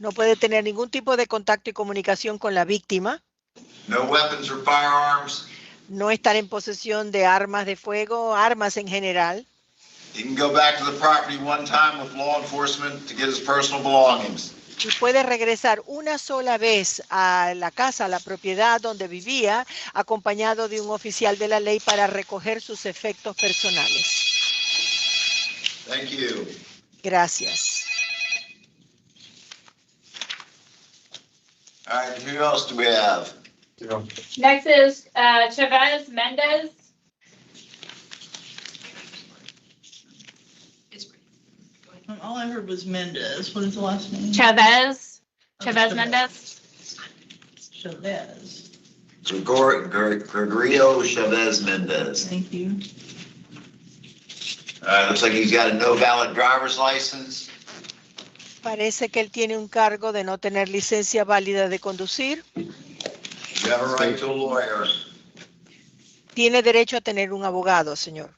No puede tener ningún tipo de contacto y comunicación con la víctima. No weapons or firearms. No estar en posesión de armas de fuego, armas en general. He can go back to the property one time with law enforcement to get his personal belongings. Y puede regresar una sola vez a la casa, a la propiedad donde vivía, acompañado de un oficial de la ley para recoger sus efectos personales. Thank you. Gracias. All right, who else do we have? Next is Chavez Mendez. All I heard was Mendez. What is the last name? Chavez Chavez. Mendez. Chavez. Gregorio Chavez Mendez. Thank you. Looks like he's got a no valid driver's license. Parece que él tiene un cargo de no tener licencia válida de conducir. You have a right to a lawyer. Tiene derecho a tener un abogado, señor.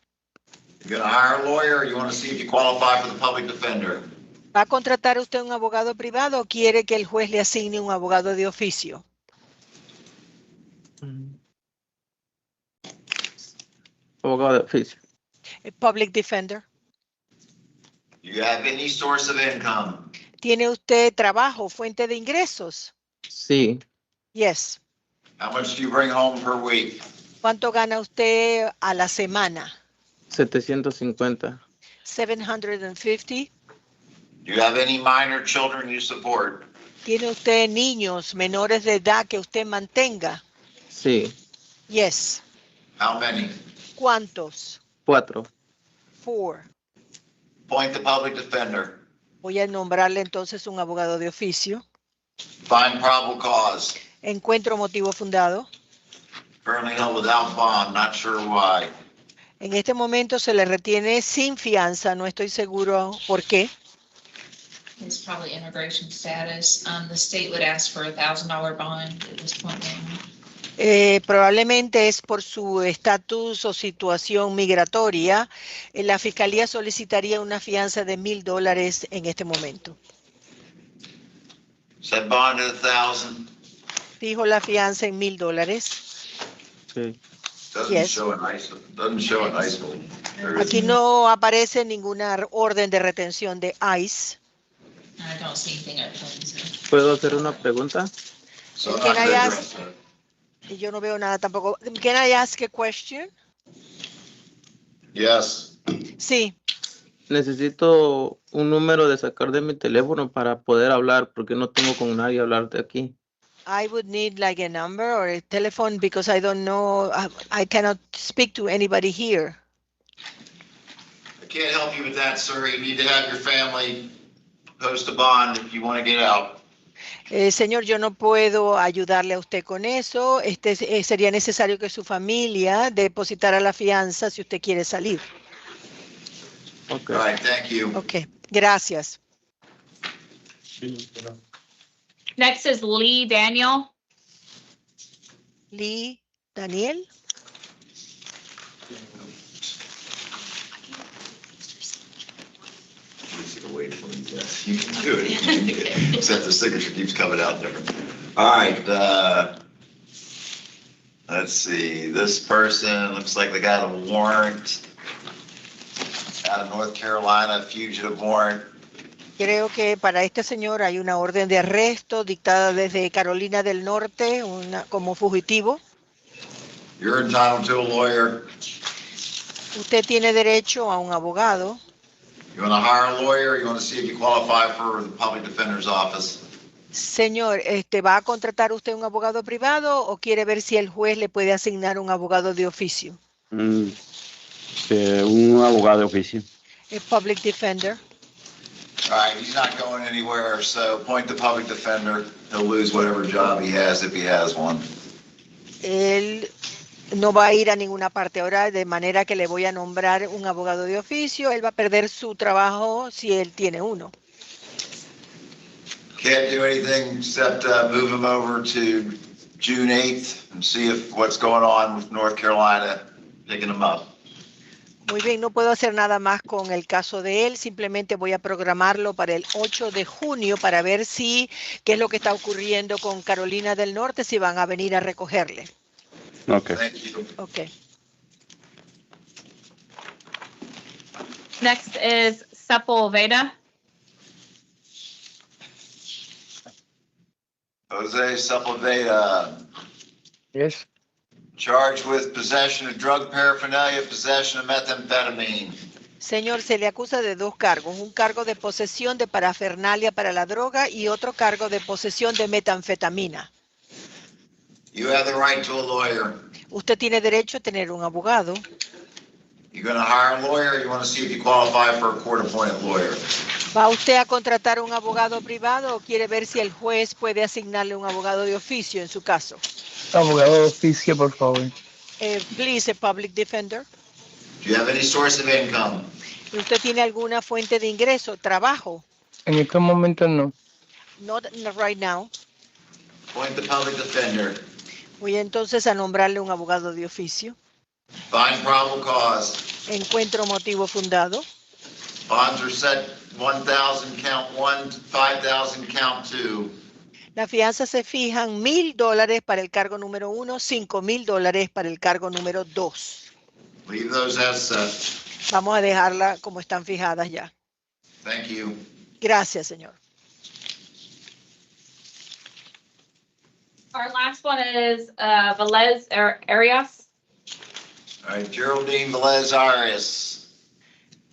You're going to hire a lawyer, or you want to see if you qualify for the public defender? ¿Va a contratar usted un abogado privado o quiere que el juez le asigne un abogado de oficio? Abogado de oficio. A public defender. Do you have any source of income? ¿Tiene usted trabajo, fuente de ingresos? Sí. Yes. How much do you bring home per week? ¿Cuánto gana usted a la semana? 750. 750. Do you have any minor children you support? ¿Tiene usted niños menores de edad que usted mantenga? Sí. Yes. How many? ¿Cuántos? 4. 4. Appoint the public defender. Voy a nombrarle entonces un abogado de oficio. Find probable cause. Encuentro motivo fundado. Currently held without bond, not sure why. En este momento se le retiene sin fianza, no estoy seguro por qué. It's probably immigration status. The state would ask for $1,000 bond at this point. Probablemente es por su estatus o situación migratoria. La fiscalía solicitaría una fianza de $1,000 en este momento. Set bond at 1,000. Fijo la fianza en $1,000. Sí. Doesn't Yes. show an ICE. Doesn't show an ICE. There is- Aquí no aparece ninguna orden de retención de ICE. I don't see anything at home. ¿Puedo hacer una pregunta? So Can not I good, ask- right? Y yo no veo nada tampoco. Can I ask a question? Yes. Sí. Necesito un número de sacar de mi teléfono para poder hablar, porque no tengo con nadie hablar de aquí. I would need like a number or a telephone because I don't know. I cannot speak to anybody here. I can't help you with that, sir. You need to have your family post a bond if you want to get out. Señor, yo no puedo ayudarle a usted con eso. Sería necesario que su familia depositara la fianza si usted quiere salir. Okay. All right, thank you. Ok, gracias. Next is Lee Daniel. Lee, Daniel. Wait for him to- You can do it. Except the signature keeps coming out different. All right, let's see, this person looks like they got a warrant out of North Carolina, fugitive warrant. Creo que para este señor hay una orden de arresto dictada desde Carolina del Norte como fugitivo. You're entitled to a lawyer. Usted tiene derecho a un abogado. You want to hire a lawyer, or you want to see if you qualify for the public defender's office? Señor, ¿va a contratar usted un abogado privado o quiere ver si el juez le puede asignar un abogado de oficio? Un abogado de oficio. A public defender. All right, he's not going anywhere, so appoint the public defender. He'll lose whatever job he has if he has one. Él no va a ir a ninguna parte ahora, de manera que le voy a nombrar un abogado de oficio. Él va a perder su trabajo si él tiene uno. Can't do anything except move him over to June 8th and see if what's going on with North Carolina picking him up. Muy bien, no puedo hacer nada más con el caso de él, simplemente voy a programarlo para el 8 de junio para ver si qué es lo que está ocurriendo con Carolina del Norte, si van a venir a recogerle. Okay. Thank you. Ok. Next is Sepulveda. Jose Sepulveda, Yes. charged with possession of drug paraphernalia, possession of methamphetamine. Señor, se le acusa de dos cargos, un cargo de posesión de parafernalia para la droga y otro cargo de posesión de metanfetamina. You have the right to a lawyer. Usted tiene derecho a tener un abogado. You gonna hire a lawyer, or you wanna see if you qualify for a court-appointed lawyer? ¿Va usted a contratar un abogado privado o quiere ver si el juez puede asignarle un abogado de oficio en su caso? Abogado de oficio, por favor. Please, a public defender. Do you have any source of income? ¿Usted tiene alguna fuente de ingreso, trabajo? En estos momentos no. Not right now. Appoint the public defender. Voy entonces a nombrarle un abogado de oficio. Find probable cause. Encuentro motivo fundado. Bonds are set 1,000 count 1, 5,000 count 2. Las fianzas se fijan $1,000 para el cargo número 1, $5,000 para el cargo número 2. Leave those as set. Vamos a dejarla como están fijadas ya. Thank you. Gracias, señor. Our last one is Velez Arias. All right, Geraldine Velez Arias,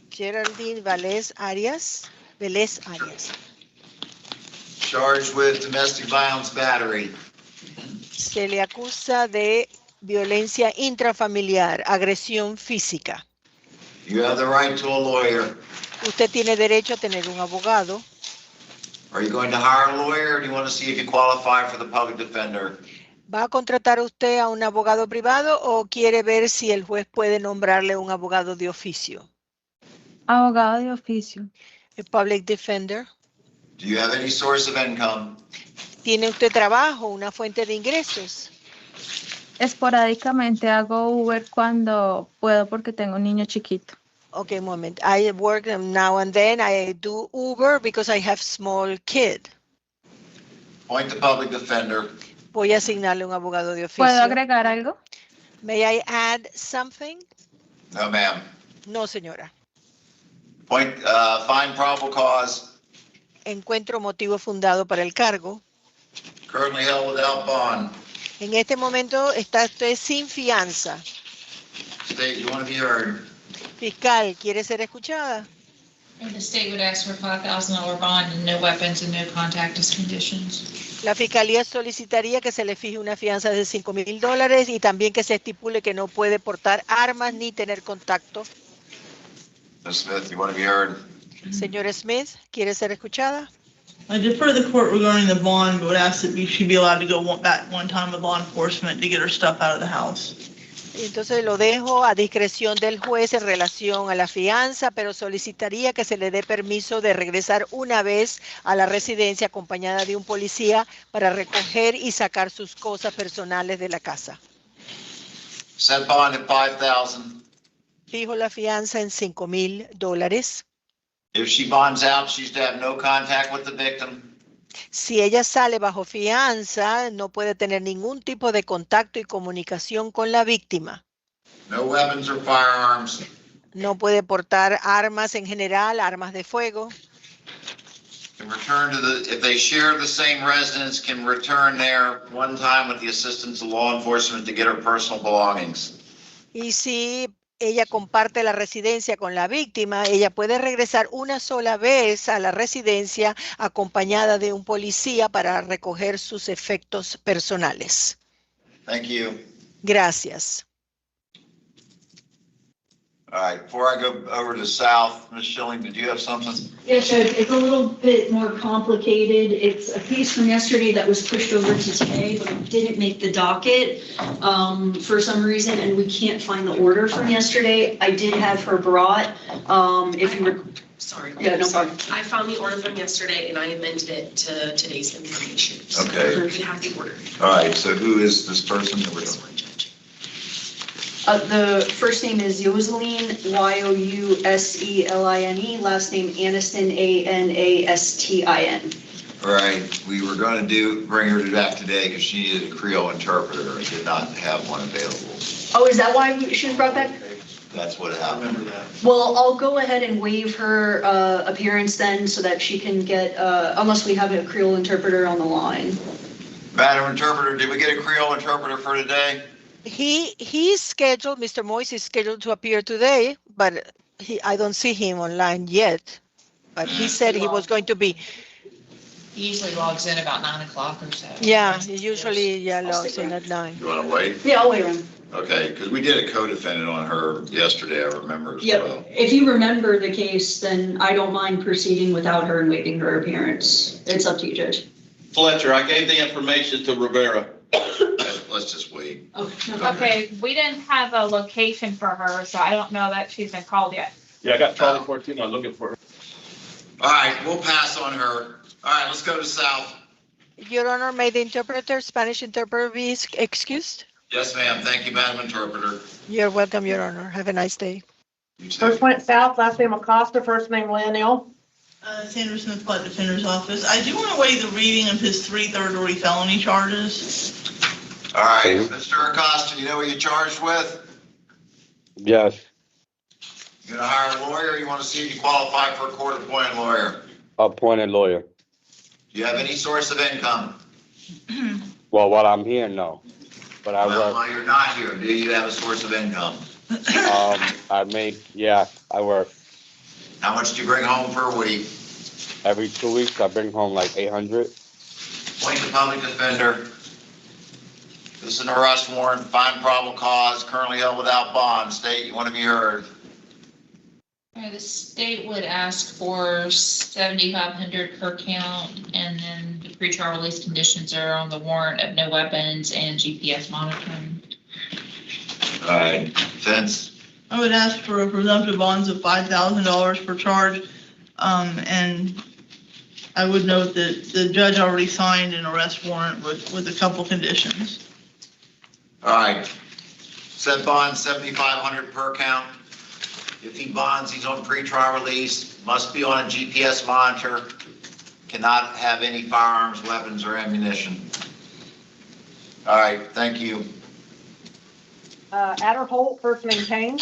Geraldine Vélez Arias. Vélez Arias. charged with domestic violence battery. Se le acusa de violencia intrafamiliar, agresión física. You have the right to a lawyer. Usted tiene derecho a tener un abogado. Are you going to hire a lawyer, or do you want to see if you qualify for the public defender? ¿Va a contratar usted a un abogado privado o quiere ver si el juez puede nombrarle un abogado de oficio? Abogado de oficio. El public defender. Do you have any source of income? ¿Tiene usted trabajo, una fuente de ingresos? Esporádicamente hago Uber cuando puedo porque tengo un niño chiquito. Okay, un momento. I work now and then. I do Uber because I have small kid. Appoint the public defender. Voy a asignarle un abogado de oficio. ¿Puedo agregar algo? May I add something? No, ma'am. No, señora. Find probable cause. Encuentro motivo fundado para el cargo. Currently held without bond. En este momento está usted sin fianza. State, you want to be heard. Fiscal, ¿quiere ser escuchada? And the state would ask for $5,000 bond and no weapons and no contact as conditions. La fiscalía solicitaría que se le fije una fianza de $5,000 y también que se estipule que no puede portar armas ni tener contacto. Ms. Smith, you want to be heard. Señor Smith, ¿quiere ser escuchada? I defer to the court regarding the bond, but would ask that she be allowed to go back one time with law enforcement to get her stuff out of the house. Entonces lo dejo a discreción del juez en relación a la fianza, pero solicitaría que se le dé permiso de regresar una vez a la residencia acompañada de un policía para recoger y sacar sus cosas personales de la casa. Set bond at $5,000. Fijo la fianza en $5,000. If she bonds out, she's to have no contact with the victim. Si ella sale bajo fianza, no puede tener ningún tipo de contacto y comunicación con la víctima. No weapons or firearms. No puede portar armas en general, armas de fuego. Can return to if they share the same residence, can return there one time with the assistance of law enforcement to get her personal belongings. Y si ella comparte la residencia con la víctima, ella puede regresar una sola vez a la residencia acompañada de un policía para recoger sus efectos personales. Thank you. Gracias. All right, before I go over to South, Ms. Schilling, did you have something? Yes, Judge, it's a little bit more complicated. It's a case from yesterday that was pushed over to today, but it didn't make the docket for some reason, and we can't find the order from yesterday. I did have her brought, if you were. Sorry. Yeah, no problem. I found the order from yesterday and I amended it to today's information. So Okay. you can have the order. All right, so who is this person that we're This doing? one, Judge. The first name is Yoseline, Youseline, last name Aniston, Anastin. All right, we were going to bring her back today because she needed a Creole interpreter and did not have one available. Oh, is that why she was brought back? That's what happened. Well, I'll go ahead and waive her appearance then so that she can get, unless we have a Creole interpreter on the line. Madam Interpreter, did we get a Creole interpreter for today? He's scheduled, Mr. Moise is scheduled to appear today, but I don't see him online yet. But he said he was going to be. He usually logs in about 9 o'clock or so. Yeah, he usually logs in at 9. You want to wait? Yeah, I'll wait around. Okay, because we did a co-defendant on her yesterday, I remember as well. Yep, if you remember the case, then I don't mind proceeding without her and waiving her appearance. It's up to you, Judge. Fletcher, I gave the information to Rivera. Let's just wait. Okay, we didn't have a location for her, so I don't know that she's been called yet. Yeah, I got Charlie 14, I'm looking for her. All right, we'll pass on her. All right, let's go to South. Your Honor, may the interpreter, Spanish interpreter be excused? Yes, ma'am. Thank you, Madam Interpreter. You're welcome, Your Honor. Have a nice day. You too. First went South, last name Acosta, first name Laniel. Sandra Smith, Flood Defender's Office. I do want to waive the reading of his 3 third-degree felony charges. All right, Mr. Acosta, you know what you're charged with? Yes, You gonna hire a lawyer, or you want to see if you qualify for a court-appointed lawyer? appointed lawyer. Do you have any source of income? Well, while I'm here, no. But I Well, work, while you're not here, do you have a source of income? I work. How much do you bring home per week? Every 2 weeks, I bring home like 800. Appoint the public defender. This is an arrest warrant, find probable cause, currently held without bond. State, you want to be heard. The state would ask for 7,500 per count, and then the pretrial release conditions are on the warrant of no weapons and GPS monitoring. All right, Vince? I would ask for a presumptive bonds of $5,000 per charge. And I would note that the judge already signed an arrest warrant with a couple conditions. All right. Set bond 7,500 per count. If he bonds, he's on pretrial release, must be on a GPS monitor, cannot have any firearms, weapons, or ammunition. All right, thank you. Adder Holt, first name Payne.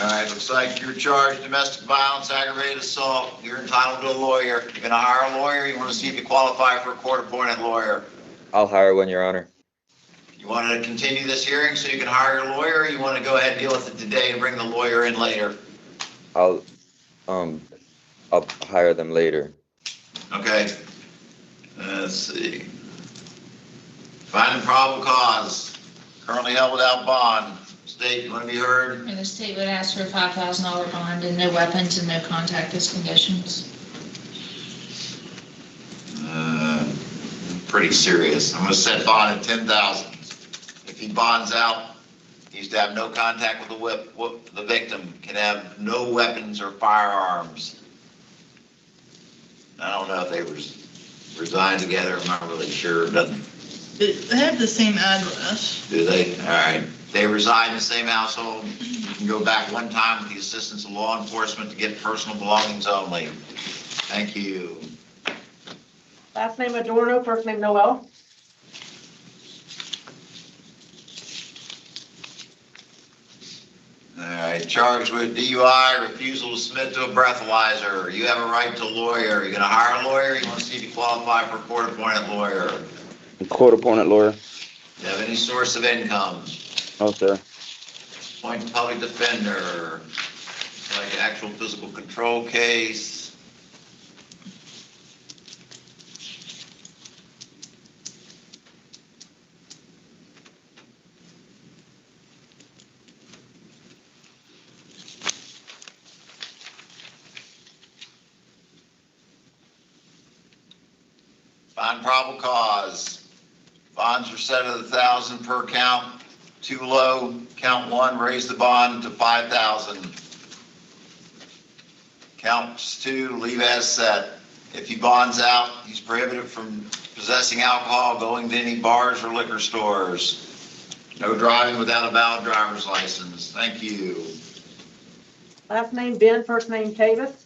All right, looks like you're charged domestic violence, aggravated assault. You're entitled to a lawyer. You're gonna hire a lawyer. You want to see if you qualify for a court-appointed lawyer. I'll hire one, Your Honor. You want to continue this hearing so you can hire your lawyer, or you want to go ahead and deal with it today and bring the lawyer in later? I'll hire them later. Okay. Let's see. Finding probable cause, currently held without bond. State, you want to be heard? And the state would ask for a $5,000 bond and no weapons and no contact as conditions. Pretty serious. I'm going to set bond at $10,000. If he bonds out, he's to have no contact with the victim, can have no weapons or firearms. I don't know if they reside together. I'm not really sure. Doesn't. They have the same address. Do they? All right. They reside in the same household. You can go back one time with the assistance of law enforcement to get personal belongings only. Thank you. Last name Adorno, first name Noel. All right, charged with DUI, refusal to submit to a breathalyzer. You have a right to a lawyer. You're gonna hire a lawyer? You wanna see if you qualify for a court-appointed lawyer? Court-appointed lawyer. You have any source of income? No, sir. Appoint public defender, like actual physical control case. Find probable cause. Bonds are set at 1,000 per count. Too low. Count 1, raise the bond to 5,000. Counts 2, leave as set. If he bonds out, he's prohibited from possessing alcohol, going to any bars or liquor stores. No driving without a valid driver's license. Thank you. Last name Ben, first name Davis.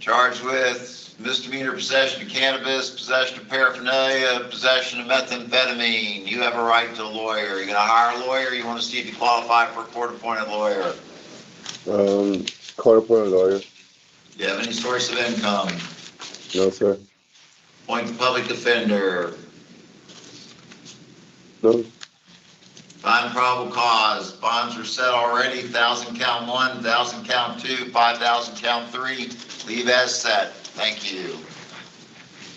Charged with misdemeanor possession of cannabis, possession of paraphernalia, possession of methamphetamine. You have a right to a lawyer. You're gonna hire a lawyer, you wanna see if you qualify for a court-appointed lawyer. Court-appointed lawyer. Do you have any source of income? No, sir. Appoint the public defender. No. Find probable cause. Bonds are set already. 1,000 count 1, 1,000 count 2, 5,000 count 3. Leave as set. Thank you.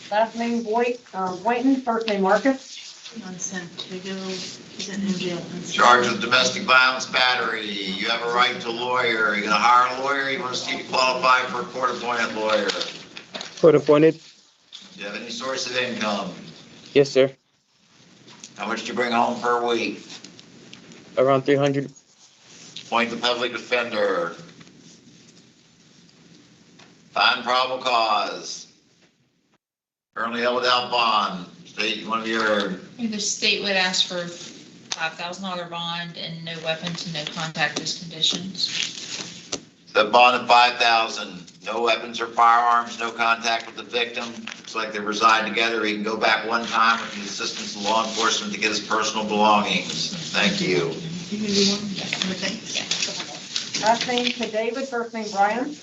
Last name Boynton, first name Marcus. He's in jail. Charged with domestic violence battery. You have a right to a lawyer. You're gonna hire a lawyer. You want to see if you qualify for a court-appointed lawyer. Court appointed? Do you have any source of income? Yes, sir. How much do you bring home per week? Around 300. Appoint the public defender. Find probable cause. Currently held without bond. State one of your. The state would ask for $5,000 bond and no weapons and no contact as conditions. Set bond at 5,000. No weapons or firearms. No contact with the victim. Looks like they reside together. He can go back one time with the assistance of law enforcement to get his personal belongings. Thank you. Last name David, first name Brian.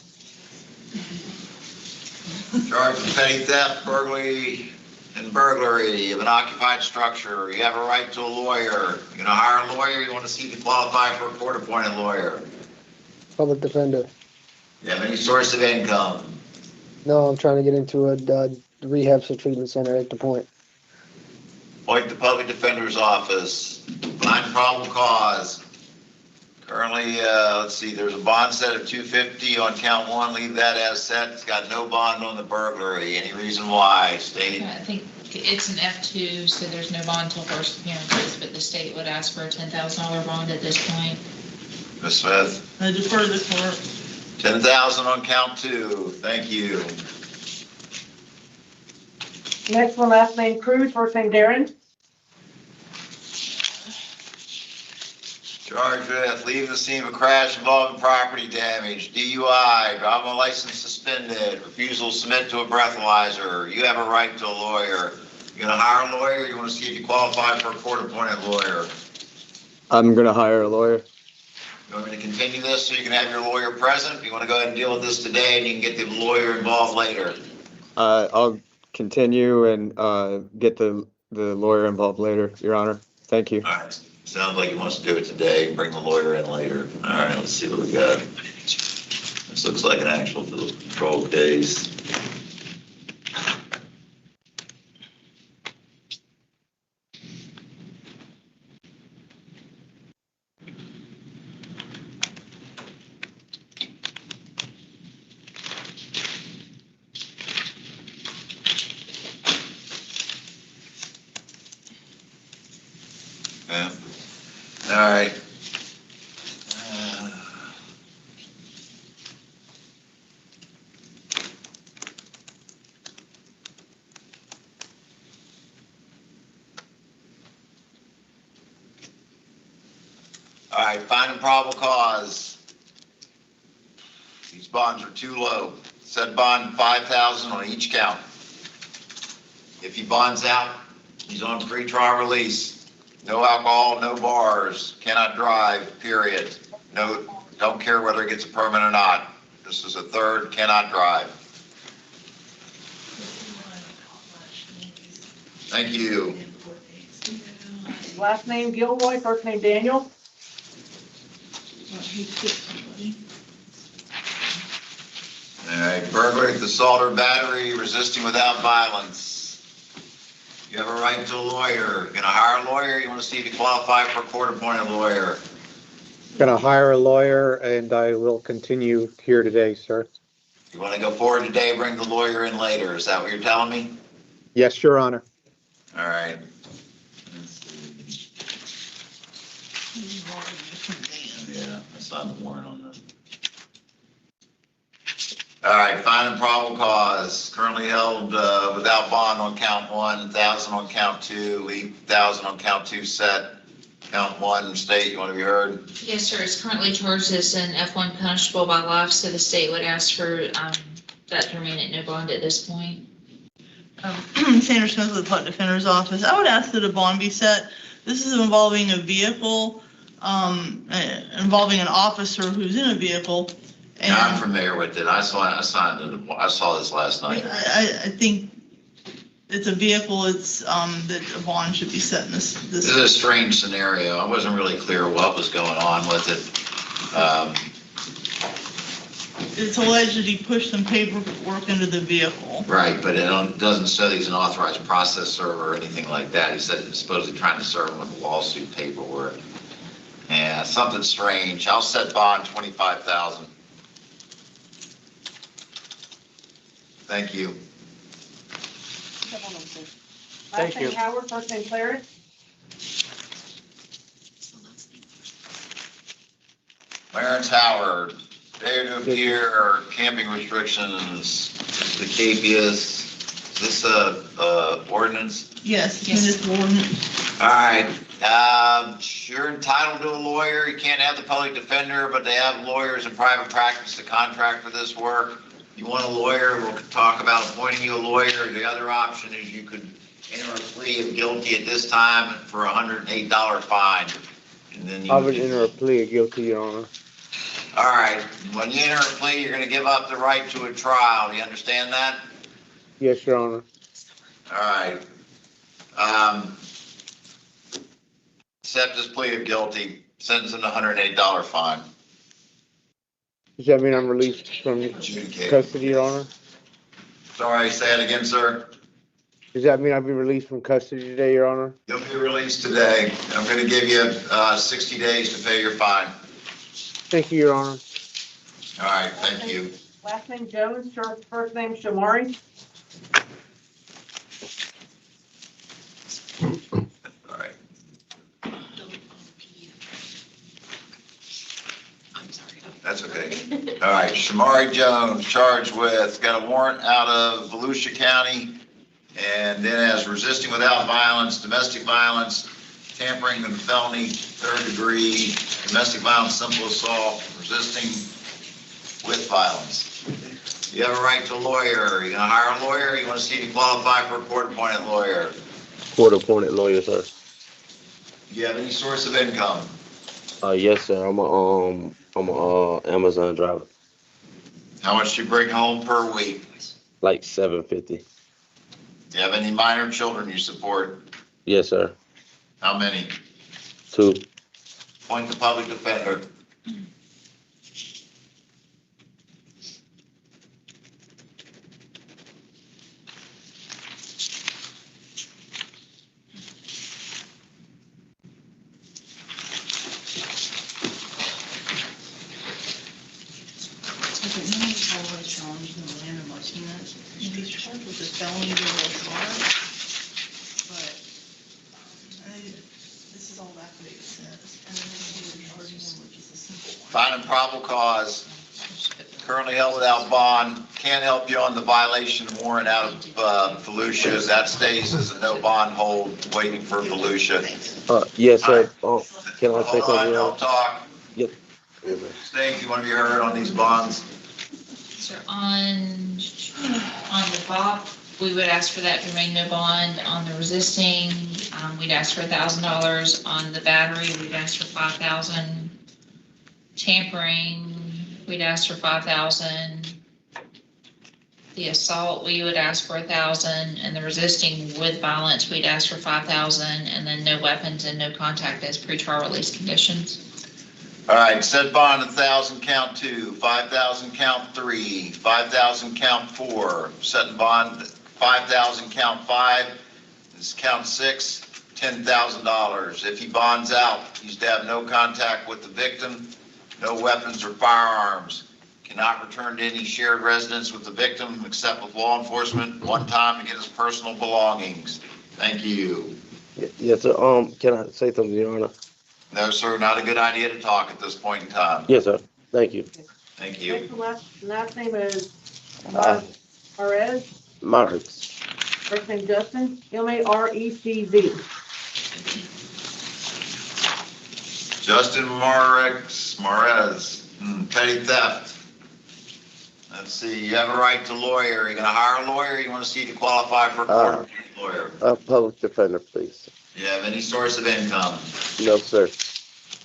Charged with petty theft, burglary, and burglary of an occupied structure. You have a right to a lawyer. You're gonna hire a lawyer. You want to see if you qualify for a court-appointed lawyer. Public defender. You have any source of income? No, I'm trying to get into a rehab treatment center at the point. Appoint the public defender's office. Find probable cause. Currently, let's see, there's a bond set of $250 on count 1. Leave that as set. It's got no bond on the burglary. Any reason why? State. I think it's an F2, so there's no bond until first appearance, but the state would ask for a $10,000 bond at this point. Ms. Smith. I defer to the court. 10,000 on count 2. Thank you. Next one, last name Cruz, first name Darren. Charged with leaving the scene of a crash involving property damage, DUI, driving license suspended, refusal to submit to a breathalyzer. You have a right to a lawyer. You're gonna hire a lawyer. You want to see if you qualify for a court-appointed lawyer. I'm going to hire a lawyer. You want me to continue this so you can have your lawyer present? You want to go ahead and deal with this today and you can get the lawyer involved later? I'll continue and get the lawyer involved later, Your Honor. Thank you. All right. Sounds like he wants to do it today. Bring the lawyer in later. All right, let's see what we got. This looks like an actual patrol case. Yeah. All right. All right, finding probable cause. These bonds are too low. Set bond 5,000 on each count. If he bonds out, he's on pretrial release. No alcohol, no bars, cannot drive, period. No, don't care whether he gets a permit or not. This is a third, cannot drive. Thank you. Last name Gilroy, first name Daniel. All right, burglary with assault or battery, resisting without violence. You have a right to a lawyer. You're gonna hire a lawyer. You want to see if you qualify for a court-appointed lawyer. Gonna hire a lawyer and I will continue here today, sir. You want to go forward today, bring the lawyer in later. Is that what you're telling me? Yes, Your Honor. All right. Yeah, I signed the warrant on that. All right, finding probable cause, currently held without bond on count 1, 1,000 on count 2, 8,000 on count 2 set. Count 1, state, you want to be heard? Yes, sir. It's currently charged as an F1 punishable by life, so the state would ask for that to remain at no bond at this point. Sandra Smith with the Public Defender's Office. I would ask that a bond be set. This is involving a vehicle, involving an officer who's in a vehicle. And Yeah, I'm familiar with it. I saw this last night. I think it's a vehicle, it's, that a bond should be set in this. This is a strange scenario. I wasn't really clear what was going on with it. It's alleged that he pushed some paperwork into the vehicle. Right, but it doesn't say he's an authorized processor or anything like that. He said he's supposedly trying to serve him with lawsuit paperwork. Yeah, something strange. I'll set bond 25,000. Thank you. Last name Howard, first name Clarence. Clarence Howard, failure to appear, camping restrictions, the capias. Is this a ordinance? Yes, it's municipal ordinance. All right, you're entitled to a lawyer. You can't have the public defender, but they have lawyers in private practice to contract for this work. You want a lawyer, we'll talk about appointing you a lawyer. The other option is you could enter a plea of guilty at this time for a $108 fine. And then I would enter a plea of guilty, Your Honor. All right, when you enter a plea, you're gonna give up the right to a trial. Do you understand that? Yes, Your Honor. All right. Accept this plea of guilty, sentence him to $108 fine. Does that mean I'm released from custody, Your Honor? Sorry, say it again, sir. Does that mean I'll be released from custody today, Your Honor? You'll be released today. I'm gonna give you 60 days to pay your fine. Thank you, Your Honor. All right, thank you. Last name Jones, first name Shamari. All right. That's okay. All right, Shamari Jones, charged with, got a warrant out of Volusia County, and then as resisting without violence, domestic violence, tampering with felony, 3rd degree, domestic violence, simple assault, resisting with violence. You have a right to a lawyer. You gonna hire a lawyer? You wanna see if you qualify for a court-appointed lawyer? Court-appointed lawyer, sir. Do you have any source of income? Yes, sir. I'm a Amazon driver. How much do you bring home per week? Like $750. Do you have any minor children you support? Yes, sir. How many? 2. Appoint the public defender. He's charged with a felony charge, but this is all that what it says. And then he was charging him, which is a simple one. Finding probable cause, currently held without bond, can't help you on the violation warrant out of Volusia. That stays as a no bond hold, waiting for Volusia. Yes, sir. Can I say Hold on, something? don't talk. Yep. Steve, you want to be heard on these bonds? So on the BOP, we would ask for that to remain no bond. On the resisting, we'd ask for $1,000. On the battery, we'd ask for $5,000. Tampering, we'd ask for $5,000. The assault, we would ask for $1,000, and the resisting with violence, we'd ask for $5,000, and then no weapons and no contact as pretrial release conditions. All right, set bond 1,000 count 2, 5,000 count 3, 5,000 count 4, setting bond 5,000 count 5, this is count 6, $10,000. If he bonds out, he's to have no contact with the victim, no weapons or firearms, cannot return to any shared residence with the victim except with law enforcement one time to get his personal belongings. Thank you. Yes, sir. Can I say something, Your Honor? No, sir, not a good idea to talk at this point in time. Yes, sir. Thank you. Thank you. Last name is Marez, Marks. first name Justin, M-A-R-E-C-Z. Justin Marez, petty theft. Let's see, you have a right to lawyer. You gonna hire a lawyer? You wanna see if you qualify for a court lawyer? A public defender, please. You have any source of income? No, sir.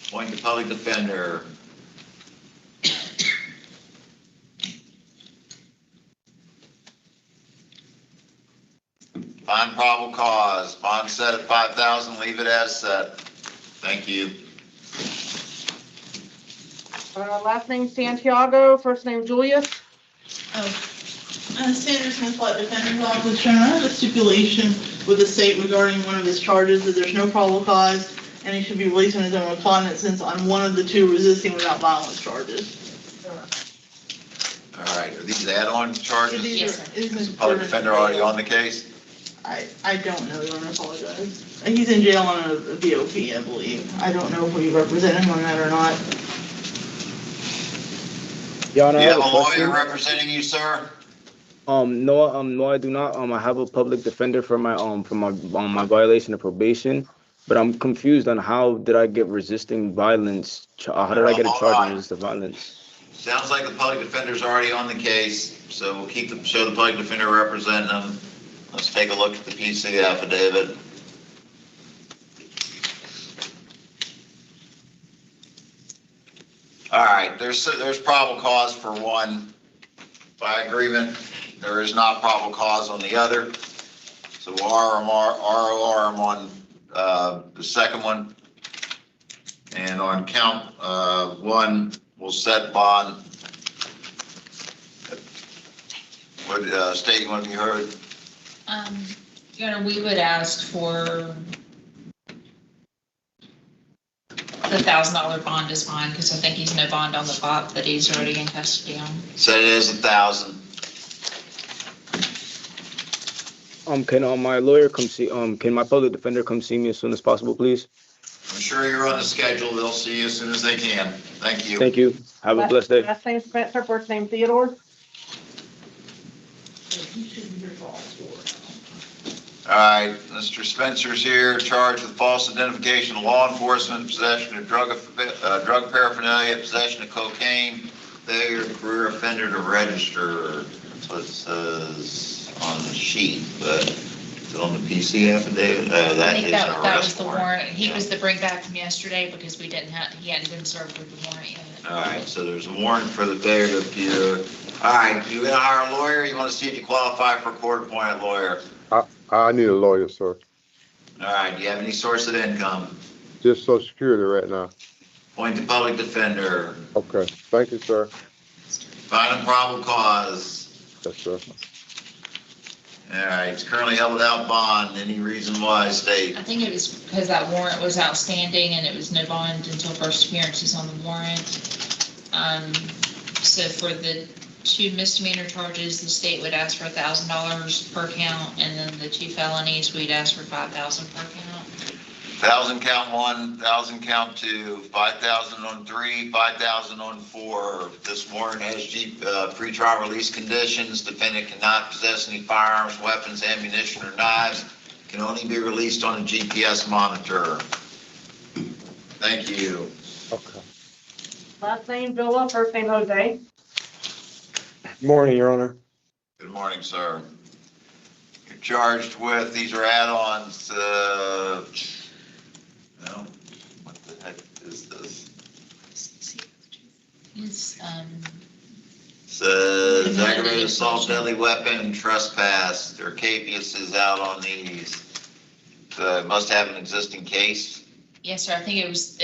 Appoint the public defender. Find probable cause. Bond set at 5,000. Leave it as set. Thank you. Last name Santiago, first name Julius. Sanders Smith, Flood Defender's Office, Sharon, I have a stipulation with the state regarding one of his charges that there's no probable cause and he should be released on his own recognizance on one of the two resisting without violence charges. All right, are these add-on charges? Yes, sir. Is the public defender already on the case? I don't know, Your Honor, I apologize. He's in jail on a BOP, I believe. I don't know if we represent him on that or not. Your Honor, Do you have a question. lawyer representing you, sir? No, I do not. I have a public defender for my my violation of probation, but I'm confused on how did I get resisting violence? How did I get a charge of resisting violence? Sounds like the public defender's already on the case, so we'll show the public defender representing him. Let's take a look at the PC affidavit. All right, there's probable cause for one by agreement. There is not probable cause on the other. So we'll ROR him on the second one. And on count one, we'll set bond. What state you want to be heard? Your Honor, we would ask for the $1,000 bond is fine, because I think he's no bond on the bot that he's already in custody on. Set it as 1,000. Can my lawyer come see? Can my public defender come see me as soon as possible, please? I'm sure you're on the schedule. They'll see you as soon as they can. Thank you. Thank you. Have a blessed day. Last name Spencer, first name Theodore. All right, Mr. Spencer's here, charged with false identification of law enforcement, possession of drug paraphernalia, possession of cocaine, failure of career offender to register. That's what it says on the sheet, but is it on the PC affidavit? I That think is that an was arrest the warrant. warrant. He was the bring back from yesterday because he hadn't been served with the warrant yet. All right, so there's a warrant for the failure to appear. All right, you gonna hire a lawyer? You want to see if you qualify for a court-appointed lawyer? I need a lawyer, sir. All right, do you have any source of income? Just Social Security right now. Appoint the public defender. Okay, thank you, sir. Find a probable cause. Yes, sir. All right, it's currently held without bond. Any reason why, state? I think it was because that warrant was outstanding and it was no bond until first appearances on the warrant. So for the 2 misdemeanor charges, the state would ask for $1,000 per count, and then the 2 felonies, we'd ask for $5,000 per count. 1,000 count 1, 1,000 count 2, 5,000 on 3, 5,000 on 4. This warrant has pretrial release conditions. Defendant cannot possess any firearms, weapons, ammunition, or knives. Can only be released on a GPS monitor. Thank you. Okay. Last name Villa, first name Jose. Morning, Your Honor. Good morning, sir. You're charged with, these are add-ons, no, what the heck is this? It's, Says aggravated assault, deadly weapon, trespass. There are capiouses out on these. Must have an existing case. yes, sir, I think it was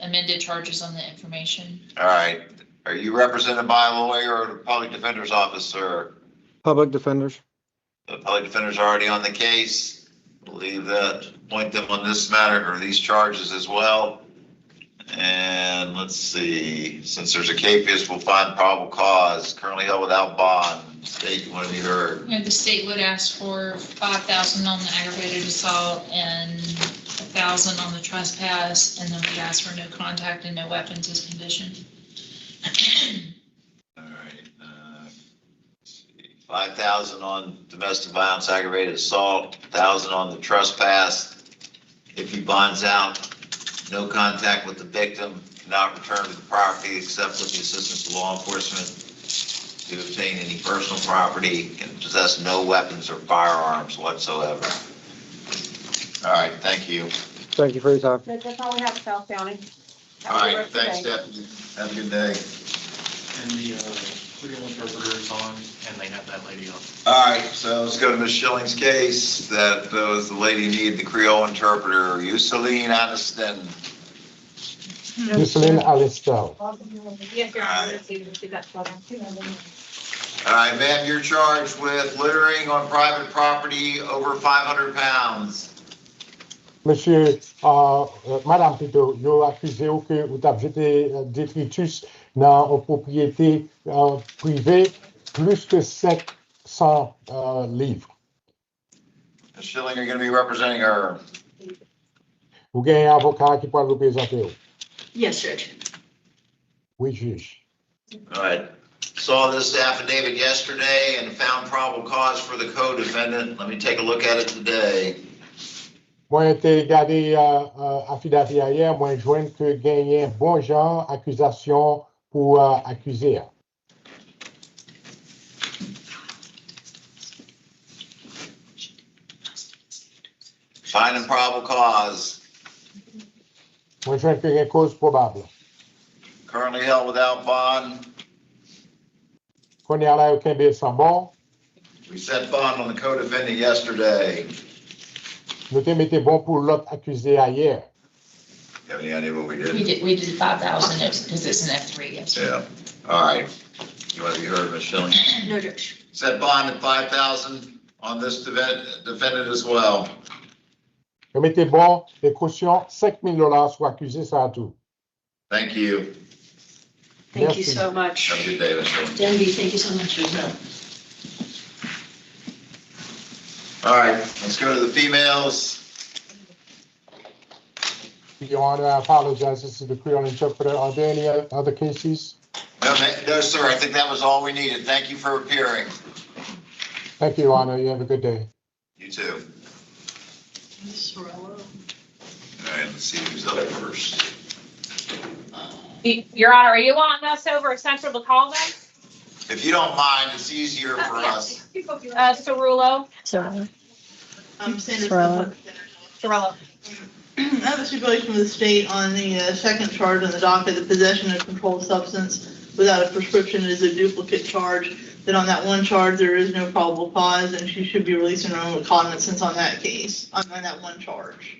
amended charges on the information. All right. Are you represented by a lawyer or the public defender's office, sir? Public defenders. The public defender's already on the case. Believe that. Point them on this matter or these charges as well. And let's see, since there's a capious, we'll find probable cause. Currently held without bond. State, you want to be heard? The state would ask for $5,000 on the aggravated assault and $1,000 on the trespass, and then we ask for no contact and no weapons as conditioned. All right. Let's see. 5,000 on domestic violence, aggravated assault, 1,000 on the trespass. If he bonds out, no contact with the victim, cannot return to the property except with the assistance of law enforcement to obtain any personal property, can possess no weapons or firearms whatsoever. All right, thank you. Thank you for your time. That's all we have, South County. All right, thanks, Deputy. Have a good day. And the Creole interpreter is on, and they have that lady on. All right, so let's go to Ms. Schilling's case. That was the lady who needed the Creole interpreter, Yuseline Aniston. Yuseline Alistel. Yes, Your Honor. Let's see if that's what All right, ma'am, you're charged with littering on private property over 500 pounds. Monsieur, madame plutôt, yo accusé ou que vous avez jeté détritus dans une propriété privée plus que 500 livres. Ms. Schilling, you're going to be representing her. Vous avez un avocat qui peut le représenter. Yes, Judge. Oui, juge. All right. Saw this affidavit yesterday and found probable cause for the co-defendant. Let me take a look at it today. Moi, j'ai regardé affidavit hier, moi, je vois que gagné bon genre accusation pour accuser. Finding probable cause. Moi, je vois que une cause probable. Currently held without bond. Qu'on est là aucun bien sans bon. We set bond on the co-defendant yesterday. Nous te mettons bon pour l'autre accusé hier. You have any idea what we did? We did 5,000 because it's an F3, yes. Yeah. All right. You want to be heard, Ms. Schilling? No, Judge. Set bond at 5,000 on this defendant as well. Nous mettons bon et caution $5,000 sur accusé, ça a tout. Thank you. Thank you so much. Have a good day, Ms. Schilling. Denby, thank you so much. All right, let's go to the females. Your Honor, I apologize. This is the Creole interpreter. Are there any other cases? No, sir, I think that was all we needed. Thank you for appearing. Thank you, Your Honor. You have a good day. You too. All right, let's see who's up first. Your Honor, are you wanting us over at Central to call them? If you don't mind, it's easier for us. Cerullo. Sorry. Sanders. Sorella. Cerullo. I have a stipulation with the state on the second charge on the docket, the possession of controlled substance without a prescription is a duplicate charge. That on that one charge, there is no probable cause, and she should be releasing her own recognizance on that case, on that one charge.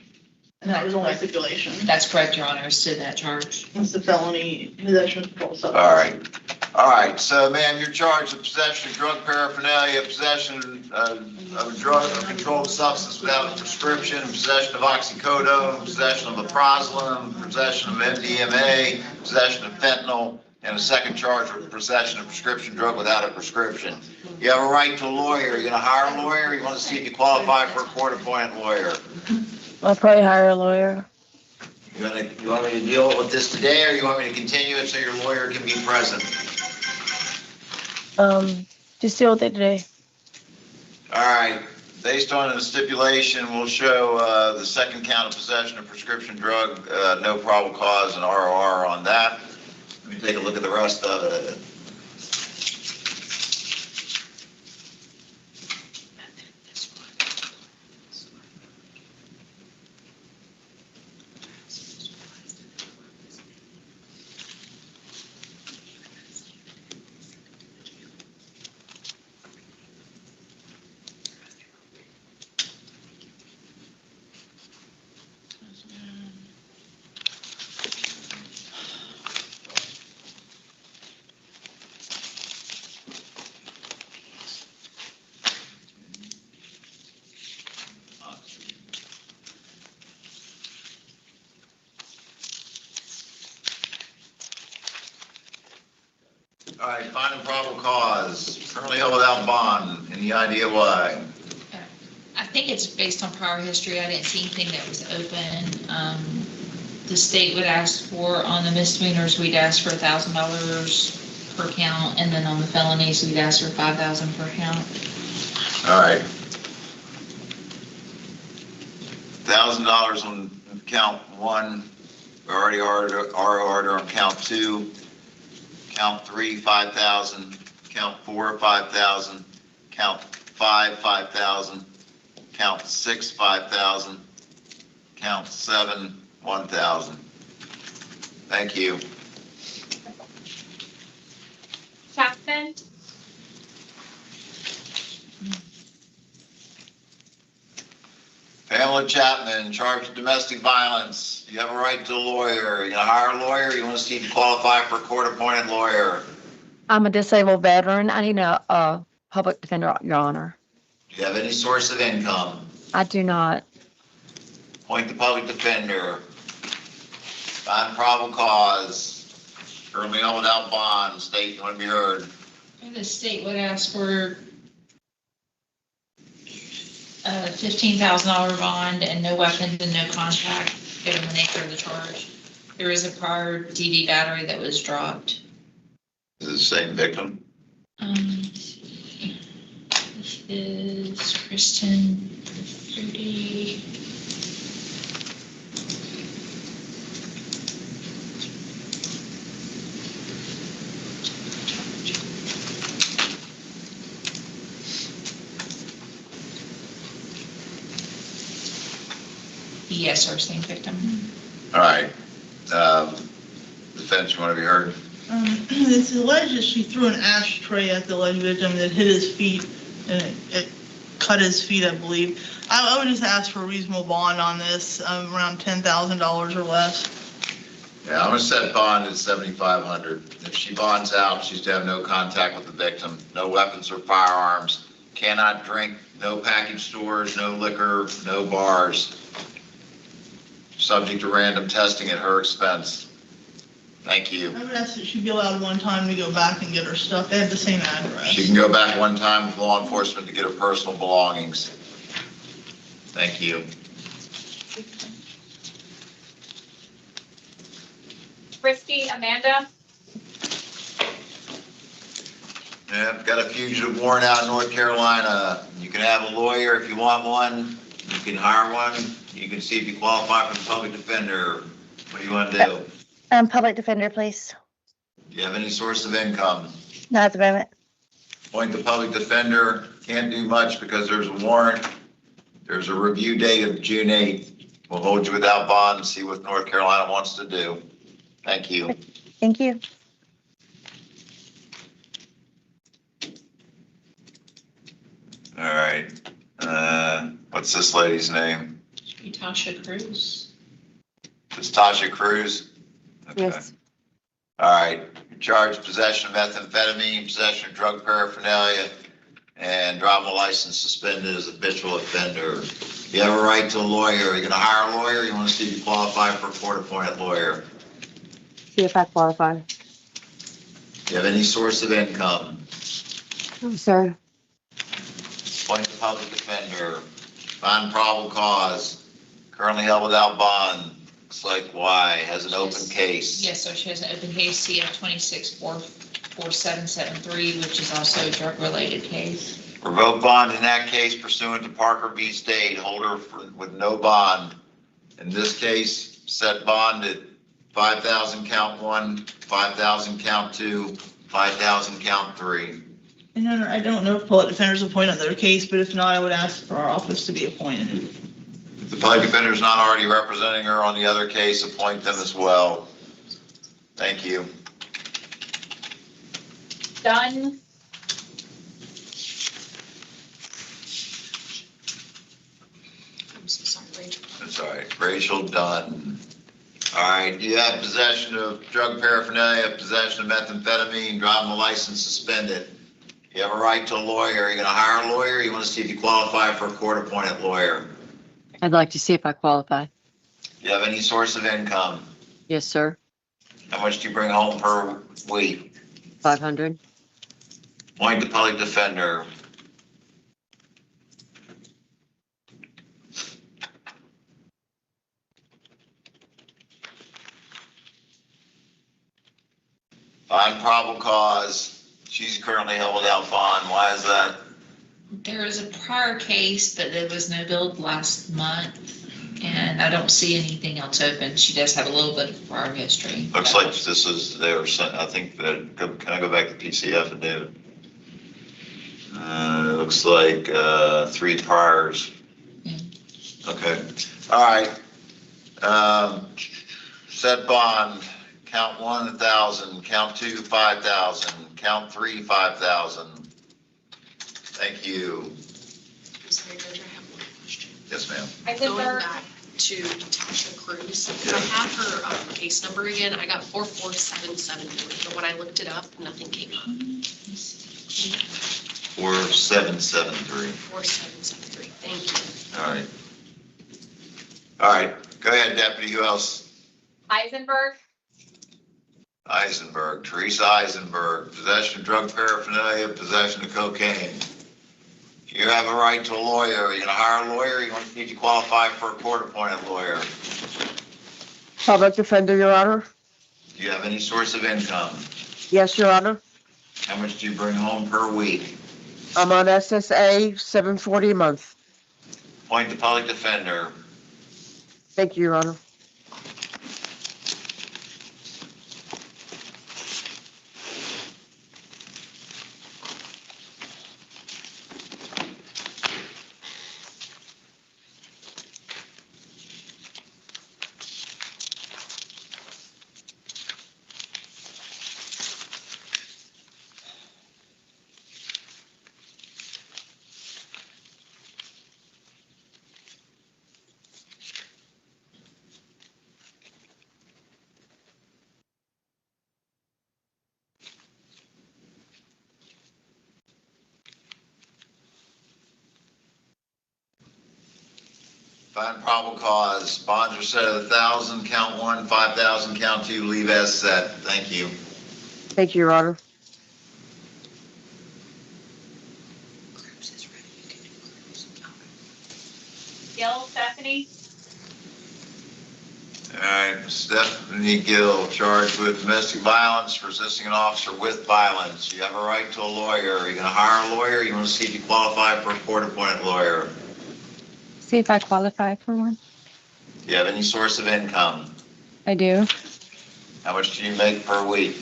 And that was only stipulation. That's correct, Your Honor, as to that charge. It's the felony possession of controlled substance. All right. All right, so ma'am, you're charged with possession of drug paraphernalia, possession of a drug or controlled substance without a prescription, possession of oxycodone, possession of leprosolone, possession of MDMA, possession of fentanyl, and a second charge with possession of prescription drug without a prescription. You have a right to a lawyer. You're gonna hire a lawyer, or you wanna see if you qualify for a court-appointed lawyer? I'll probably hire a lawyer. You want me to deal with this today, or you want me to continue it so your lawyer can be present? Just deal with it today. All right, based on the stipulation, we'll show the second count of possession of prescription drug, no probable cause and ROR on that. Let me take a look at the rest of it. All right, finding probable cause, currently held without bond. Any idea why? I think it's based on prior history. I didn't see anything that was open. The state would ask for, on the misdemeanors, we'd ask for $1,000 per count, and then on the felonies, we'd ask for 5,000 per count. All right. $1,000 on count 1. We already ordered on count 2. Count 3, 5,000. Count 4, 5,000. Count 5, 5,000. Count 6, 5,000. Count 7, 1,000. Thank you. Chapman? Pamela Chapman, charged with domestic violence. You have a right to a lawyer. You gonna hire a lawyer? You want to see if you qualify for a court-appointed lawyer? I'm a disabled veteran. I need a public defender, Your Honor. Do you have any source of income? I do not. Appoint the public defender. Find probable cause. Currently held without bond. State, you want to be heard? The state would ask for a $15,000 bond and no weapons and no contact, given the nature of the charge. There is a prior DV battery that was dropped. Is it the same victim? Let's see. This is Kristen Fruity. Yes, our same victim. All right. Defense, you want to be heard? It's alleged that she threw an ashtray at the alleged victim that hit his feet and it cut his feet, I believe. I would just ask for a reasonable bond on this, around $10,000 or less. Yeah, I'm gonna set bond at $7,500. If she bonds out, she's to have no contact with the victim, no weapons or firearms, cannot drink, no package stores, no liquor, no bars. Subject to random testing at her expense. Thank you. I would ask that she be allowed one time to go back and get her stuff. They have the same address. She can go back one time with law enforcement to get her personal belongings. Thank you. Risky, Amanda? Yeah, I've got a fugitive warrant out in North Carolina. You can have a lawyer if you want one. You can hire one. You can see if you qualify for the public defender. What do you want to do? Public defender, please. Do you have any source of income? Not at the moment. Appoint the public defender. Can't do much because there's a warrant. There's a review date of June 8th. We'll hold you without bond and see what North Carolina wants to do. Thank you. Thank you. All right. What's this lady's name? Tasha Cruz. It's Tasha Cruz? Okay. Yes. All right. You're charged possession of methamphetamine, possession of drug paraphernalia, and driving a license suspended as a habitual offender. You have a right to a lawyer. Are you going to hire a lawyer? Or you want to see if you qualify for a court-appointed lawyer? See if I qualify. Do you have any source of income? No, sir. Appoint the public defender. Find probable cause. Currently held without bond. Looks like Y has an open case. Yes, so she has an open case, CF 264773, which is also a drug-related case. Revoke bond in that case pursuant to Parker v. State. Holder with no bond. In this case, set bond at 5,000 count 1, 5,000 count 2, 5,000 count 3. And I don't know if public defenders appoint on their case, but if not, I would ask for our office to be appointed. If the public defender is not already representing her on the other case, appoint them as well. Thank you. Done. I'm so sorry. That's all right. Rachel Dunn. All right. You have possession of drug paraphernalia, possession of methamphetamine, driving a license suspended. You have a right to a lawyer. Are you going to hire a lawyer? Or you want to see if you qualify for a court-appointed lawyer? I'd like to see if I qualify. Do you have any source of income? Yes, sir. How much do you bring home per week? 500. Appoint the public defender. Find probable cause. She's currently held without bond. Why is that? There was a prior case, but there was no billed last month, and I don't see anything else open. She does have a little bit of prior history. Looks like this is, they were sent, I think that, can I go back to PCF and do it? It looks like, 3 priors. Okay, all right. Set bond, count 1, 1,000, count 2, 5,000, count 3, 5,000. Thank you. I'm sorry, Judge, I have one question. Yes, ma'am. Going back to Tasha Cruz, I have her case number again. I got 44773, but when I looked it up, nothing came up. 4773. 4773, thank you. All right. All right, go ahead, Deputy. Who else? Eisenberg, Eisenberg, Teresa Eisenberg, possession of drug paraphernalia, possession of cocaine. You have a right to a lawyer. Are you gonna hire a lawyer? You want to need to qualify for a court-appointed lawyer? Public defender, Your Honor. Do you have any source of income? Yes, Your Honor. How much do you bring home per week? I'm on SSA, $740 a month. Appoint the public defender. Thank you, Your Honor. Find probable cause. Bonds are set at 1,000, count 1, 5,000, count 2, leave as set. Thank you. Thank you, Your Honor. Gill, Stephanie, All right, Stephanie Gill, charged with domestic violence, resisting an officer with violence. You have a right to a lawyer. Are you gonna hire a lawyer? You wanna see if you qualify for a court-appointed lawyer? See if I qualify for one. Do you have any source of income? I do. How much do you make per week?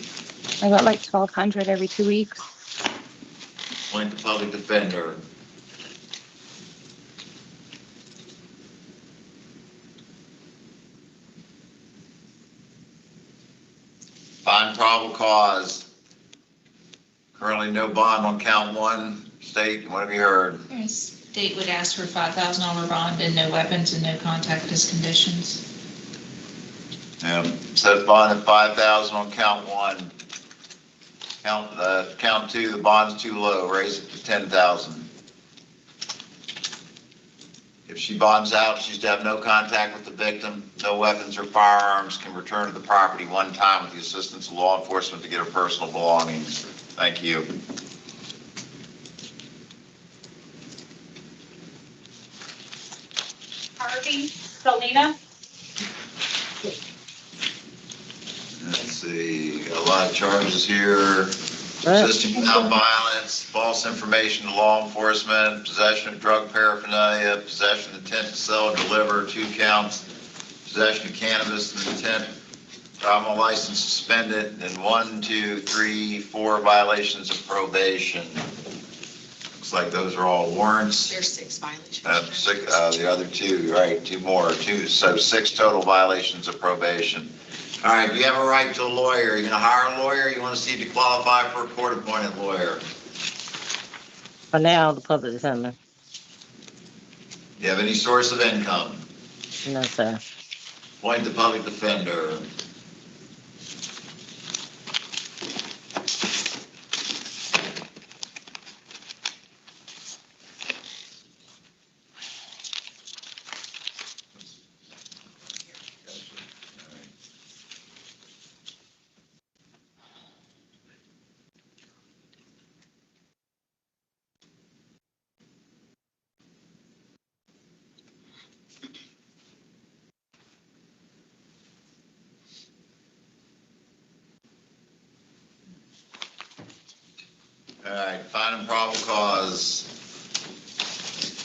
I got like 1,200 every 2 weeks. Appoint the public defender. Find probable cause. Currently no bond on count 1. State, what have you heard? State would ask for $5,000 bond and no weapons and no contact as conditions. Set bond at 5,000 on count 1. Count 2, the bond's too low, raise it to 10,000. If she bonds out, she's to have no contact with the victim, no weapons or firearms, can return to the property one time with the assistance of law enforcement to get her personal belongings. Thank you. Harvey, Selena, Let's see, got a lot of charges here. Resisting without violence, false information to law enforcement, possession of drug paraphernalia, possession of intent to sell or deliver, 2 counts, possession of cannabis and intent, driver's license suspended, and 1, 2, 3, 4 violations of probation. Looks like those are all warrants. There's 6 violations. 6, the other 2, right, 2 more, 2, so 6 total violations of probation. All right, you have a right to a lawyer. You're gonna hire a lawyer? You wanna see if you qualify for a court-appointed lawyer? For now, the public defender. You have any source of income? No, sir. Appoint the public defender. All right, fine and probable cause.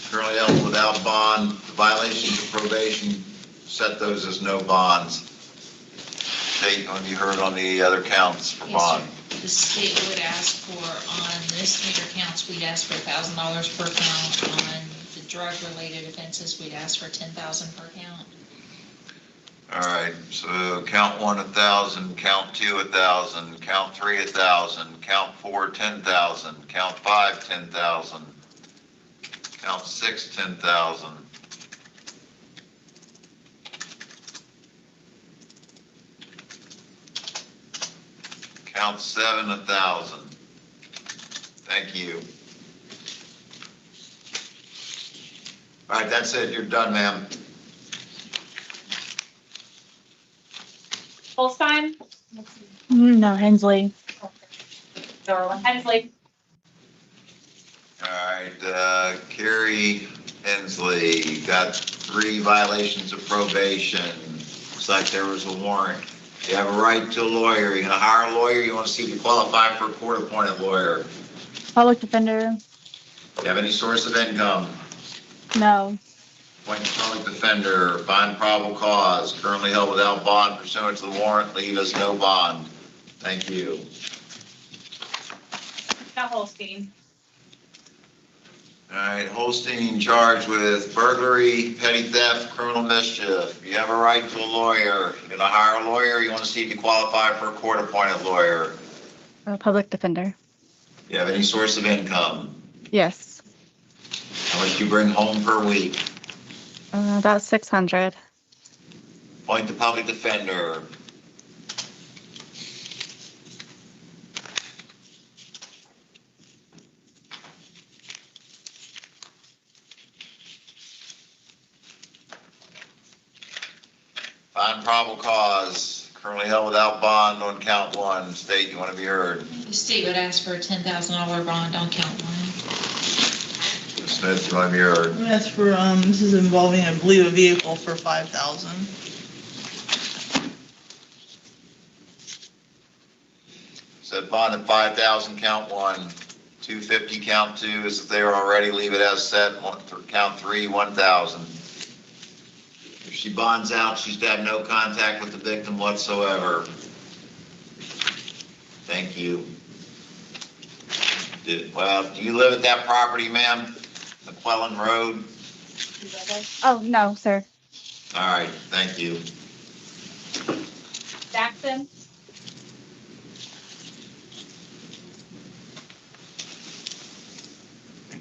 Currently held without bond, violations of probation, set those as no bonds. State, going to be heard on the other counts for Yes, bond. sir. The state would ask for, on misdemeanor counts, we'd ask for $1,000 per count. On the drug-related offenses, we'd ask for $10,000 per count. All right, so count 1, 1,000, count 2, 1,000, count 3, 1,000, count 4, 10,000, count 5, 10,000, count 6, 10,000. Count 7, 1,000. Thank you. All right, that's it. You're done, ma'am. Holstein? No, Hensley. Darla Hensley. All right, Carrie Hensley, got 3 violations of probation. Looks like there was a warrant. You have a right to a lawyer. You're gonna hire a lawyer, you wanna see if you qualify for a court-appointed lawyer. Public defender. You have any source of income? No. Appoint public defender, find probable cause, currently held without bond pursuant to the warrant, leave as no bond. Thank you. Now Holstein. All right, Holstein charged with burglary, petty theft, criminal mischief. You have a right to a lawyer. You're gonna hire a lawyer, you wanna see if you qualify for a court-appointed lawyer. Public defender. You have any source of income? Yes. How much do you bring home per week? About 600. Appoint the public defender. Find probable cause, currently held without bond on count 1. State, you want to be heard. The state would ask for a $10,000 bond on count 1. Ms. Smith, you want to be heard. That's for, this is involving, I believe, a vehicle for 5,000. Set bond at 5,000, count 1. 250, count 2. Is if they are already, leave it as set. Count 3, 1,000. If she bonds out, she's to have no contact with the victim whatsoever. Thank you. Well, do you live at that property, ma'am? McClellan Road? Oh, no, sir. All right, thank you. Jackson.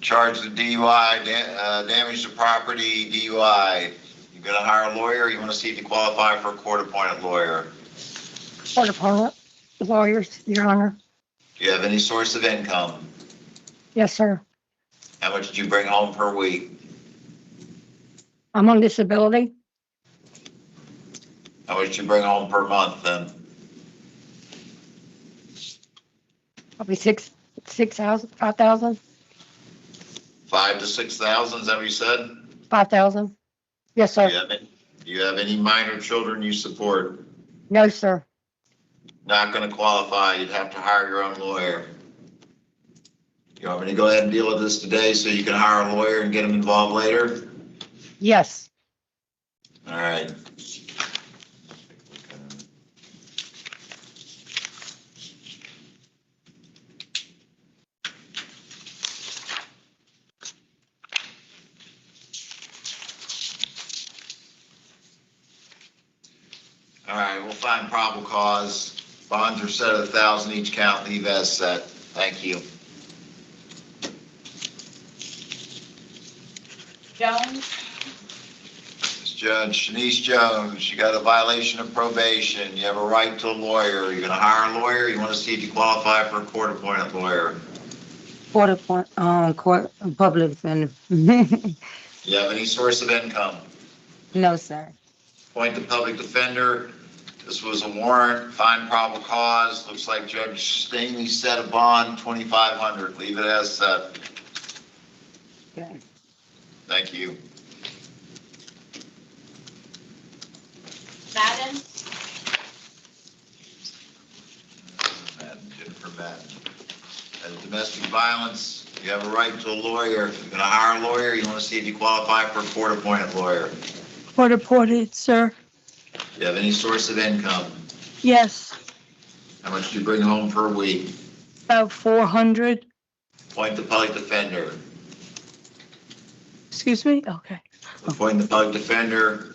Charged with DUI, damage to property, DUI. You gonna hire a lawyer? You wanna see if you qualify for a court-appointed lawyer? Court opponent, lawyers, Your Honor. Do you have any source of income? Yes, sir. How much did you bring home per week? I'm on disability. How much did you bring home per month then? Probably 6,000, 5,000, 5 to 6,000, is that what you said? 5,000. Yes, Do sir. you have any minor children you support? No, sir. Not gonna qualify, you'd have to hire your own lawyer. You want me to go ahead and deal with this today so you can hire a lawyer and get them involved later? Yes. All right. All right, we'll find probable cause. Bonds are set at 1,000 each count, leave as set. Thank you. Jones. Ms. Judge, Shanice Jones, you got a violation of probation. You have a right to a lawyer. You're gonna hire a lawyer? You wanna see if you qualify for a court-appointed lawyer? Court public defender. You have any source of income? No, sir. Appoint the public defender. This was a warrant, find probable cause. Looks like Judge Stamey set a bond, 2,500. Leave it as set. Okay. Thank you. Madden. Jennifer Madden. And domestic violence, you have a right to a lawyer. If you're gonna hire a lawyer, you wanna see if you qualify for a court-appointed lawyer. Court appointed, sir. You have any source of income? Yes, How much do you bring home per week? about 400. Appoint the public defender. Excuse me? Okay. Appoint the public defender.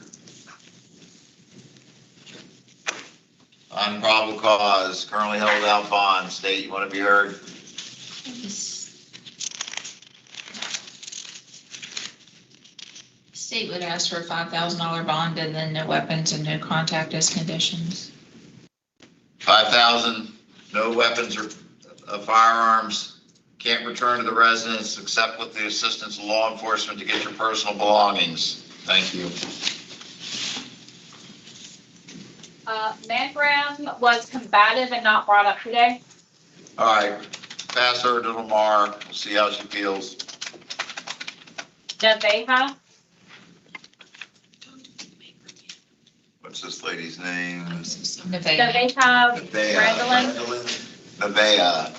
On probable cause, currently held without bond. State, you want to be heard? State would ask for a $5,000 bond and then no weapons and no contact as conditions. 5,000, no weapons or firearms, can't return to the residence except with the assistance of law enforcement to get your personal belongings. Thank you. Mangram was combative and not brought up today. All right, pass her to Lamar, we'll see how she feels. Neveja, What's this lady's name? Neveja, Nevaeh.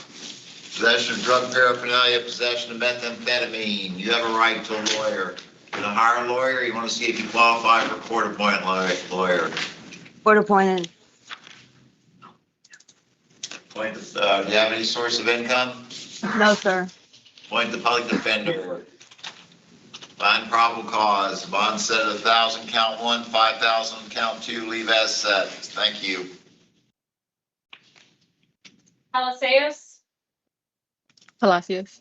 Possession of drug paraphernalia, possession of methamphetamine. You have a right to a lawyer. You want to hire a lawyer, you want to see if you qualify for a court-appointed lawyer. Court appointed. Do you have any source of income? No, sir. Appoint the public defender. Find probable cause. Bond set at 1,000, count 1, 5,000, count 2, leave as set. Thank you. Palacios, Palacios.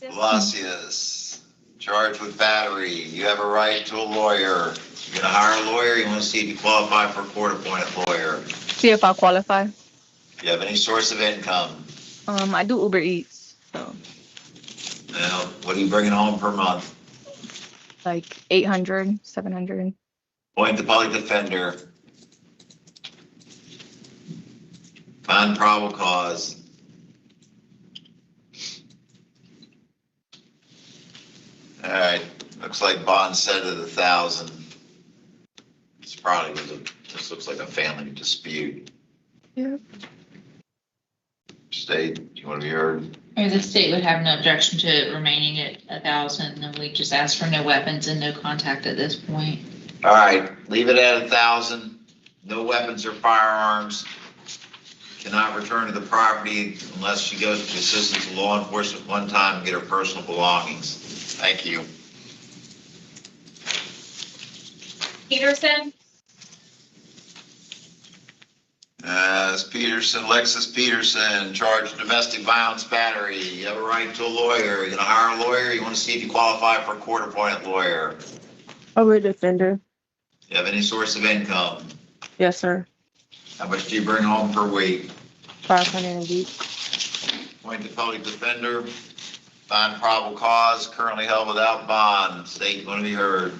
Palacios, charged with battery. You have a right to a lawyer. You're gonna hire a lawyer, you wanna see if you qualify for a court-appointed lawyer. See if I qualify. Do you have any source of income? I do Uber Eats, so Now, what are you bringing home per month? like 800, 700. Appoint the public defender. Find probable cause. All right, looks like bond set at 1,000. It's probably, this looks like a family dispute. Yep. State, you want to be heard? Or the state would have no objection to it remaining at 1,000, and we just ask for no weapons and no contact at this point. All right, leave it at 1,000. No weapons or firearms. Cannot return to the property unless she goes to the assistance of law enforcement one time and get her personal belongings. Thank you. Peterson, It's Peterson, Lexus Peterson, charged with domestic violence battery. You have a right to a lawyer. You're gonna hire a lawyer. You want to see if you qualify for a court-appointed lawyer. Uber defender. You have any source of income? Yes, sir. How much do you bring home per week? 500 a week. Appoint the public defender. Find probable cause, currently held without bond. State, going to be heard.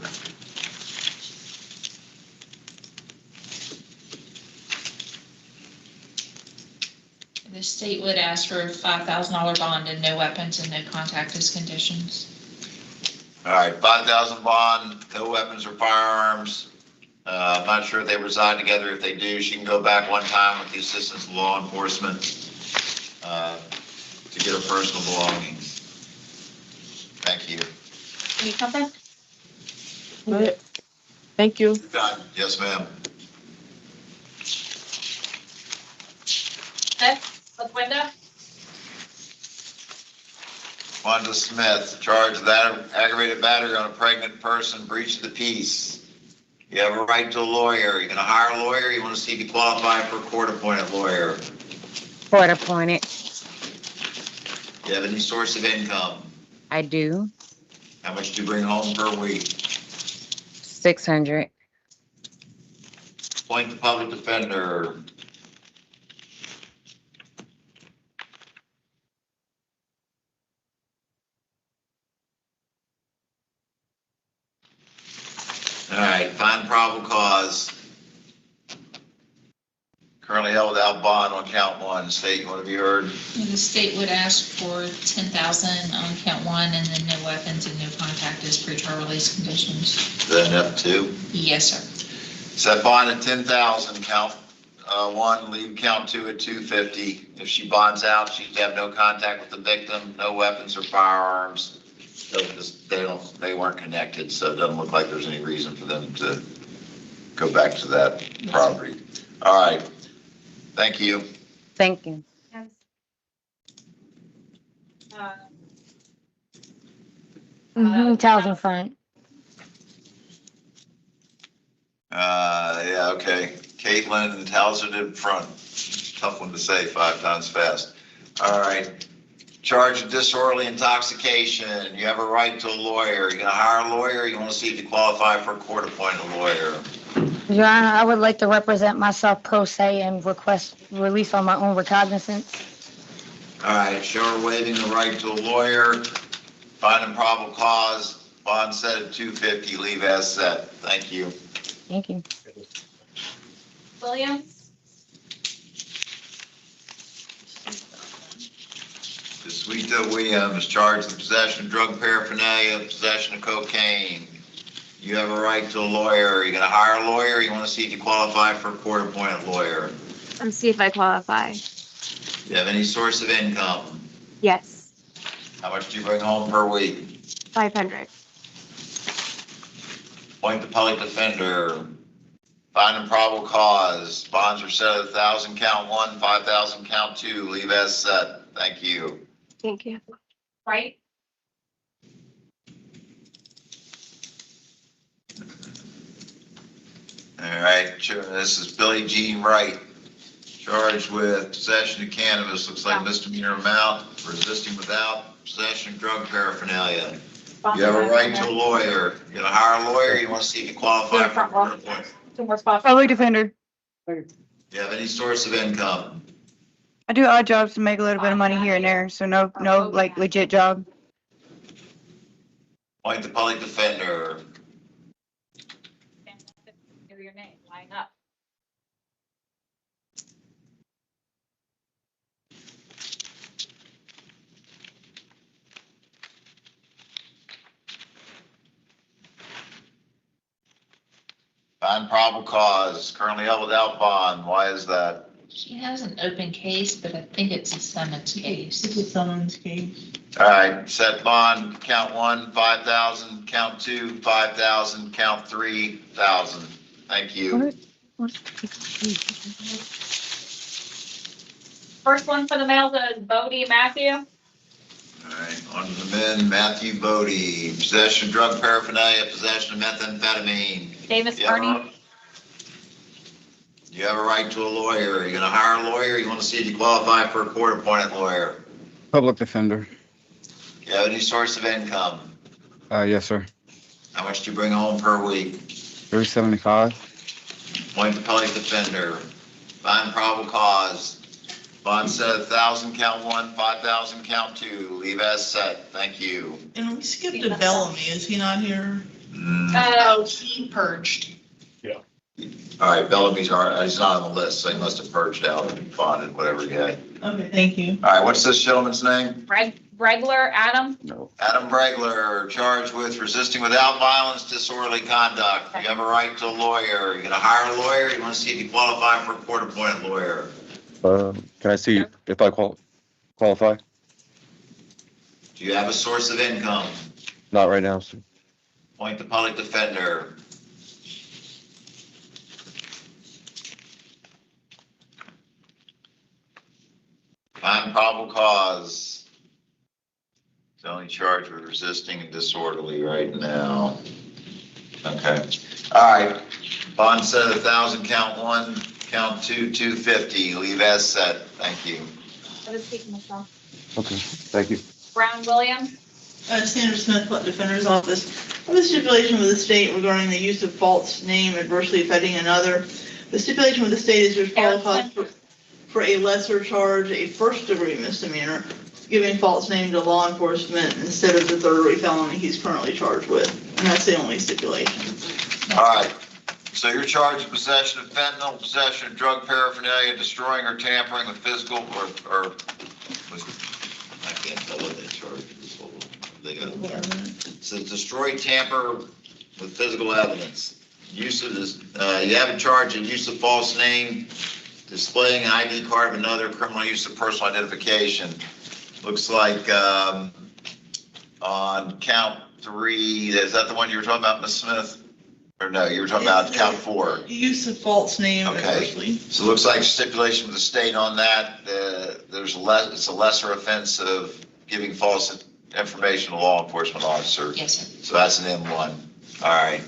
The state would ask for a $5,000 bond and no weapons and no contact as conditions. All right, 5,000 bond, no weapons or firearms. I'm not sure if they reside together. If they do, she can go back one time with the assistance of law enforcement to get her personal belongings. Thank you. need something? Good. Thank you. Done. Yes, ma'am. Smith, LaQuinda, Wanda Smith, charged with aggravated battery on a pregnant person, breach of the peace. You have a right to a lawyer. You're gonna hire a lawyer. You wanna see if you qualify for a court-appointed lawyer. Court appointed. You have any source of income? I do. How much do you bring home per week? 600. Appoint the public defender. All right, find probable cause. Currently held without bond on count 1. State, you want to be heard? And the state would ask for 10,000 on count 1 and then no weapons and no contact as pretrial release conditions. Then up to? Yes, sir. Set bond at 10,000, count one, leave count 2 at 250. If she bonds out, she'd have no contact with the victim, no weapons or firearms. They weren't connected, so it doesn't look like there's any reason for them to go back to that property. All right, thank you. Thank you. Yes. Towels in front. Yeah, okay. Caitlin Hauser in front. Tough one to say 5 times fast. All right. Charge of disorderly intoxication. You have a right to a lawyer. You're gonna hire a lawyer, or you wanna see if you qualify for a court-appointed lawyer? Your Honor, I would like to represent myself pro se and request release on my own recognizance. All right, show her waiving the right to a lawyer, finding probable cause, bond set at 250, leave as set. Thank you. Thank you. Williams? DeSuito Williams, charged with possession of drug paraphernalia, possession of cocaine. You have a right to a lawyer. You're gonna hire a lawyer, or you wanna see if you qualify for a court-appointed lawyer? Let's see if I qualify. You have any source of income? Yes, How much do you bring home per week? 500. Appoint the public defender. Finding probable cause. Bonds are set at 1,000 count 1, 5,000 count 2. Leave as set. Thank you. Thank you. Right? All right, this is Billy Jean Wright, charged with possession of cannabis, looks like misdemeanor amount, resisting without, possession of drug paraphernalia. You have a right to a lawyer. You're gonna hire a lawyer, you wanna see if you qualify for a court appointment? 2 more spots. Public defender. You have any source of income? I do odd jobs to make a little bit of money here and there, so no like legit job. Appoint the public defender. Hear your name, line up. Find probable cause, currently held without bond. Why is that? She has an open case, but I think it's a summons case. It's a summons case. All right, set bond, count 1, 5,000, count 2, 5,000, count 3, 1,000. Thank you. First one for the males is Bodie Matthew. All right, on to the men, Matthew Bodie, possession of drug paraphernalia, possession of methamphetamine. Davis Ernie. You have a right to a lawyer. You're gonna hire a lawyer, you wanna see if you qualify for a court-appointed lawyer? Public defender. You have any source of income? Yes, sir. How much do you bring home per week? 375. Appoint the public defender. Find probable cause. Bond set 1,000 count 1, 5,000 count 2. Leave as set. Thank you. And we skipped a Bellamy, is he not here? Oh, he purged. All right, Bellamy's, he's not on the list, so he must have purged out and bonded, whatever he had. Okay, thank you. All right, what's this gentleman's name? Bregler Adam. Adam Bregler, charged with resisting without violence, disorderly conduct. You have a right to a lawyer. You're gonna hire a lawyer, you wanna see if you qualify for a court-appointed lawyer? Can I see if I qualify? Do you have a source of income? Not right now, sir. Appoint the public defender. Find probable cause. He's only charged with resisting and disorderly right now. Okay. All right. Bond set 1,000 count 1, count 2, 250. Leave as set. Thank you. Let us speak, Michelle. Okay, thank you. Brown Williams. Sandra Smith, Public Defender's Office. I have a stipulation with the state regarding the use of false name adversely affecting another. The stipulation with the state is there's probable cause for a lesser charge, a first-degree misdemeanor, giving false name to law enforcement instead of the third-degree felony he's currently charged with. And that's the only stipulation. All right. So you're charged with possession of fentanyl, possession of drug paraphernalia, destroying or tampering with physical or I can't tell what they charge. They got it there. It says destroy, tamper with physical evidence. Use of this, you have a charge of use of false name displaying an ID card of another, criminal use of personal identification. Looks like, on count 3, is that the one you were talking about, Ms. Smith? Or no, you were talking about count 4? Use of false name Okay. adversely. So it looks like stipulation with the state on that, it's a lesser offense of giving false information to a law enforcement officer. Yes, sir. So that's an M1. All right.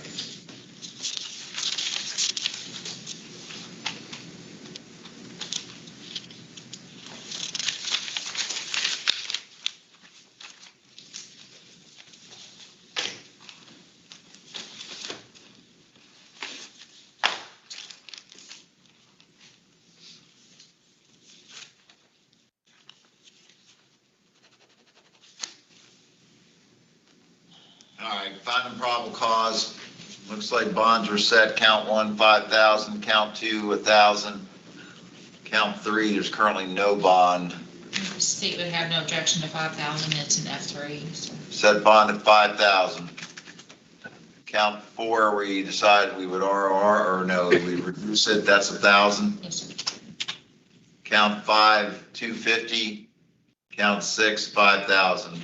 All right, finding probable cause. Looks like bonds were set. Count 1, 5,000. Count 2, 1,000. Count 3, there's currently no bond. The state would have no objection to 5,000, it's an F3, so. Set bond at 5,000. Count 4, we decided we would RR, or no, we reduce it, that's 1,000. Yes, sir. Count 5, 250. Count 6, 5,000.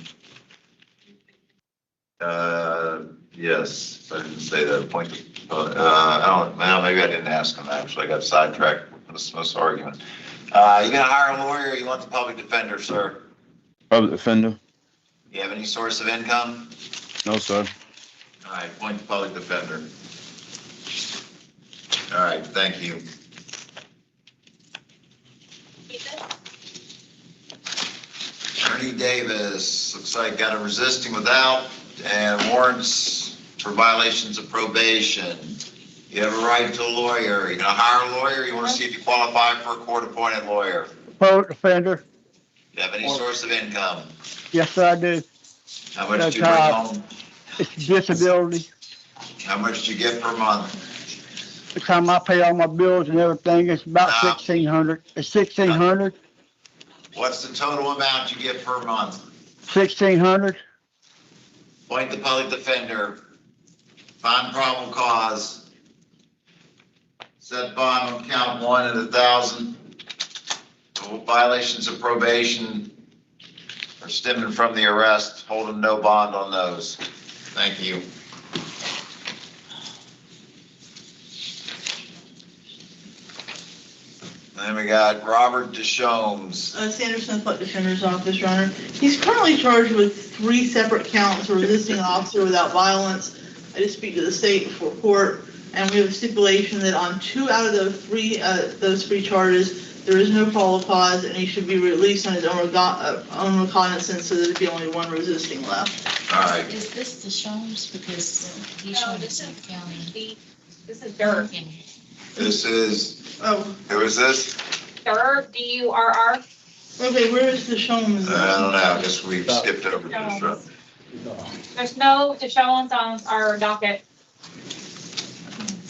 Yes, I didn't say that point. I don't, well, maybe I didn't ask him, actually. I got sidetracked with this argument. You gonna hire a lawyer or you want the public defender, sir? Public defender? You have any source of income? No, sir. All right, point to public defender. All right, thank you. Attorney Davis, looks like got a resisting without and warrants for violations of probation. You have a right to a lawyer. You gonna hire a lawyer? You wanna see if you qualify for a court-appointed lawyer? Public defender. You have any source of income? Yes, sir, I do. How much do you bring home? It's disability. How much do you get per month? The time I pay all my bills and everything, it's about No. 1,600. It's 1,600, What's the total amount you get per month? 1,600. Point the public defender. Find probable cause. Set bond on count 1 at 1,000. Violations of probation are stemming from the arrest. Holding no bond on those. Thank you. Then we got Robert Deshomes. Sanderson Public Defender's Office, Your Honor. He's currently charged with 3 separate counts of resisting an officer without violence. I just speak to the state before court, and we have a stipulation that on 2 out of those three charges, there is no probable cause, and he should be released on his own recognizance, so there'd be only 1 resisting left. All right. Is this the Shomes? Because he's showing us in county. This is Dirk. This is, Oh, who is this? Dirk, D-U-R-R. okay, where is the Shomes? I don't know. I guess we skipped over this. There's no Deshaun's on our docket.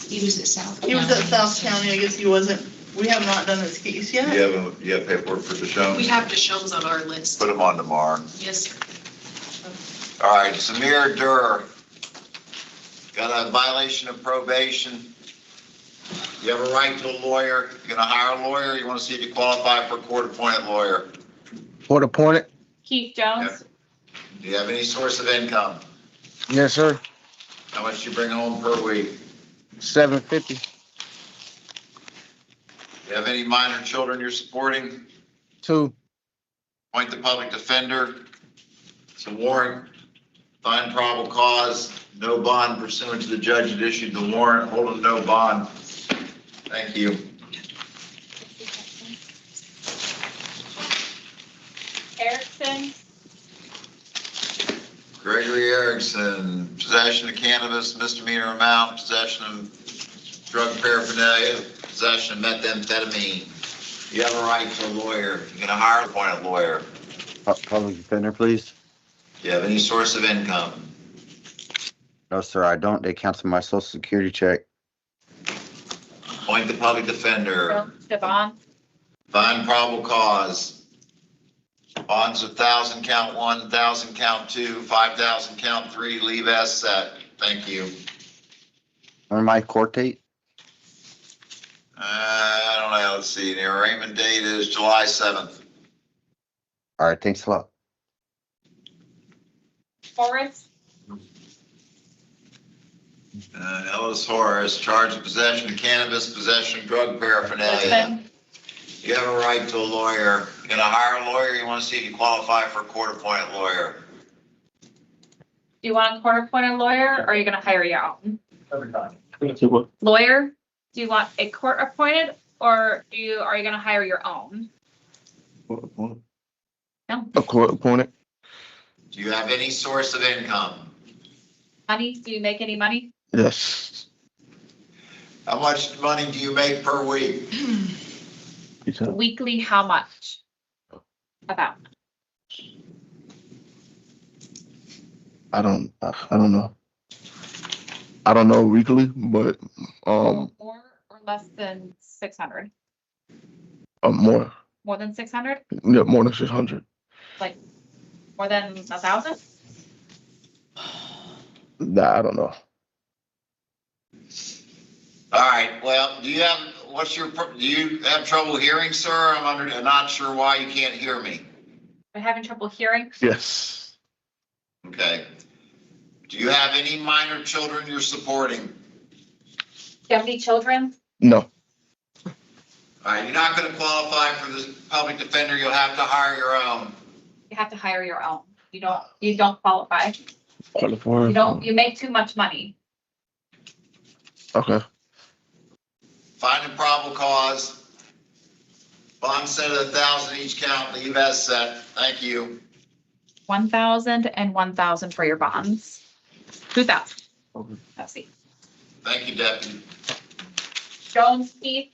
He was at South He was at South County, I guess he wasn't, we have not done this case yet. You have paperwork for Deshomes? We have Deshomes on our list. Put them on tomorrow. Yes, sir. All right, Samir Durr. Got a violation of probation. You have a right to a lawyer. You gonna hire a lawyer? You wanna see if you qualify for a court-appointed lawyer? Court appointed? Keith Jones. Do you have any source of income? Yes, sir. How much do you bring home per week? 750. Do you have any minor children you're supporting? 2. Appoint the public defender. It's a warrant. Find probable cause. No bond pursuant to the judge that issued the warrant. Holding no bond. Thank you. Erickson. Gregory Erickson, possession of cannabis, misdemeanor amount, possession of drug paraphernalia, possession of methamphetamine. You have a right to a lawyer. You're gonna hire an appointed lawyer. Public defender, please. Do you have any source of income? No, sir, I don't. They canceled my social security check. Appoint the public defender. Devon. Find probable cause. Bonds 1,000 count 1, 1,000 count 2, 5,000 count 3, leave as set. Thank you. Or my court date? I don't know, let's see, the arraignment date is July 7th. All right, thanks a lot. Horace, Ellis Horace, charged with possession of cannabis, possession of drug paraphernalia. Lisbon, You have a right to a lawyer. You gonna hire a lawyer? You wanna see if you qualify for a court-appointed lawyer? do you want a court-appointed lawyer, or are you gonna hire your own? Lawyer, do you want a court-appointed, or are you gonna hire your own? No. A court appointed? Do you have any source of income? Money, do you make any money? Yes. How much money do you make per week? Weekly, how much? About. I don't know. I don't know weekly, but More or less than 600? more. More than 600? Yeah, more than 600. Like, more than 1,000? Nah, I don't know. All right, well, do you have trouble hearing, sir? I'm not sure why you can't hear me. I'm having trouble hearing. Yes. Okay. Do you have any minor children you're supporting? Do you have any children? No. All right, you're not gonna qualify for the public defender. You'll have to hire your own. You have to hire your own. You don't qualify. Qualify. You make too much money. Okay. Find a probable cause. Bond set at 1,000 each count, leave as set. Thank you. 1,000 and 1,000 for your bonds. 2,000. Okay. Let's see. Thank you, Deputy. Jones, Keith,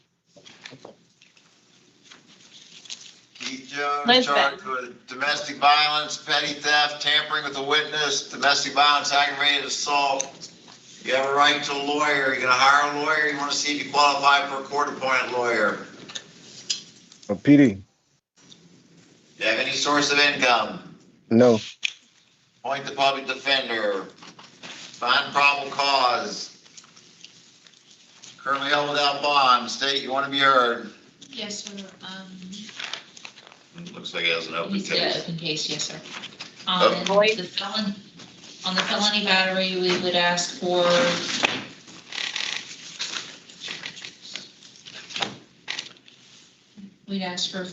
Keith Jones, Lisbon. charged with domestic violence, petty theft, tampering with a witness, domestic violence, aggravated assault. You have a right to a lawyer. You're gonna hire a lawyer. You wanna see if you qualify for a court-appointed lawyer. A PD? Do you have any source of income? No. Appoint the public defender. Find probable cause. Currently held without bond. State you want to be heard. Yes, sir. Looks like it has an open He's got an case. open case, yes, sir. Oh. On the felony battery, we would ask for we'd ask for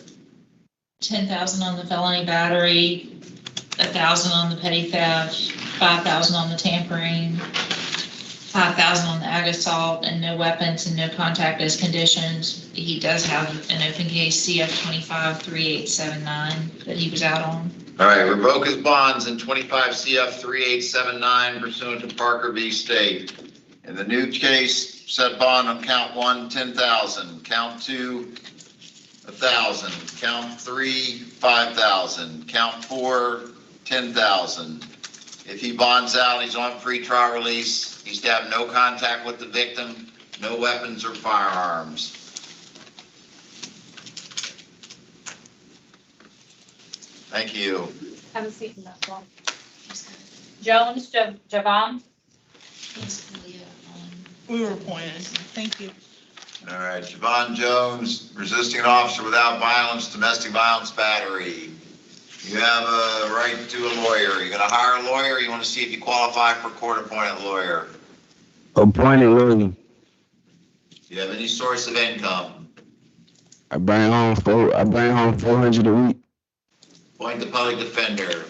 10,000 on the felony battery, 1,000 on the petty theft, 5,000 on the tampering, 5,000 on the ag assault, and no weapons and no contact as conditions. He does have an open case CF 253879 that he was out on. All right, revoke his bonds in 25 CF 3879 pursuant to Parker v. State. In the new case, set bond on count 1, 10,000, count 2, 1,000, count 3, 5,000, count 4, 10,000. If he bonds out, he's on pretrial release. He's to have no contact with the victim, no weapons or firearms. Thank you. have a seat in that one. Jones, Javon, We were appointed. Thank you. All right, Javon Jones, resisting an officer without violence, domestic violence battery. You have a right to a lawyer. You're gonna hire a lawyer, you wanna see if you qualify for a court-appointed lawyer. Appointed lawyer. Do you have any source of income? I bring home 400 a week. Appoint the public defender.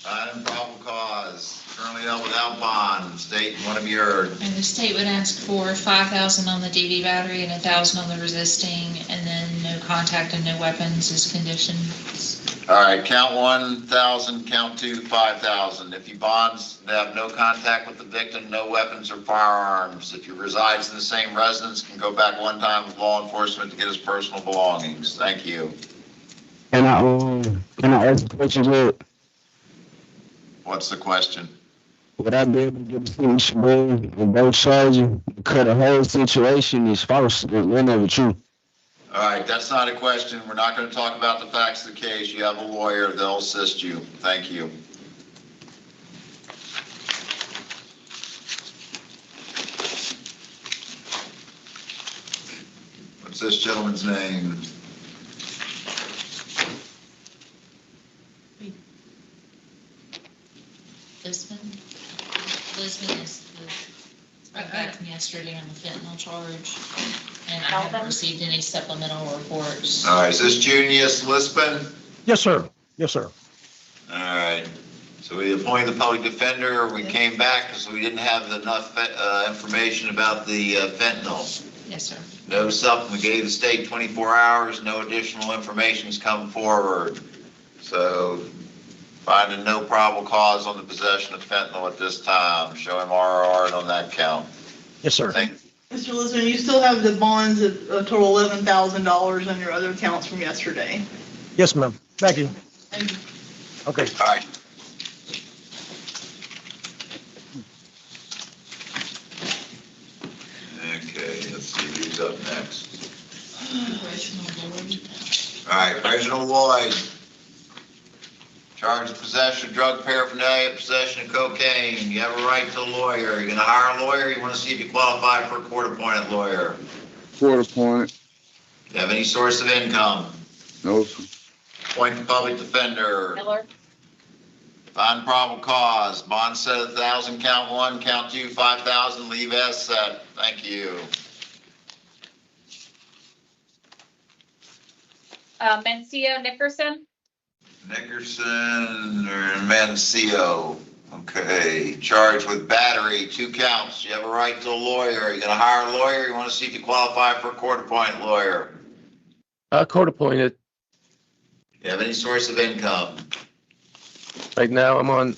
Find probable cause, currently held without bond, state you want to be heard. And the state would ask for 5,000 on the DV battery and 1,000 on the resisting, and then no contact and no weapons as conditions. All right, count 1,000, count 2, 5,000. If he bonds, they have no contact with the victim, no weapons or firearms. If he resides in the same residence, can go back one time with law enforcement to get his personal belongings. Thank you. Can I ask a question, Lord? What's the question? Would I be able to get a signature on both charges? Because the whole situation is false, none of it true. All right, that's not a question. We're not going to talk about the facts of the case. You have a lawyer. They'll assist you. Thank you. What's this gentleman's name? Lisbon is right back from yesterday on the fentanyl charge, and I haven't received any supplemental reports. All right, is this Junius Lisbon? Yes, sir. Yes, sir. All right. So we appointed the public defender. We came back because we didn't have enough information about the fentanyl. Yes, sir. No supplement. We gave the state 24 hours. No additional information's come forward. So finding no probable cause on the possession of fentanyl at this time. Show him RR on that count. Yes, sir. Mr. Lisbon, you still have the bonds of a total $11,000 on your other accounts from yesterday. Yes, ma'am. Thank you. Thank you. Okay. All right. Okay, let's see who's up next. All right, Reginald Lloyd. Charged with possession of drug paraphernalia, possession of cocaine. You have a right to a lawyer. You're gonna hire a lawyer, you wanna see if you qualify for a court-appointed lawyer. Court-appointed. You have any source of income? No, sir. Appoint the public defender. Miller, Find probable cause. Bond set 1,000, count 1, count 2, 5,000, leave as set. Thank you. Mencio Nickerson, Nickerson or Mancio. Okay, charged with battery, 2 counts. You have a right to a lawyer. You're gonna hire a lawyer. You wanna see if you qualify for a court-appointed lawyer. Court appointed. You have any source of income? Right now, I'm on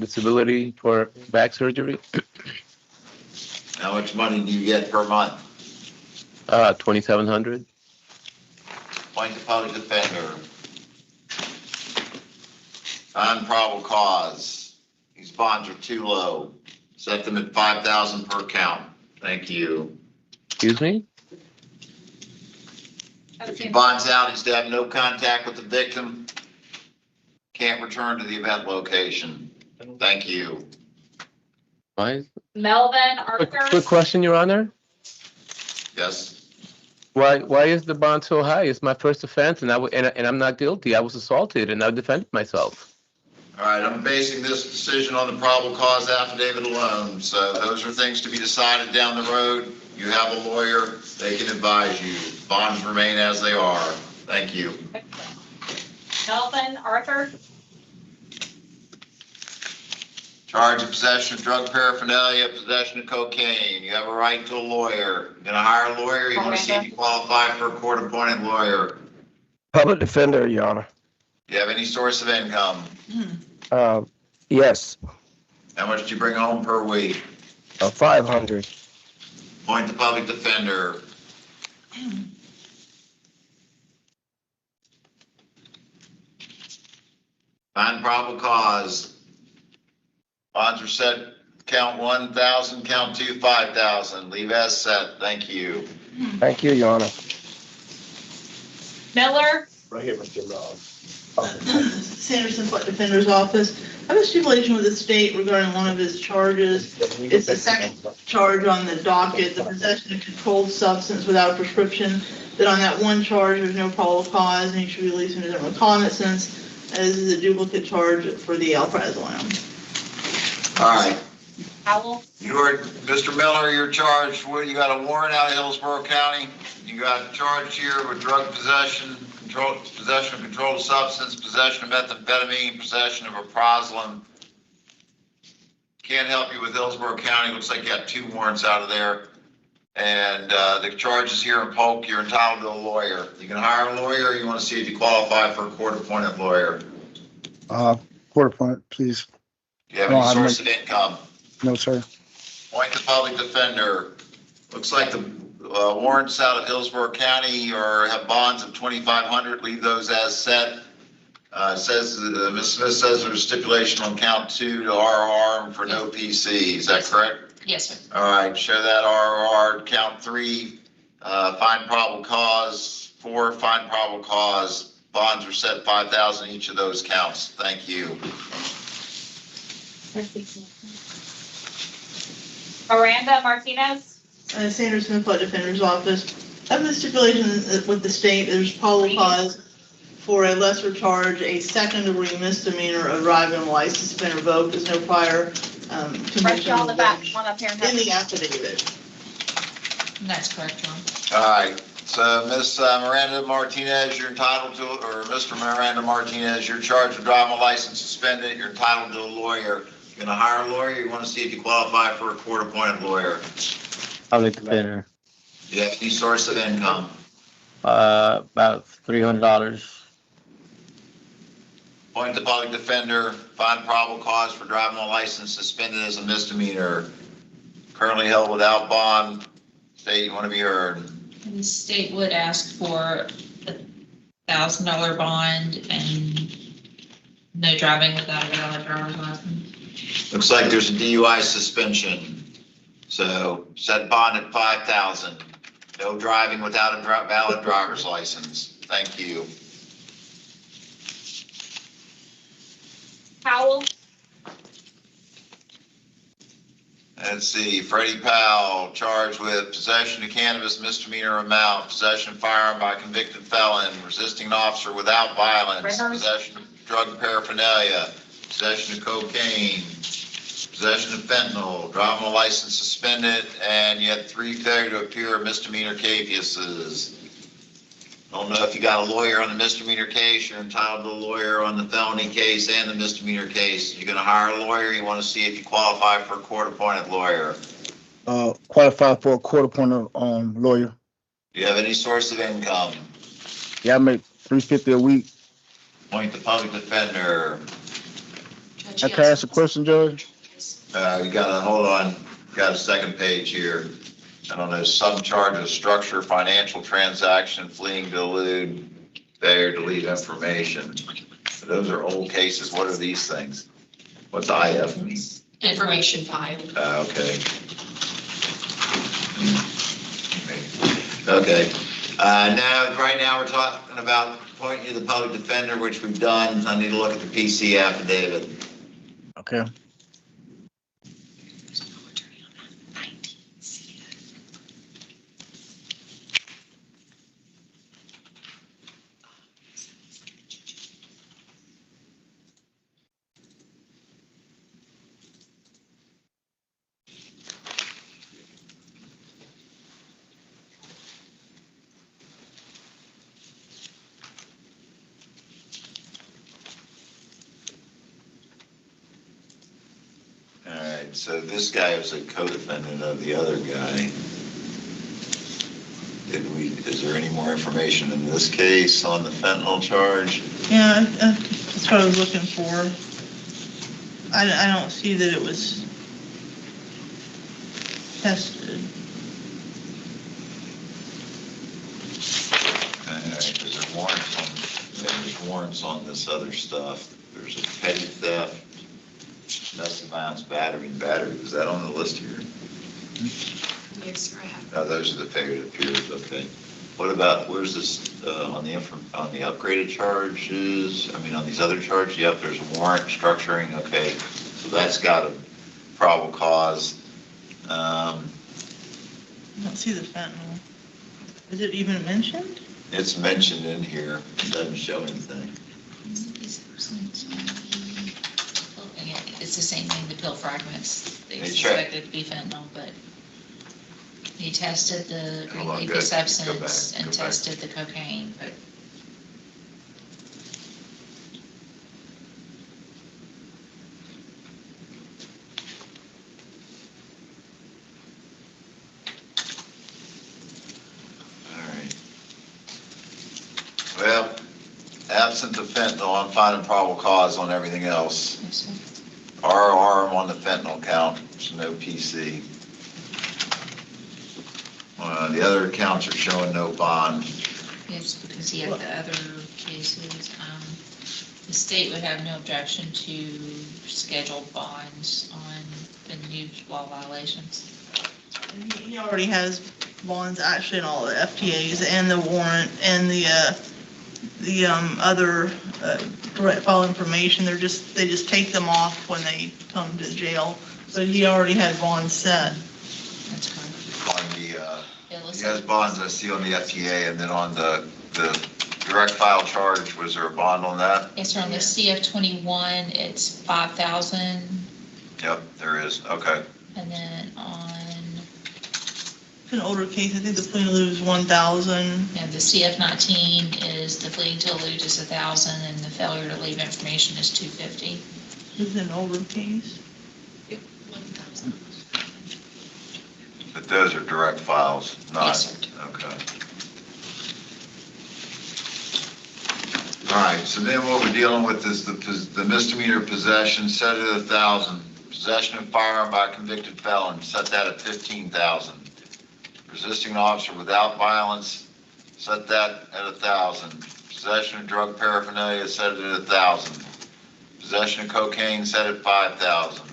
disability for back surgery. How much money do you get per month? 2,700. Appoint the public defender. Find probable cause. These bonds are too low. Set them at 5,000 per count. Thank you. Excuse me? If he bonds out, he's to have no contact with the victim. Can't return to the event location. Thank you. Why? Melvin Quick Arthur, question, Your Honor. Yes. Why is the bond so high? It's my first offense, and I'm not guilty. I was assaulted, and I defended myself. All right, I'm basing this decision on the probable cause affidavit alone. So those are things to be decided down the road. You have a lawyer, they can advise you. Bonds remain as they are. Thank you. Melvin Arthur, Charge of possession of drug paraphernalia, possession of cocaine. You have a right to a lawyer. You're gonna hire a lawyer, you wanna see if you qualify for a court-appointed lawyer. Public defender, Your Honor. Do you have any source of income? Yes, How much do you bring home per week? 500. Appoint the public defender. Find probable cause. Bonds are set, count 1,000, count 2, 5,000. Leave as set. Thank you. Thank you, Your Honor. Miller, Right here, Mr. Rob. Sanderson Public Defender's Office. I have a stipulation with the state regarding one of his charges. It's the second charge on the docket, the possession of controlled substance without a prescription. That on that one charge, there's no probable cause, and he should be released under general recognizance. This is a duplicate charge for the alprazolam. All right. Howell, Mr. Miller, you're charged with, you got a warrant out of Hillsborough County. You got charged here with drug possession, possession of controlled substance, possession of methamphetamine, possession of alprazolam. Can't help you with Hillsborough County. Looks like you got 2 warrants out of there. And the charge is here in Polk. You're entitled to a lawyer. You can hire a lawyer, or you want to see if you qualify for a court-appointed lawyer. Court appointed, please. Do you have any source of income? No, sir. Appoint the public defender. Looks like the warrants out of Hillsborough County have bonds of 2,500, leave those as set. Says, Ms. Smith says there's a stipulation on count 2 to RR for no PC, is that correct? Yes, sir. All right, show that RR, count 3, find probable cause, 4, find probable cause, bonds are set 5,000 each of those counts, thank you. Miranda Martinez? Sanders Smith, Flood Defender's Office. I have the stipulation with the state, there's probable cause for a lesser charge, a second-degree misdemeanor of driving a license has been revoked, there's no prior Right conviction on the back, one up here. in the affidavit. That's correct, John. All right, so Ms. Miranda Martinez, you're entitled to, or Mr. Miranda Martinez, you're charged with driving a license suspended, you're entitled to a lawyer. You're gonna hire a lawyer, you wanna see if you qualify for a court-appointed lawyer. Public defender, Do you have any source of income? about $300. Appoint the public defender, find probable cause for driving a license suspended as a misdemeanor. Currently held without bond. State, you want to be heard. And the state would ask for a $1,000 bond and no driving without a valid driver's license. Looks like there's a DUI suspension. So set bond at 5,000. No driving without a valid driver's license. Thank you. Powell? Let's see, Freddie Powell, charged with possession of cannabis misdemeanor amount, possession of firearm by convicted felon, resisting an officer without violence, possession of drug paraphernalia, possession of cocaine, possession of fentanyl, driving a license suspended, and you had 3 failure to appear misdemeanor cases. I don't know if you got a lawyer on the misdemeanor case, you're entitled to a lawyer on the felony case and the misdemeanor case. You're gonna hire a lawyer, you wanna see if you qualify for a court-appointed lawyer. Qualify for a court-appointed lawyer. Do you have any source of income? Yeah, I make $350 a week. Appoint the public defender. I can ask a question, Judge? You gotta, hold on, got a second page here. I don't know, some charge of structure, financial transaction, fleeing to elude, failure to leave information. Those are old cases. What are these things? What's IF mean? Information 5. Okay. Okay. Right now, we're talking about appointing you the public defender, which we've done. I need to look at the PC affidavit. Okay. So this guy was a co-defendant of the other guy. Is there any more information in this case on the fentanyl charge? Yeah, that's what I was looking for. I don't see that it was tested. All right, there's warrants on this other stuff. There's a petty theft, domestic violence, battery, and battery. Is that on the list here? Yes, sir, I have. No, those are the failure to appear. Okay. What about, where's this, on the upgraded charges? I mean, on these other charges? Yep, there's a warrant structuring. Okay. So that's got a probable cause. I don't see the fentanyl. Is it even mentioned? It's mentioned in here. It doesn't show anything. It's the same thing, the pill fragments. They Hey, check. suspected to be fentanyl, but he tested the green Hold on, leafy go substance back, and go back. tested the cocaine, but All right. Well, absent the fentanyl, I'm finding probable cause on everything else. RR on the fentanyl count, so no PC. The other accounts are showing no bond. Yes, because he had the other cases. The state would have no objection to scheduled bonds on the new law violations. He already has bonds actually in all the FTAs and the warrant and the other direct file information. They just take them off when they come to jail. So he already had bonds set. That's correct. On the, he has bonds I see on the FTA, and then on the direct file charge, was there a bond on that? Yes, sir. On the CF-21, it's 5,000. Yep, there is, okay. And then on, An older case, I think the plea lose 1,000. and the CF-19 is the fleeing to elude is 1,000, and the failure to leave information is 250. This is an older case. But those are direct files, not, Yes, sir. okay. All right, so then what we're dealing with is the misdemeanor possession, set it at 1,000. Possession of firearm by a convicted felon, set that at 15,000. Resisting an officer without violence, set that at 1,000. Possession of drug paraphernalia, set it at 1,000. Possession of cocaine, set at 5,000.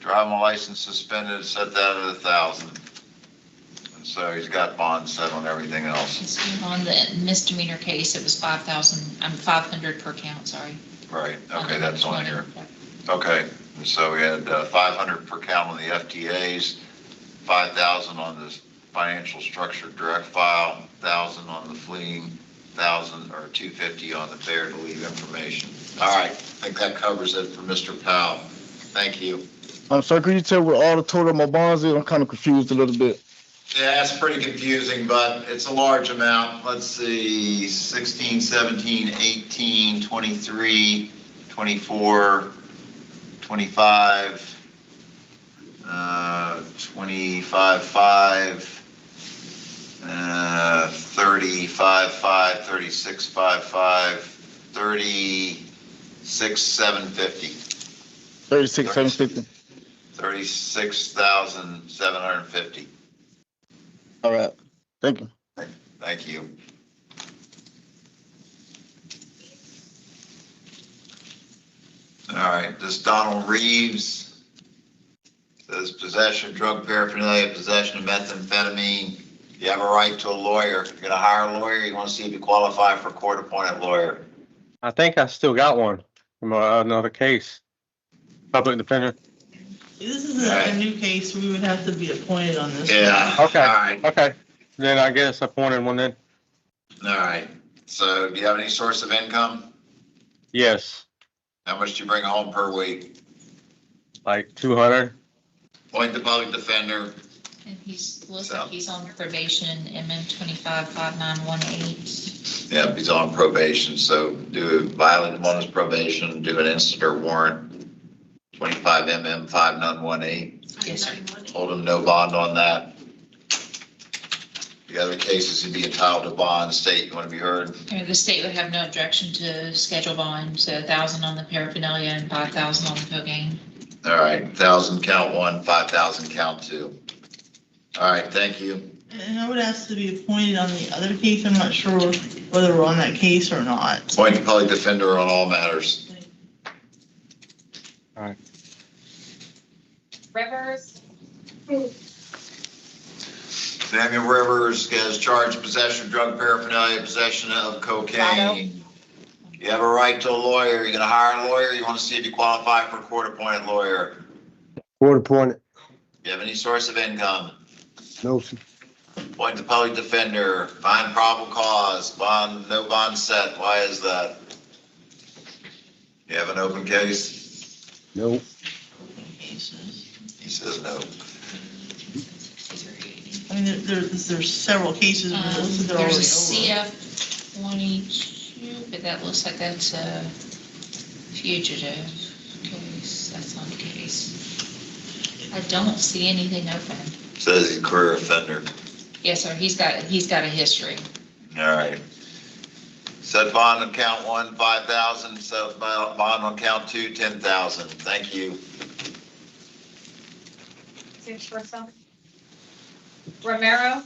Driving license suspended, set that at 1,000. And so he's got bonds set on everything else. On the misdemeanor case, it was 500 per count, sorry. Right, okay, that's on here. Okay, and so we had 500 per count on the FTAs, 5,000 on the financial structure direct file, 1,000 on the fleeing, 1,000 or 250 on the failure to leave information. All right, I think that covers it for Mr. Powell. Thank you. Sir, could you tell what all the total of my bonds is? I'm kind of confused a little bit. Yeah, it's pretty confusing, but it's a large amount. Let's see, 16, 17, 18, 23, 24, 25, 25, 5, 35, 5, 36, 5, 5, 36, 750. 36, 750. 36,750. All right. Thank you. Thank you. All right, this Donald Reeves says possession of drug paraphernalia, possession of methamphetamine. You have a right to a lawyer. You're gonna hire a lawyer, you wanna see if you qualify for a court-appointed lawyer. I think I still got one from another case. Public defender. This is a new case. We would have to be appointed on this. Yeah. Okay. All right. Okay. Then I guess I appointed one then. All right. So do you have any source of income? Yes. How much do you bring home per week? Like 200. Appoint the public defender. And looks like he's on probation, MM 255918. Yeah, he's on probation, so violate him on his probation, do an instant or warrant. 25 MM 5918. Yes, sir. Hold him no bond on that. The other cases, he'd be entitled to bond. State, you want to be heard? The state would have no objection to schedule bond, so 1,000 on the paraphernalia and 5,000 on the cocaine. All right, 1,000 count one, 5,000 count two. All right, thank you. And I would ask to be appointed on the other case. I'm not sure whether we're on that case or not. Appoint the public defender on all matters. All right. Rivers, Samuel Rivers has charged possession of drug paraphernalia, possession of cocaine. You have a right to a lawyer. You're gonna hire a lawyer. You want to see if you qualify for a court-appointed lawyer. Court appointed. You have any source of income? No, sir. Appoint the public defender. Find probable cause. Bond, no bond set. Why is that? You have an open case? No. He says no. I mean, there's several cases. But they're There's a already over. CF-22, but that looks like that's a fugitive case. That's not a case. I don't see anything open. Says he's a career offender. Yes, sir. He's got a history. All right. Set bond on count one, 5,000. Set bond on count two, 10,000. Thank you. six for some. Romero,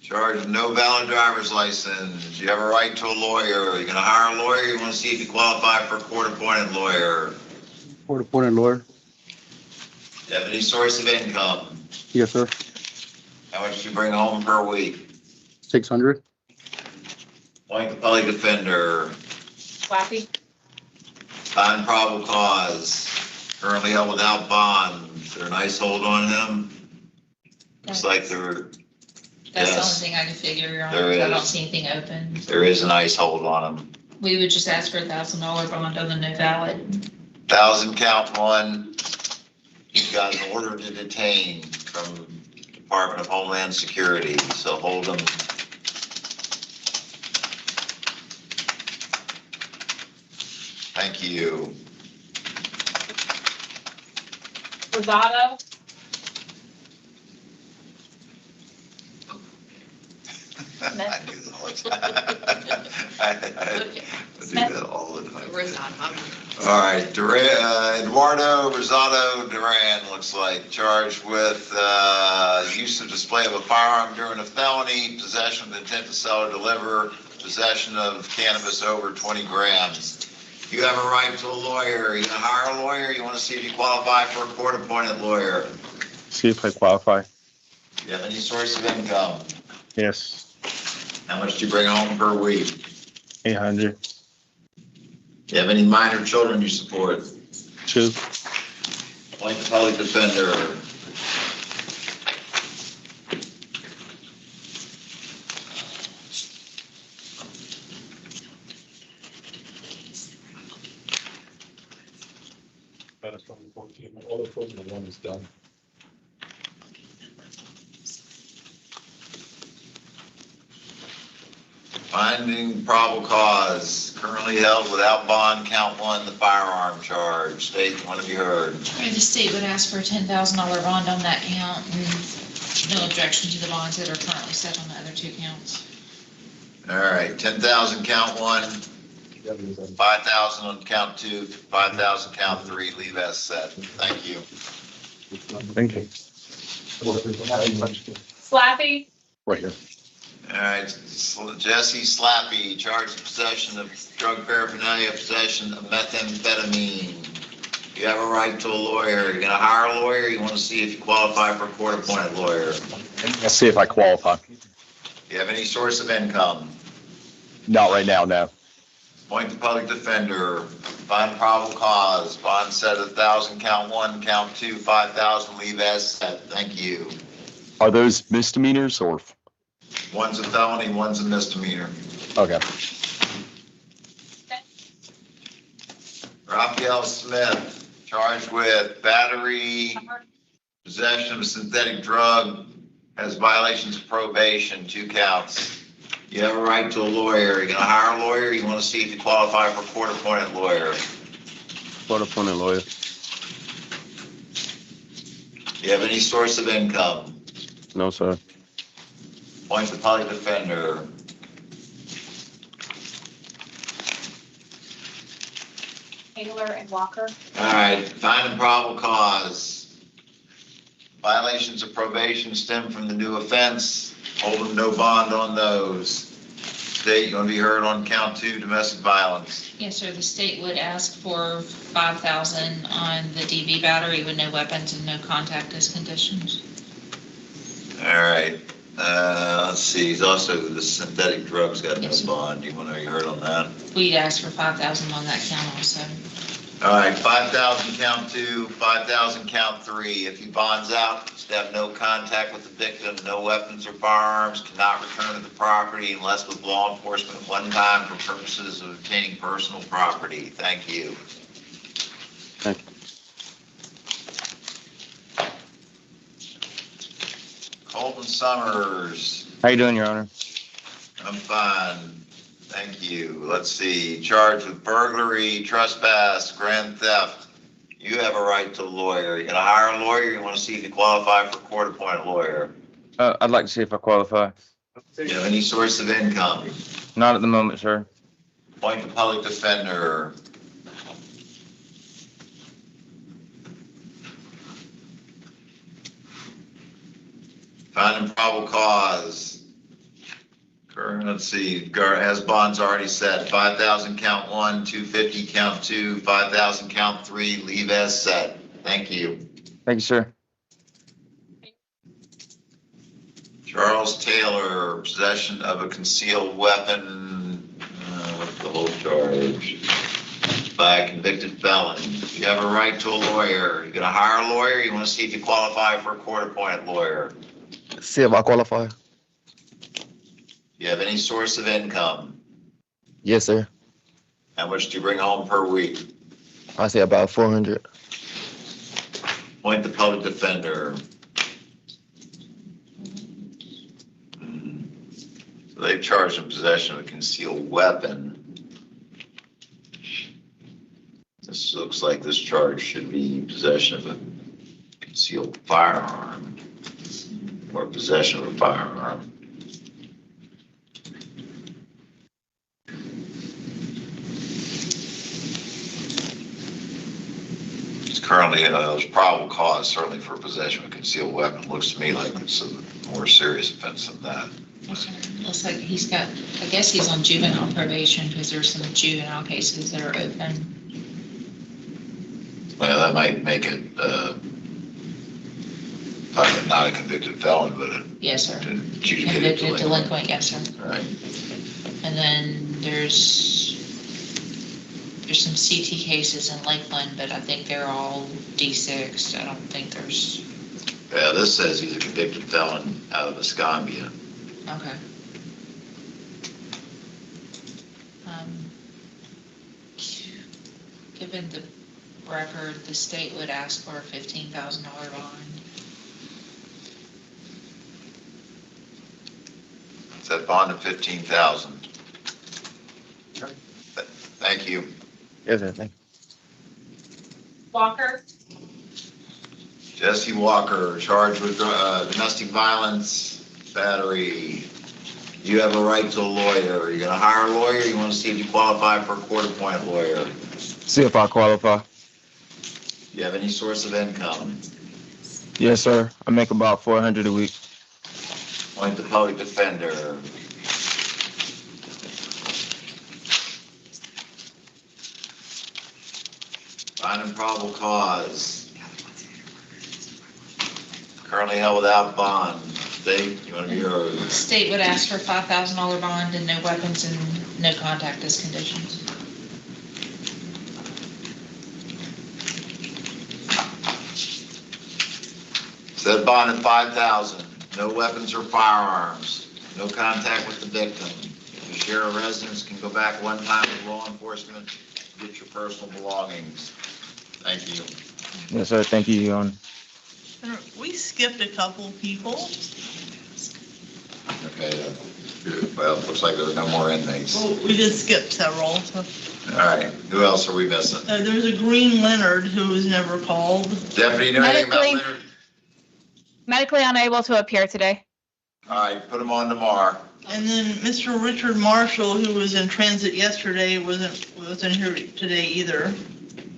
Charge of no valid driver's license. You have a right to a lawyer. You're gonna hire a lawyer, you wanna see if you qualify for a court-appointed lawyer. Court-appointed lawyer? You have any source of income? Yes, sir. How much do you bring home per week? 600? Appoint the public defender. Slappy, Find probable cause. Currently held without bond. Is there a nice hold on him? Looks like there, That's the only yes, thing I can figure, Your there Honor, 'cause I don't is. see anything open. there is a nice hold on him. We would just ask for $1,000 bond on the no valid. 1,000 count one. You've got an order to detain from Department of Homeland Security, so hold them. Thank you. Rosado, I do that all the time. I do that all the time. All right, Eduardo Rosado Duran looks like charged with use of display of a firearm during a felony, possession with intent to sell or deliver, possession of cannabis over 20 grams. You have a right to a lawyer. You gonna hire a lawyer? You want to see if you qualify for a court-appointed lawyer? See if I qualify. You have any source of income? Yes, How much do you bring home per week? 800. You have any minor children you support? 2. Appoint the public defender. All the 1 is done. Finding probable cause, currently held without bond, count one, the firearm charge. State, you want to be heard. The state would ask for a $10,000 bond on that count and no objection to the bonds that are currently set on the other 2 counts. All right, 10,000 count one, 5,000 on count two, 5,000 count three, leave as set. Thank you. Thank you. Slappy, Right here. All right, Jesse Slappy, charged with possession of drug paraphernalia, possession of methamphetamine. You have a right to a lawyer. You're gonna hire a lawyer, you wanna see if you qualify for a court-appointed lawyer. Let's see if I qualify. You have any source of income? Not right now, no. Appoint the public defender, find probable cause, bond set at 1,000, count one, count two, 5,000, leave as set. Thank you. Are those misdemeanors or? One's a felony, one's a misdemeanor. Okay. Raphael Smith, charged with battery, possession of a synthetic drug, has violations of probation, 2 counts. You have a right to a lawyer. You're gonna hire a lawyer, you wanna see if you qualify for a court-appointed lawyer. Court-appointed lawyer. You have any source of income? No, sir. Appoint the public defender. Taylor, and Walker. All right, find a probable cause. Violations of probation stem from the new offense. Hold them no bond on those. State, you want to be heard on count two, domestic violence. Yes, sir, the state would ask for 5,000 on the DV battery with no weapons and no contact as conditions. All right, let's see, he's also, the synthetic drugs got no bond. You want to be heard on that? We'd ask for 5,000 on that count also. All right, 5,000 count two, 5,000 count three. If he bonds out, he's to have no contact with the victim, no weapons or firearms, cannot return to the property unless with law enforcement at one time for purposes of obtaining personal property. Thank you. Thank you. Colton Summers, How you doing, Your Honor? I'm fine. Thank you. Let's see, charged with burglary, trespass, grand theft. You have a right to a lawyer. You gonna hire a lawyer? You wanna see if you qualify for a court-appointed lawyer? I'd like to see if I qualify. Do you have any source of income? Not at the moment, sir. Appoint the public defender. Finding probable cause. Let's see, has bonds already set, 5,000 count one, 250 count two, 5,000 count three, leave as set. Thank you. Thank you, sir. Charles Taylor, possession of a concealed weapon, what's the whole charge? By a convicted felon. You have a right to a lawyer. You gonna hire a lawyer? You wanna see if you qualify for a court-appointed lawyer? See if I qualify. You have any source of income? Yes, sir. How much do you bring home per week? I say about 400. Appoint the public defender. So they charged him possession of a concealed weapon. This looks like this charge should be possession of a concealed firearm or possession of a firearm. It's currently, there's probable cause certainly for possession of a concealed weapon. Looks to me like it's a more serious offense than that. Looks like he's got, I guess he's on juvenile probation because there's some juvenile cases that are open. Well, that might make it, probably not a convicted felon, but a Yes, sir. adjudicated Convicted delinquent. delinquent, yes, sir. Right. And then there's some CT cases in Lakeland, but I think they're all D6. I don't think there's, Yeah, this says he's a convicted felon out of Escambia. okay. Given the record, the state would ask for a $15,000 bond. Set bond of 15,000. Thank you. Yes, sir. Thank you. Walker, Jesse Walker, charged with domestic violence, battery. You have a right to a lawyer. You're gonna hire a lawyer? You wanna see if you qualify for a court-appointed lawyer? See if I qualify. You have any source of income? Yes, sir. I make about 400 a week. Appoint the public defender. Finding probable cause. Currently held without bond. State, you want to be yours? State would ask for $5,000 bond and no weapons and no contact as conditions. Set bond at 5,000. No weapons or firearms. No contact with the victim. If you share a residence, can go back one time with law enforcement, get your personal belongings. Thank you. Yes, sir. Thank you, Your Honor. We skipped a couple people. Okay, well, it looks like there are no more inmates. Well, we did skip several. So. All right, who else are we missing? There was a Green Leonard who was never called. Deputy, you know anything about Leonard? medically unable to appear today. All right, put him on tomorrow. And then Mr. Richard Marshall, who was in transit yesterday, wasn't here today either.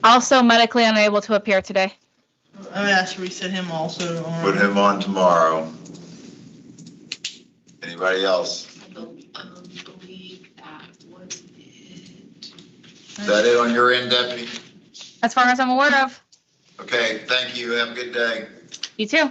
Also medically unable to appear today. I would ask to reset him also. Put him on tomorrow. Anybody else? I believe that was it. Is that it on your end, Deputy? As far as I'm aware of. Okay, thank you. Have a good day. You too.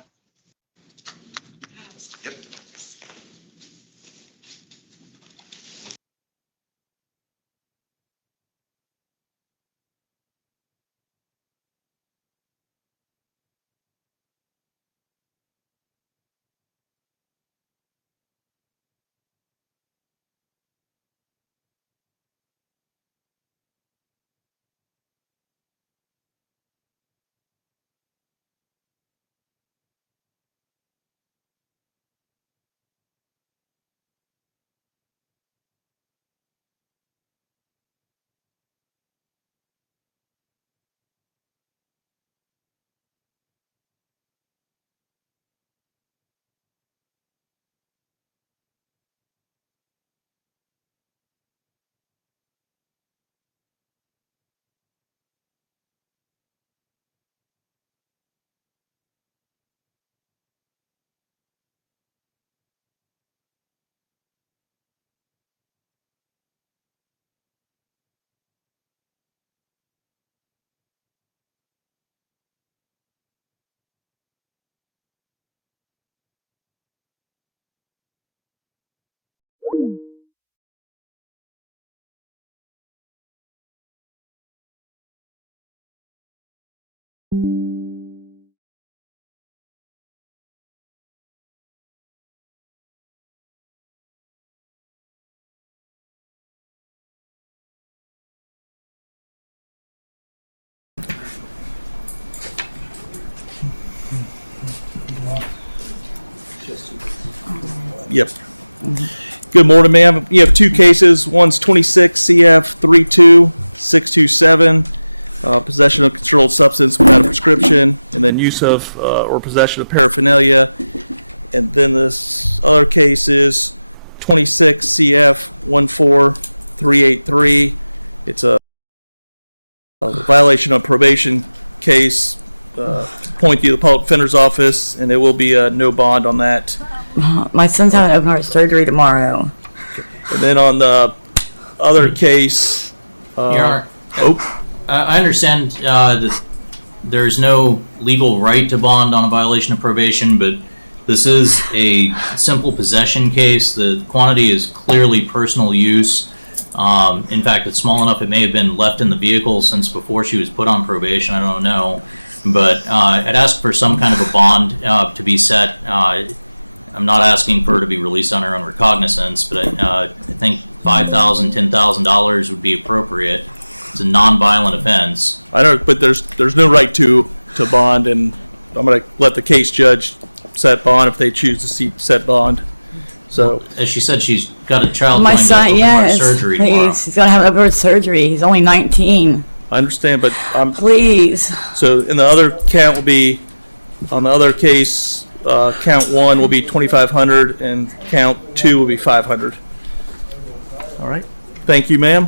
Yep. Good morning, ma'am. You have two cases. One's 26 CF 32627, possession of controlled substance without a prescription, and then use of or possession of paraphernalia. And then this other case is 26 CF 14383. It's a violation of probation case. Point to the Polk Defender's Office, and it will be no bond on that. My son's having open heart surgery tomorrow. And then on the other case, Your Honor, I understand that there's no legal right to bond on a violation of probation, but this is a simple possession case. The quantity is clearly personal use. In fact, it's small enough it may have been left in the vehicle since before she was put on probation. I don't know. But I'd ask for some kind of a bond to be set. I'm not asking for her to be released on her own recognizance, but I think $5,000, $10,000 would be appropriate. It's a non-violent offense. I don't, but there's no right to bond, and I'm going to let the case judge set bond if they choose to set bond. So, as she said, she's got a child My going son, to open heart yes, surgery tomorrow. please. He's gonna have open heart surgery. He's only 19. I understand, but please. So, in the other count will be on the other case. Count 1 will be 2,500, and count 2 will be 500. All right. Thank you, ma'am.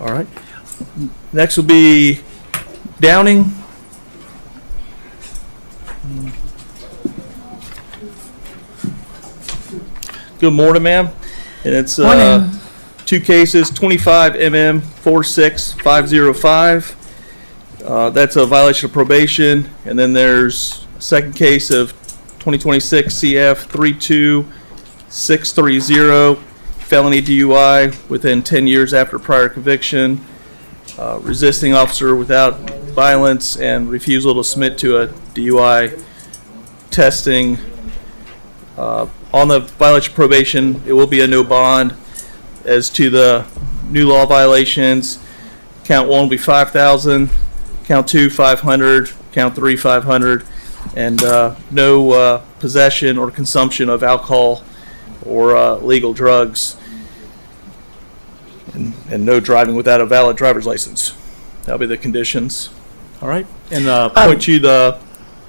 All right. Next will be Downing. Good morning, ma'am. And it's two cases, 25 MM 46505. That's a violation of probation. And then there's a second case of 2026 CF 32630, felony DUI within 10 years after prior conviction, resisting officer without violence, and refusal to submit to a DUI testing. On the violation of probation, it will be a no bond. As to the new law violations, count 1 will be 5,000, count 2 500, count 3 500, and no possession or consumption of alcohol or legal drugs, and no driving without a valid driver's license. That'll be the conditions. All right, and point to the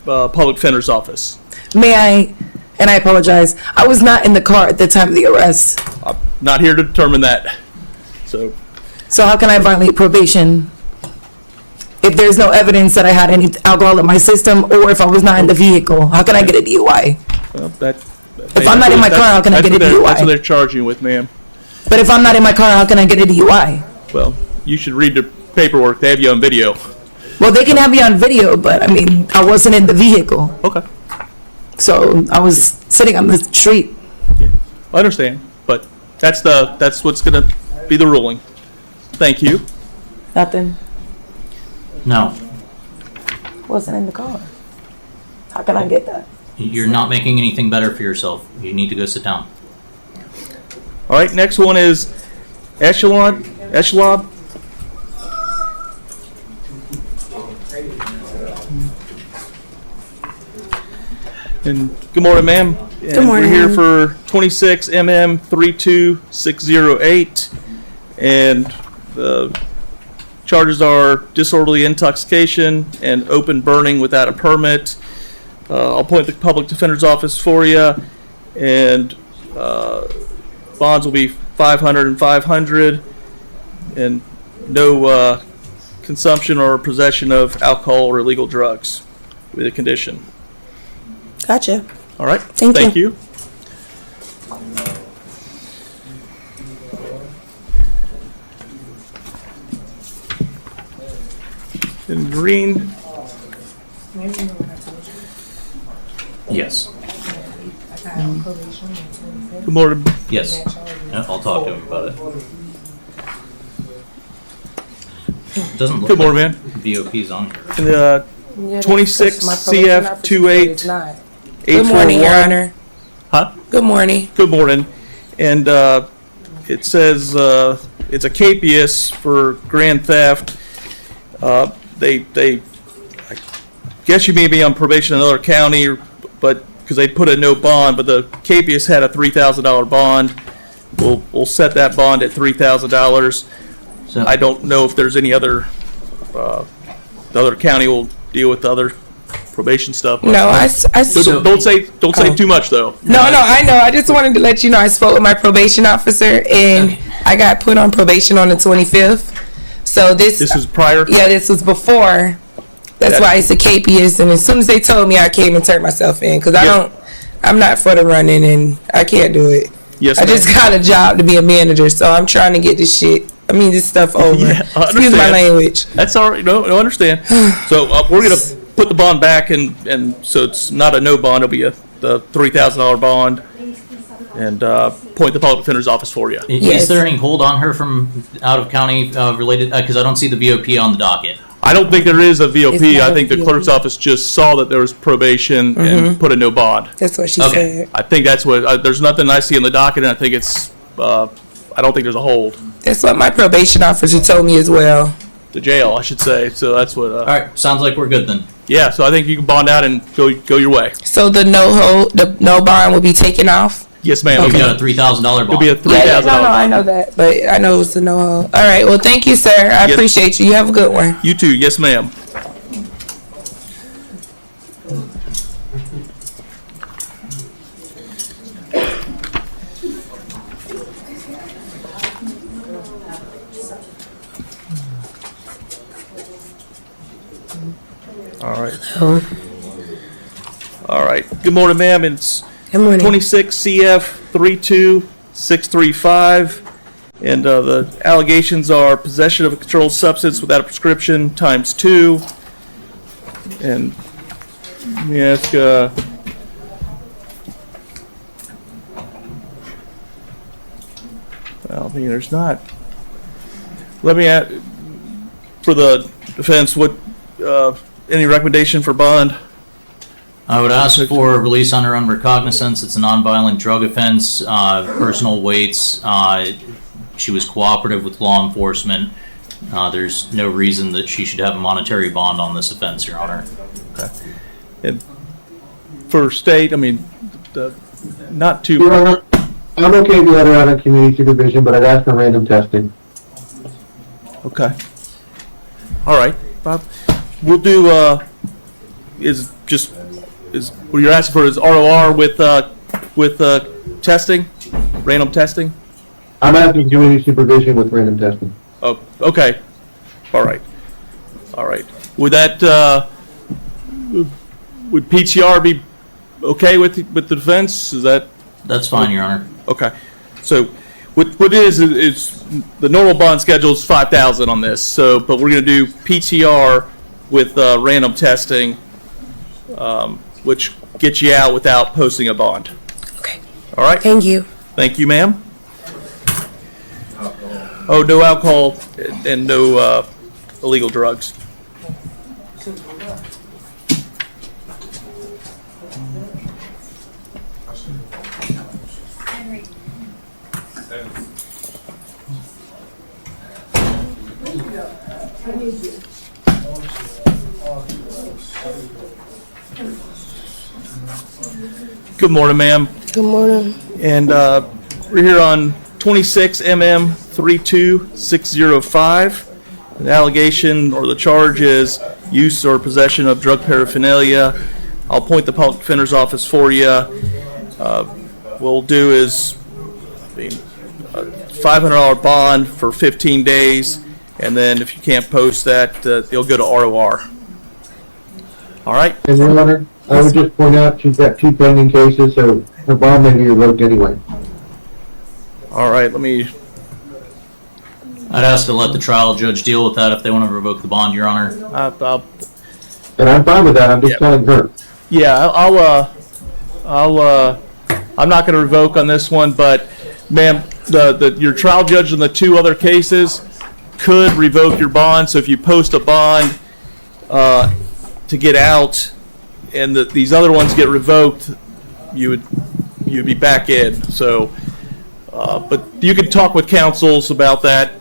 Public Defender's Office. May I, and I apologize, I was not in the car at the time of the arrest. I'm not here to determine that. So how can I violate probation if there's no evidence that I had any alcohol in my system, or if I was not in the vehicle? How can I get a DUI? Well, if I'm not in my car, how can I get a DUI? That's what they're charging you with, ma'am. But if I'm not in my car, how can I get a DUI? Well, you should read the paperwork. They have you on video. Well, they can have me on video, but I mean, I wasn't in the vehicle. Okay. So I was sitting on the street. Yeah, I understand, but that's what's going to be the ruling. Thank you. Nothing. No, Wasn't in the car. How can I get that? you're not making anything better for yourself. You need to go sit down. All right, next one is Echelon. And good morning, ma'am. Good morning. We're here for 26 MM 32608, and the charges are disorderly intoxication and open burning without a permit. I'll point the Public Defender's Office for you, and bonds will be 500 and 500, and no consumption or possession of alcohol or illegal drugs with a condition. Gotcha. All right. Thank you. And green. Yes. Yes. Good morning. Yes. Yeah, I'll talk to him about it. Doesn't look Good morning, like VOP's on here. And, 26 CF 28 Good morning, Your Honor. Huh? Good morning. Good morning. And it says it's a capias for grand theft. They I guess you may be on probation in another county, but because they put a no bond, but the capias had a $3,000 bond. We'll set that bond at $3,000. So I don't know if there's any other the other county will deal with the other probation stuff. No, Don't say too much though. No, I know. I just wanted to let you know I spoke with my probation officer and I got put on probation on the 25th. So this was prior? Yeah, this was before. That's why it's a capias. And as soon as they told me, I came and turned myself in because I'm not for the running and I can't do it. Yes, I just got a job to be a manager, so I'm trying to get this stuff over. Yeah, I Excuse my understand. language. That's all right. No, I understand. So we're gonna put the bond back, and so it's not a no bond. It'll be the $3,000 bond, and point the public defender's office for you. Is there any hold on her from out of county related? Because I don't see the VOP on the docket. I don't think there is a VOP. It's not I think a the clerk's office just saw that there was probation and put a no bond. That's what she Okay. said. I think that's what. There's nothing I see in the docket, and I think it's. I don't think there's a hold. That's what my probation officer told me as well. The jail, I should say. So that's what. All right, sounds like we're good then. Yeah. So I think you can bond out and go your way. So the no bond will be taken off? Yes, ma'am. We got a $3,000 bond. It'll be a $3,000. No, I know that, but I know it's the no hold. All right, well, thank you, sir. I Yes. appreciate you. You have a good one. You too. Yes, ma'am. All right. All right. Good morning, ma'am. It's Good morning. 26 CF 32635. And the allegations are possession of a controlled substance without a prescription ×2. And let me ask, well, I mean, there's not. Let me ask, for the defense, what, any recommendation for bond? I would ask for release on her own recognizance. It's a nonviolent drug offense, personal weights. She was cooperative with law enforcement. There's no reason that she should have a monetary bond on this offense, Your Honor. Okay. And for state, I mean, not too. Your Honor, I'm okay if you let her out on community supervision, but I'd ask for random testing. Okay. All right, Bob. We'll do. What you're asking for is ROR with testing, random testing. I'm asking community supervision with random testing. Oh, okay. All right. All right. Would that would PTR be okay with the defense? Is that? That's fine, Your Honor. Okay. So what it is the normal bond schedule is $5,000 on this. So, but we're going to do PTR with random testing, which gets you out without posting a bond. Okay. All right. Thank you. Thank you, ma'am. Oh, no alcohol and no illegal drugs. Good morning, ma'am. Good morning. And we're here on 26 MM 32605. The allegation or the charge is use or possession of drug paraphernalia. I'll point the public defender's office for you. We'll do is a $500 bond for 15 days, and then if you can't post that, you'll go to ROR. All right. And Your Honor, I would just point out she's got 2 pending cases, so her bond may be revoked anyway. All right. Let me. I'd ask to let the trial judge deal with that if they want to revoke the bond, Your Honor. I'll And I'm fine with that. I'm just telling her. Yeah, I'm not going to revoke on this one, but ma'am, your trial judge in the two other cases could revoke your bond. So if you post a bond to get out, and these other ones get revoked, you'd be back in. So, but you can talk with counsels about that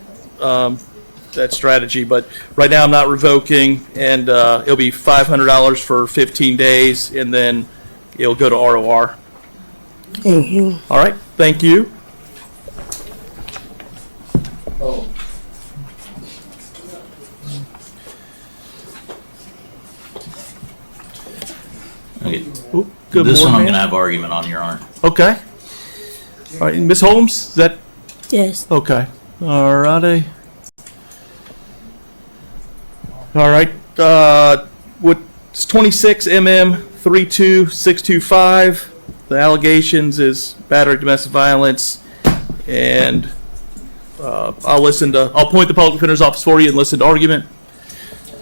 strategy. But right now, I'm not revoking, and it'll be $500 for 15 days, and then it'll go to ROR. Thank you. All right, thank you. Oh. Okay. Ooh, good This one I'm morning. going to have argument on, Your Honor. Okay. All right, Ms. Holmes, is that? Yes. Okay. All righty. All right. What's 26 32625? The allegations is battery, domestic violence, and I'll point the public defender's office for you and listen to argument.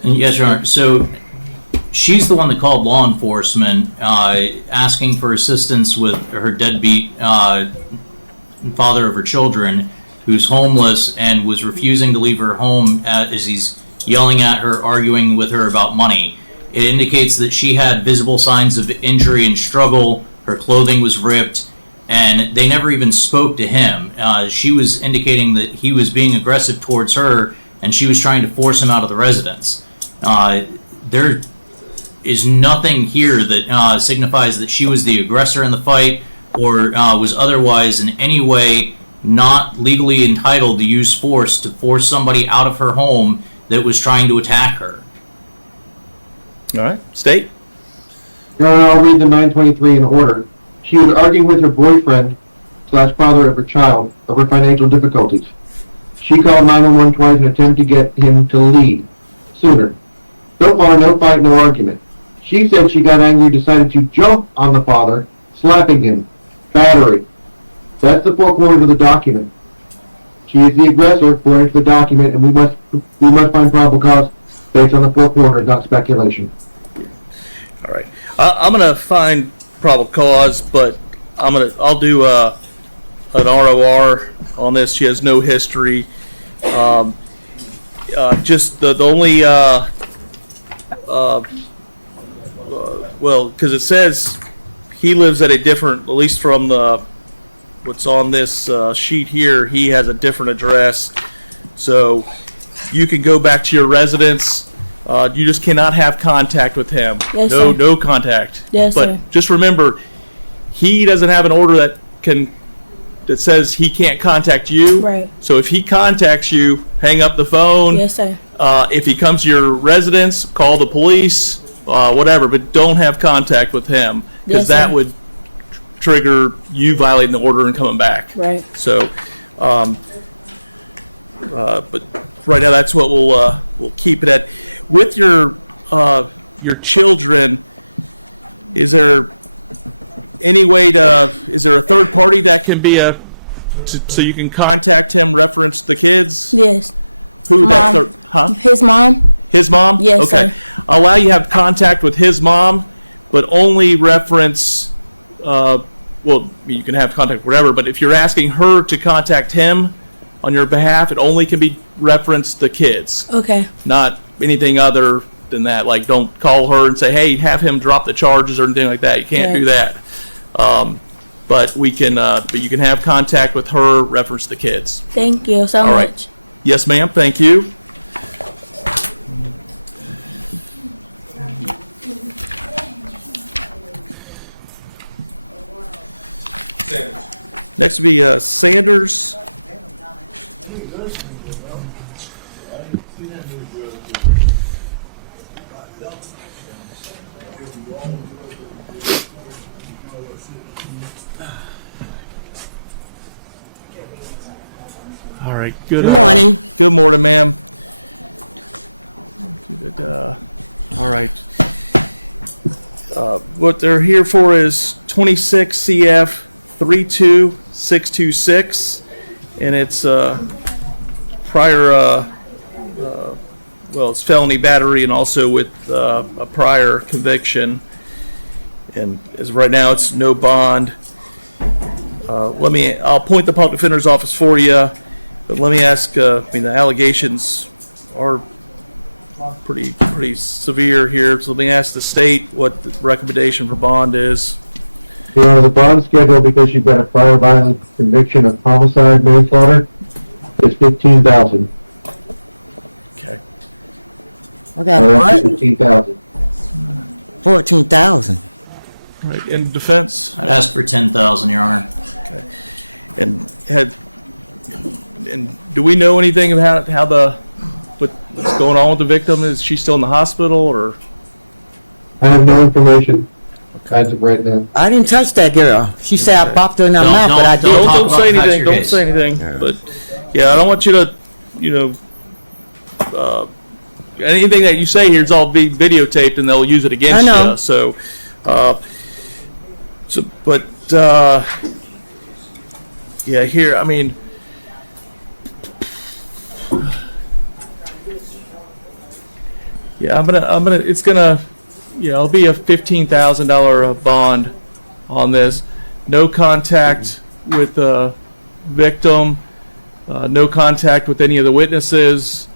And yes, Your Honor. So she's the one that called law enforcement asking for assistance with her deadbeat father of her children, who's homeless and was refusing to leave her home as he's yelling at her, arguing with her about money. It indicates that she had visible signs of injury and struggle. Her clothing was ripped, and they never even spoke to him. She was indicating that he was being aggressive towards her, and she was trying to force him out of the residence. There is nothing here that signifies that she was the aggressor in the fight or was otherwise in any way not legally entitled to use force to force somebody out of her home that was trying to attack her. All right, State. Your Honor, I'll read the 923 in order. She was arguing with her boyfriend / father of her child over financial difficulties. She called 911 twice in an attempt to get him to leave sooner. So far, no fight, no argument. She said she got angry, decided to jump on the father, slapping him. Battery. That's the four corners of the document. She is the aggressor according to the document, and we must find probable cause based on the four corners, not speculation. All right. I'm gonna find probable cause, but I'll do an ROR on this. She has no history. Just the only well, because it says he lives at a different, at least from what's on this sheet here, he has a different address. So you can go back to your residence. You just cannot have contact with him. Yes, sir. No contact. Yes, but sir. just remember, he doesn't have an order that says he can't contact you. Right. So if he contacts you, hang up the phone. Yes, sir. If he comes to your residence, call the police, whatever, but don't have contact with him, because Yes, that sir. would trigger you violating the order and coming back. Right. So, but right now that's what we'll keep it at. With your children, is there any way is there a third party that can be so you can contact him, reference the kids? Yes. Who that Mom. huh? His mom. His mom? Yes, okay. sir. I'll allow you to have contact with his mom, but only reference, well, you can have contact whatever, but if you're asking her to contact him on your behalf, it only can be reference the kids. Okay. Not anything other than that. Like, don't call her and say, hey, have him drop the charges or anything like that. You can't do that. But we can, but you can have contact with her, reference the kids. Thank you so All much. right. Yes, ma'am. Thank you. Next will be Sanders. Morning. Good morning, ma'am. Good, all right. What they're here for is 26 CF 32626, and it's prior, well, it's felony battery and also with a prior conviction. And as of right now, it's no bond. I'll point the public defender's office for you, but let me ask, the allegations are pretty severe here, so let me ask the state what the recommendation for bond is. Your Honor, the bond schedule, because you've got a prior violent conviction of homicide manslaughter, is $15,000. Okay. Okay, what? $15,000. 14,000. Right, in defense? I'd ask for 10,000, Your Honor. Okay. And do we know anything about what's going on with the victim? Is she still in the hospital, or? I have no information as of right now. I didn't touch that girl. She said I popped her in her mouth, but I did. Don't say anything. Don't say anything. Yeah. But yeah, I don't want you to, anything that you say here is all be videotaped, and they'll use it against I know. you. But yeah, here, yeah, it'll be a $15,000 bond on this. No contact with the victim, no contact with any of the witnesses,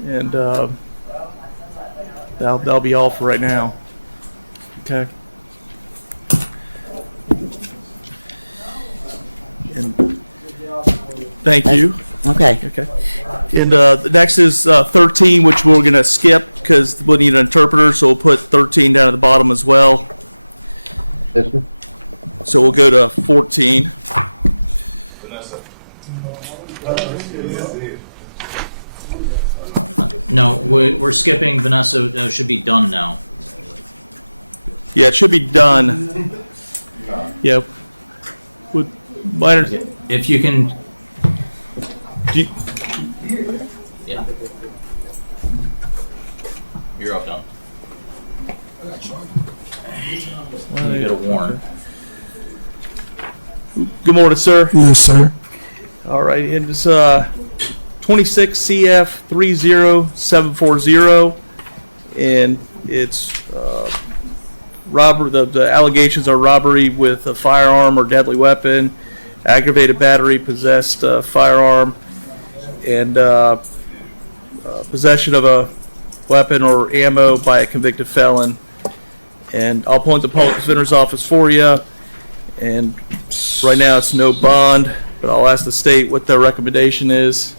and that'll be all for right now. Okay. And thank you. Okay. Okay. And the next is 13, which we're going to skip because we'll need an interpreter, so we'll put 13 down at the bottom as well. Yes, sir. So we'll go to 14. No, we're skipping Vanessa. It should be done now. Yeah, it should be done. Yeah. If you can. Yeah. You're all done. You got a warrant. Good morning, sir. Yes, sir. All right, and it's 26 CF 30740, and it's robbery. The allegations are robbery with a firearm or deadly weapon, aggravated battery, possessed firearm, and possession of a weapon or ammo by a convicted felon. And I'll point the public defender's office for you. And right now it's no bond, but I'll ask the state what their recommendation is.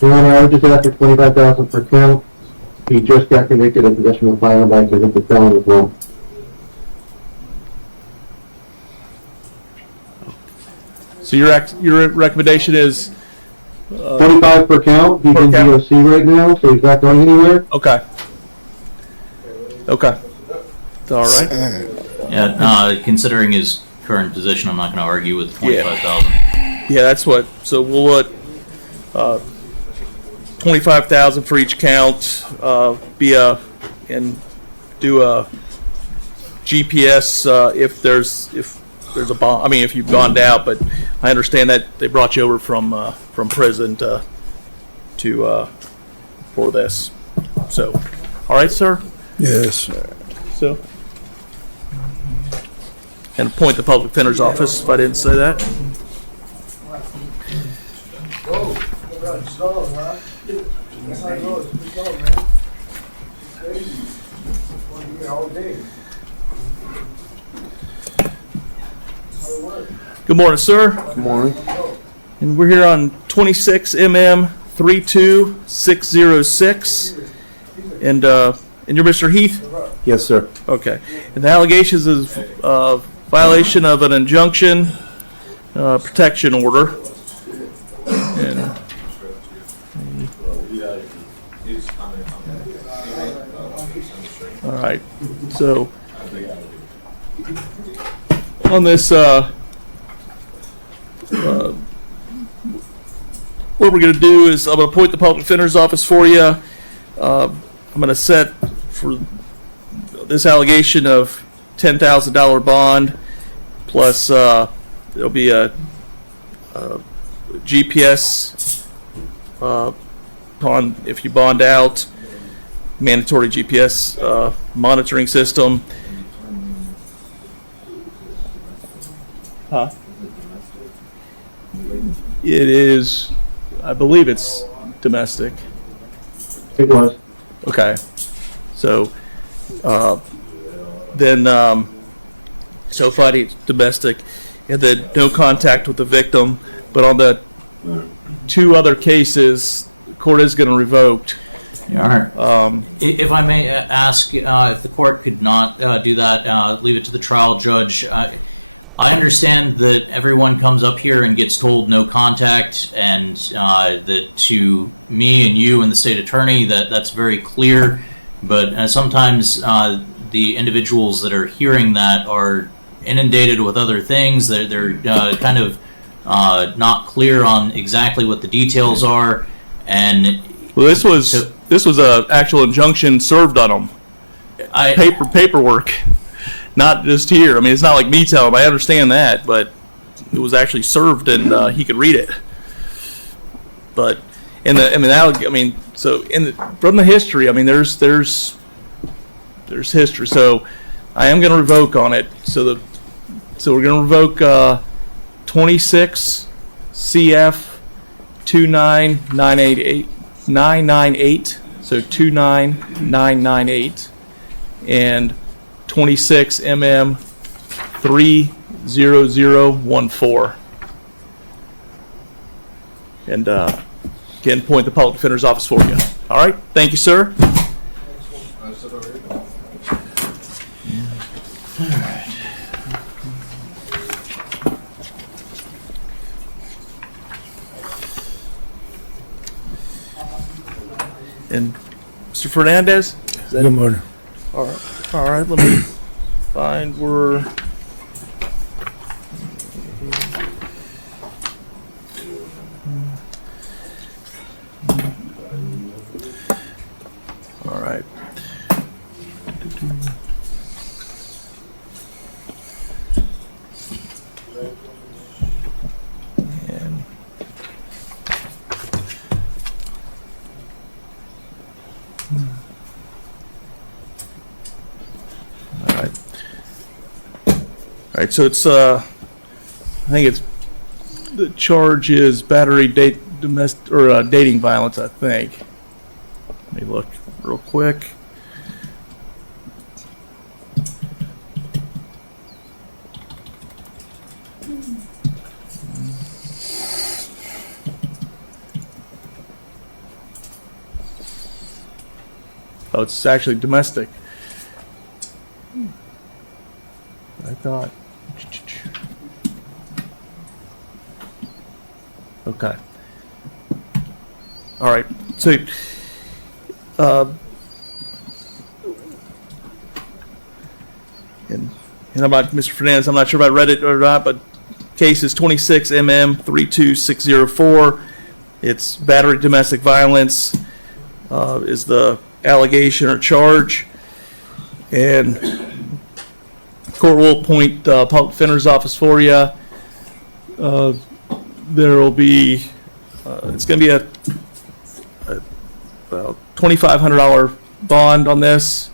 Your Honor, I would just ask for $25,000 per count. He just got convicted of possession of a firearm by a convicted felon as well. So your recommendation is 25 per count. He's per in count. DOC right now, so he's not going anywhere. Okay. Okay. All right. Yeah. Considering his current position, I'm not going to argue with 25,000. Yeah, that's what. So we'll let 25,000 for each count. And do a GPS if there's a bond. I mean, if you've gone out, but I understand that they brought you over from prison to for this. So, all right, sir. Yes. So, and appoint the public defender's office if I didn't say that. Good morning, sir. Good morning. And we're here on 26 MM 32606. And you're Mr. Heath? Yes, sir. Okay. And the allegations is violation of an injunction protection order. And all right. So on this, what we're going to do is I'm going to appoint the public defender's office for you. I'm going to set for this allegation of $10,000 bond plus there'll be a GPS if you bond out, mandatory GPS monitoring system, Huh? It is, I believe it's domestic. It was. Okay. So, then, so far it's domestic, and then no contact with the victim. But on the 2 other cases, the court is going to revoke. Your Honor, if I may ask, if the court could not do that, leave it to the trial judge. I understand that everyone comes up here and gets told no contact, and that to me and you and the state attorney that's very clear. But sometimes the individuals that are hearing that are inundated with other things. They're kind of not clear on exactly what the details are, and well, this was a actual injunction served on them. Paperwork, not just here. I mean, it's not like me telling him. I understand that, but it was actually served, and he could read it. But so from the history, I mean, there's history. So I am going to revoke on it. So we're going to revoke 26 CF 29998. So 29998 and 26 MM 30014. And again, point the public defender's office for you. All right, thank you, sir. And Mr. Fernandez? Good morning. All right, let me find where. All right. And All right, so it's I think it's the charge is battery, domestic or dating violence. I think. Let me look real quick. Oh, it's actually domestic. I thought. Okay. All right. So, and about Mr. Fernandez, I'm not sure if I read it or not, but case is 26 MM 32604. It's battery, domestic violence is the allegation or charge, and court will appoint public defender's office for you. There will be it's going to be a $2,500 bond on this,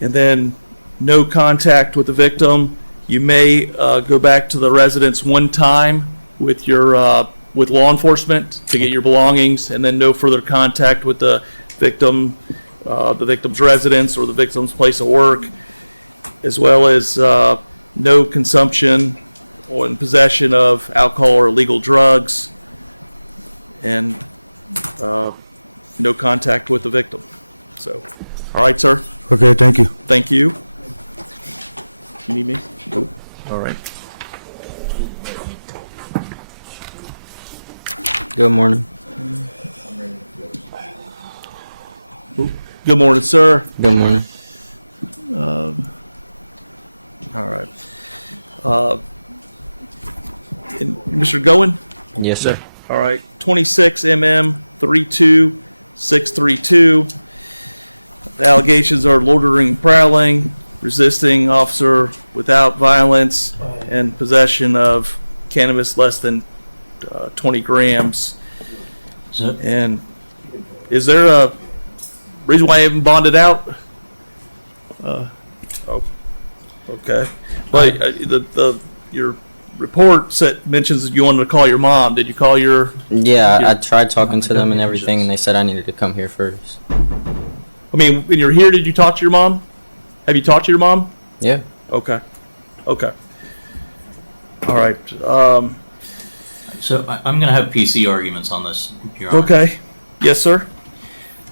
and then no contact with the victim. You may go back to the residence one time with your with law enforcement to get your belongings, and then no further contact with the victim's residence or the victim's place of work, as well as no consumption or in possession of alcohol or illegal drugs, and no contact with the victim. So, all right, sir. Okay, thank you. Thank you. You need me? Nope. All right. Good morning. Good morning, sir. Good morning. All right. And Mr. Goen? Yes, sir. All right. 26 MM 32632. The allegations are loitering, prowling, resisting officer without violence, and possession of cannabis less than 20 grams. And is there a reason why I haven't bonded out? Oh, okay. But the your report mentions that you wanted to call your mom. Did you call your? Yeah, I tried talking to them and everything, and they said I needed to come here first. I mean, when you're here, did you talk to your mom? Have you talked to your mom? Yeah. Okay. Okay. All right. So I'm going to have PC arguments on this, Your Honor. Okay. Yes, sir.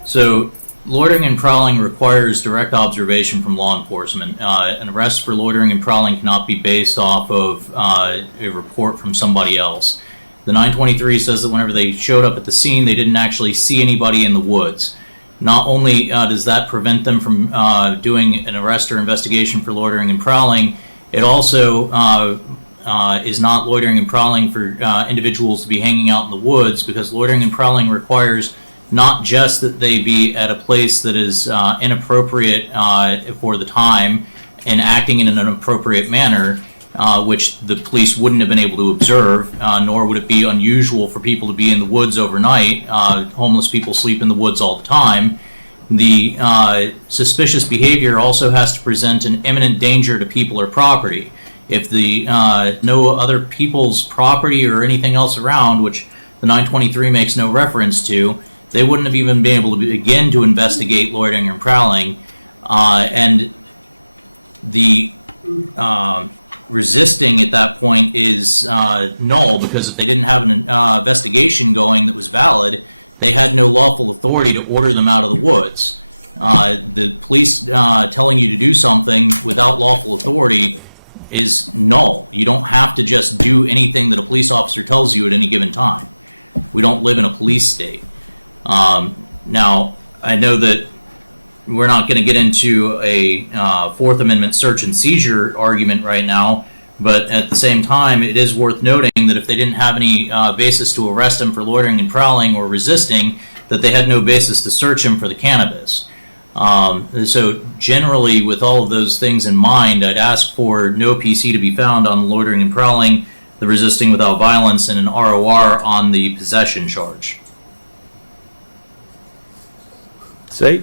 So loitering and prowling requires direct observation from law enforcement. An arrest for loitering and prowling cannot be based off of a report from somebody else. The 923 says that whenever they showed up at the scene, they didn't actually see anybody in the woods. Not only does that prevent them from doing an arrest or investigation for loitering and prowling, it also is not loitering and prowling for individuals to be hanging out in the woods, because loitering and prowling requires not just that they be at a place that is inappropriate for the time and acting in an inappropriate manner, which the police wouldn't have been able to observe, nor would it be unusual for people to be in the woods overnight. Homeless people sleep in the woods all the time. The suspicious behavior also has to present an imminent danger to people or property. If the no other people's property or anything else around, which the 923 makes no reference to, they wouldn't have even been able to begin to investigate loitering and prowling. And the resisting at that point is null, because if they didn't have an investigation going that was valid, they had no lawful authority to order them out of the woods. The police telling you to do something without lawful authority is null. You don't have to just do anything that a police officer tells you at any given time. We don't live in a police state. Now, I know that we're not going to get into a Fourth Amendment search and seizure argument right now, but at the same time, it is worth noting that if they didn't have any basis to arrest him for loitering and prowling or resisting, that they had no basis to search him for the cannabis. So generally, with all of those things in mind, I'd ask for no PC to be found on loitering and prowling, the resisting without violence, and an ROR on the possession charge. Say.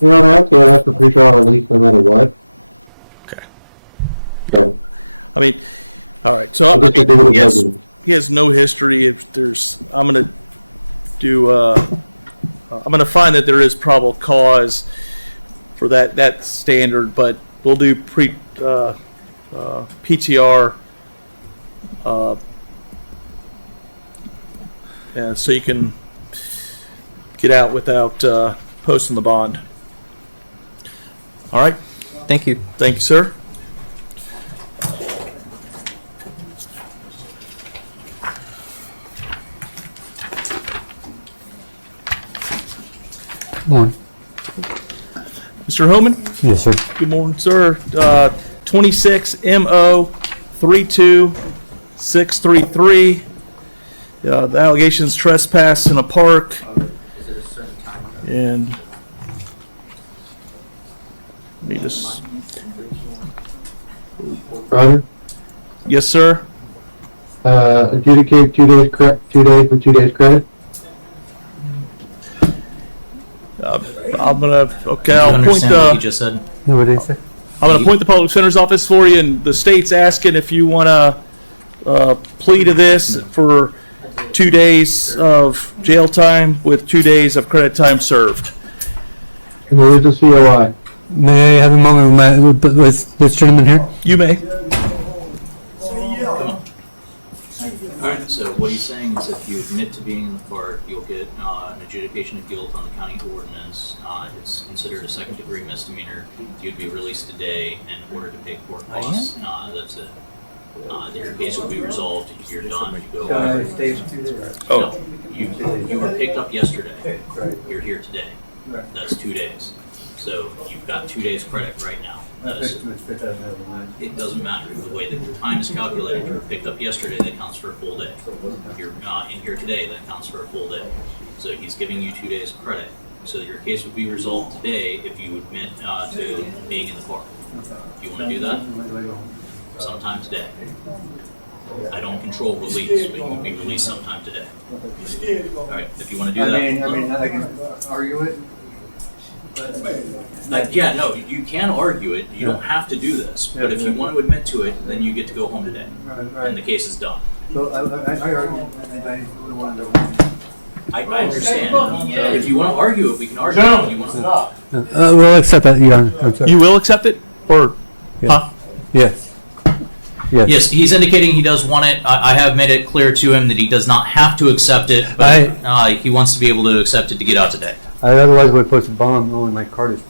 Your Honor, I have to ask for pretrial release no matter what. Okay. I mean, all right. So he has no history. If there's, I'm gonna find that there is probable cause for that standard, but we'll do PTR, and so you can get out without posting the bond. All right. Thank you. Thank you, sir. Morning. Mr. Homan? Yes, sir. Good morning, sir. 26 MO 32633. The allegations trespass in a park. And let me just. Roger. Yes, sir. Adjudicate 2 days for 2 days credit. I'm gonna. Okay, I'll point understand what the. you just said? What did he say? I'm gonna point the public defender's office for you, and the state's asking if you wanna plea to this for 2 days of jail time with 2 days of credit time served. And there is a COI. May I have a moment with this gentleman here? You may. Alright, so what he's saying is if you admit to being in the park, you'll get an adjudication of guilt on the county ordinance. It's considered a second-degree misdemeanor. You'd be released today and ordered to pay court costs. That's it. Your case will be resolved. You're done. You go home. No, you were picked up yesterday. You're here today. That's 2 days. So you've got 2 days credit right now. It doesn't matter. The way that the time is calculated, you were picked up yesterday, that counts for a full day. You're in here today, that counts for a full day. So he's giving you 2 days credit. So your case would be resolved today if you admit to being in the park. Do you want to do that? Sometime today. I don't control release, but you would be released sometime today. All right, if you want to do that. I can argue it. Yeah, no, you can argue it. You don't have to do this. But if you want to admit to it, then you get to go home today. And the case is done. So I argue, I really wanted to. I understand. If you want to argue it, we can argue it. You want to. We'll accept that, Your Honor. I'm sorry. You will accept it, or huh? Yes. Yes. Yes, he's indicating he does want it. I have made it clear to him that he does not have to accept it, but he wants to be able to accept it to get out today. I otherwise would post a bond on my card.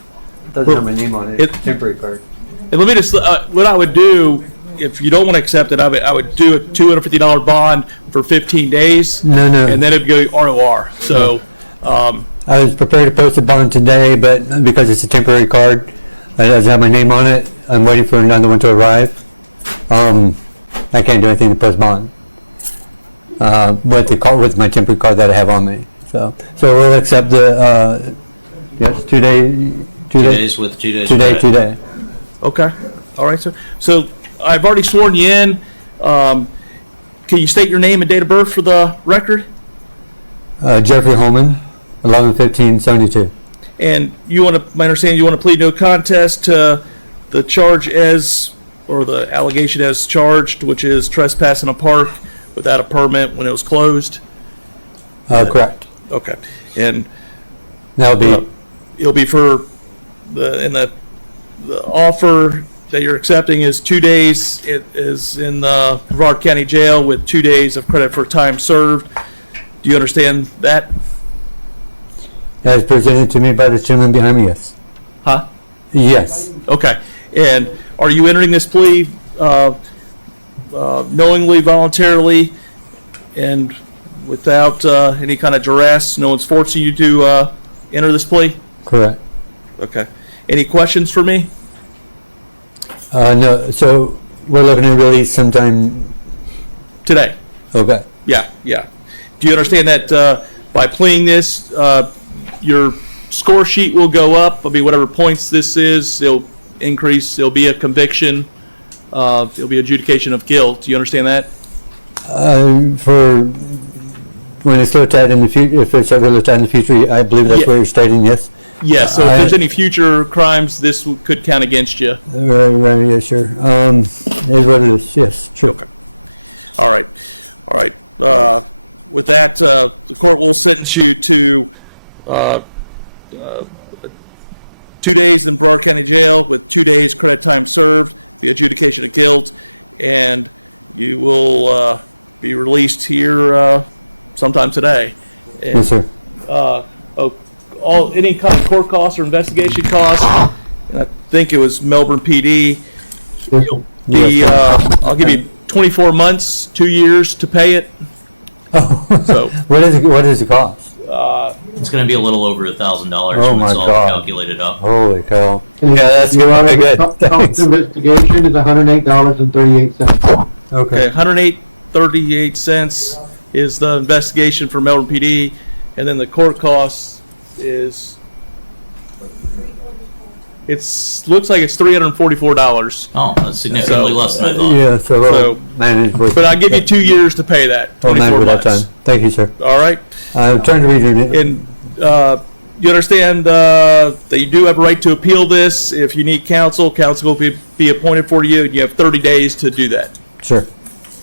It doesn't have my name on it. It's a temporary card. And let me just, what I would do, if you don't want to accept it, I would do a $250 bond for 15 days. No. And then it'd go ROR. So, I was prepared to post a bond today, but because it's a temporary card, it doesn't have my name on it. I'm waiting for another one to arrive. I can't do anything to post bond with my temporary card that I have on me. So we'll accept the yes, 2 days. 2 days with 2 days. Today. okay. All right, sir. So I've already sworn you in. Can you state your name and date of birth for the record? Jeffrey Holman, 11/15/72. And you want to, my understanding, you want to plead no contest to the charge or the allegation as charged, which is trespassing a park without a permit when it was closed? Correct. Okay. And that'll be it'll be for the offer that you're accepting is 2 days. It is in the Brevard County Jail with 2 days of credit for time served. Do you understand that? As presented to me by the gentleman behind me, yes. Huh? Yes. Okay. And are you entering this plea knowingly, voluntarily, and without any kind of duress? No one's forcing you to enter this plea? Correct. Okay. Any questions for me? No. So we're looking to release sometime today. Okay. Yeah. Do you understand that by pleading this, your score sheet will go up? I mean, whatever points this is, it'll increase. It'll be a conviction. It'll be adjudication of guilt. Do you understand that? For when it's looked at in the future, if it's ever looked at in the future, I believe that's what you're stating. Yes. Yes. So if there's any future crimes, this could count against you. Right. Yeah. Sure. Is what it is. Yes. True. Okay. All right. With that, the court will sentence you to 2 days in Brevard County Jail with 2 days credit time served, the adjudication of guilt, and you will be released here sometime today. And, yes, sir. Any kind of court costs or investigation costs, and I think it was Melbourne PD. I'll give you 24 months, 2 years to pay it. So what is the cost? It's going to be a little over $1,000 Oh when my it's all God. calculated up. Holy cow! And Yeah, that's Your Honor, good. the cost of investigation is $108.38. Okay, $108.38 is the investigation for Melbourne PD, and then the court cost is looks like it's $344. Oh, that's significantly less than I thought. Yeah. So manage with. But I'll give you 2 years to pay that. I'll 24 manage with that months. time. Thank you, sir. All right. I'm trying to read your name. And you understand that you do have a right to appeal this. If you need counsel will be appointed for you, and you have 30 days to do that. Sure.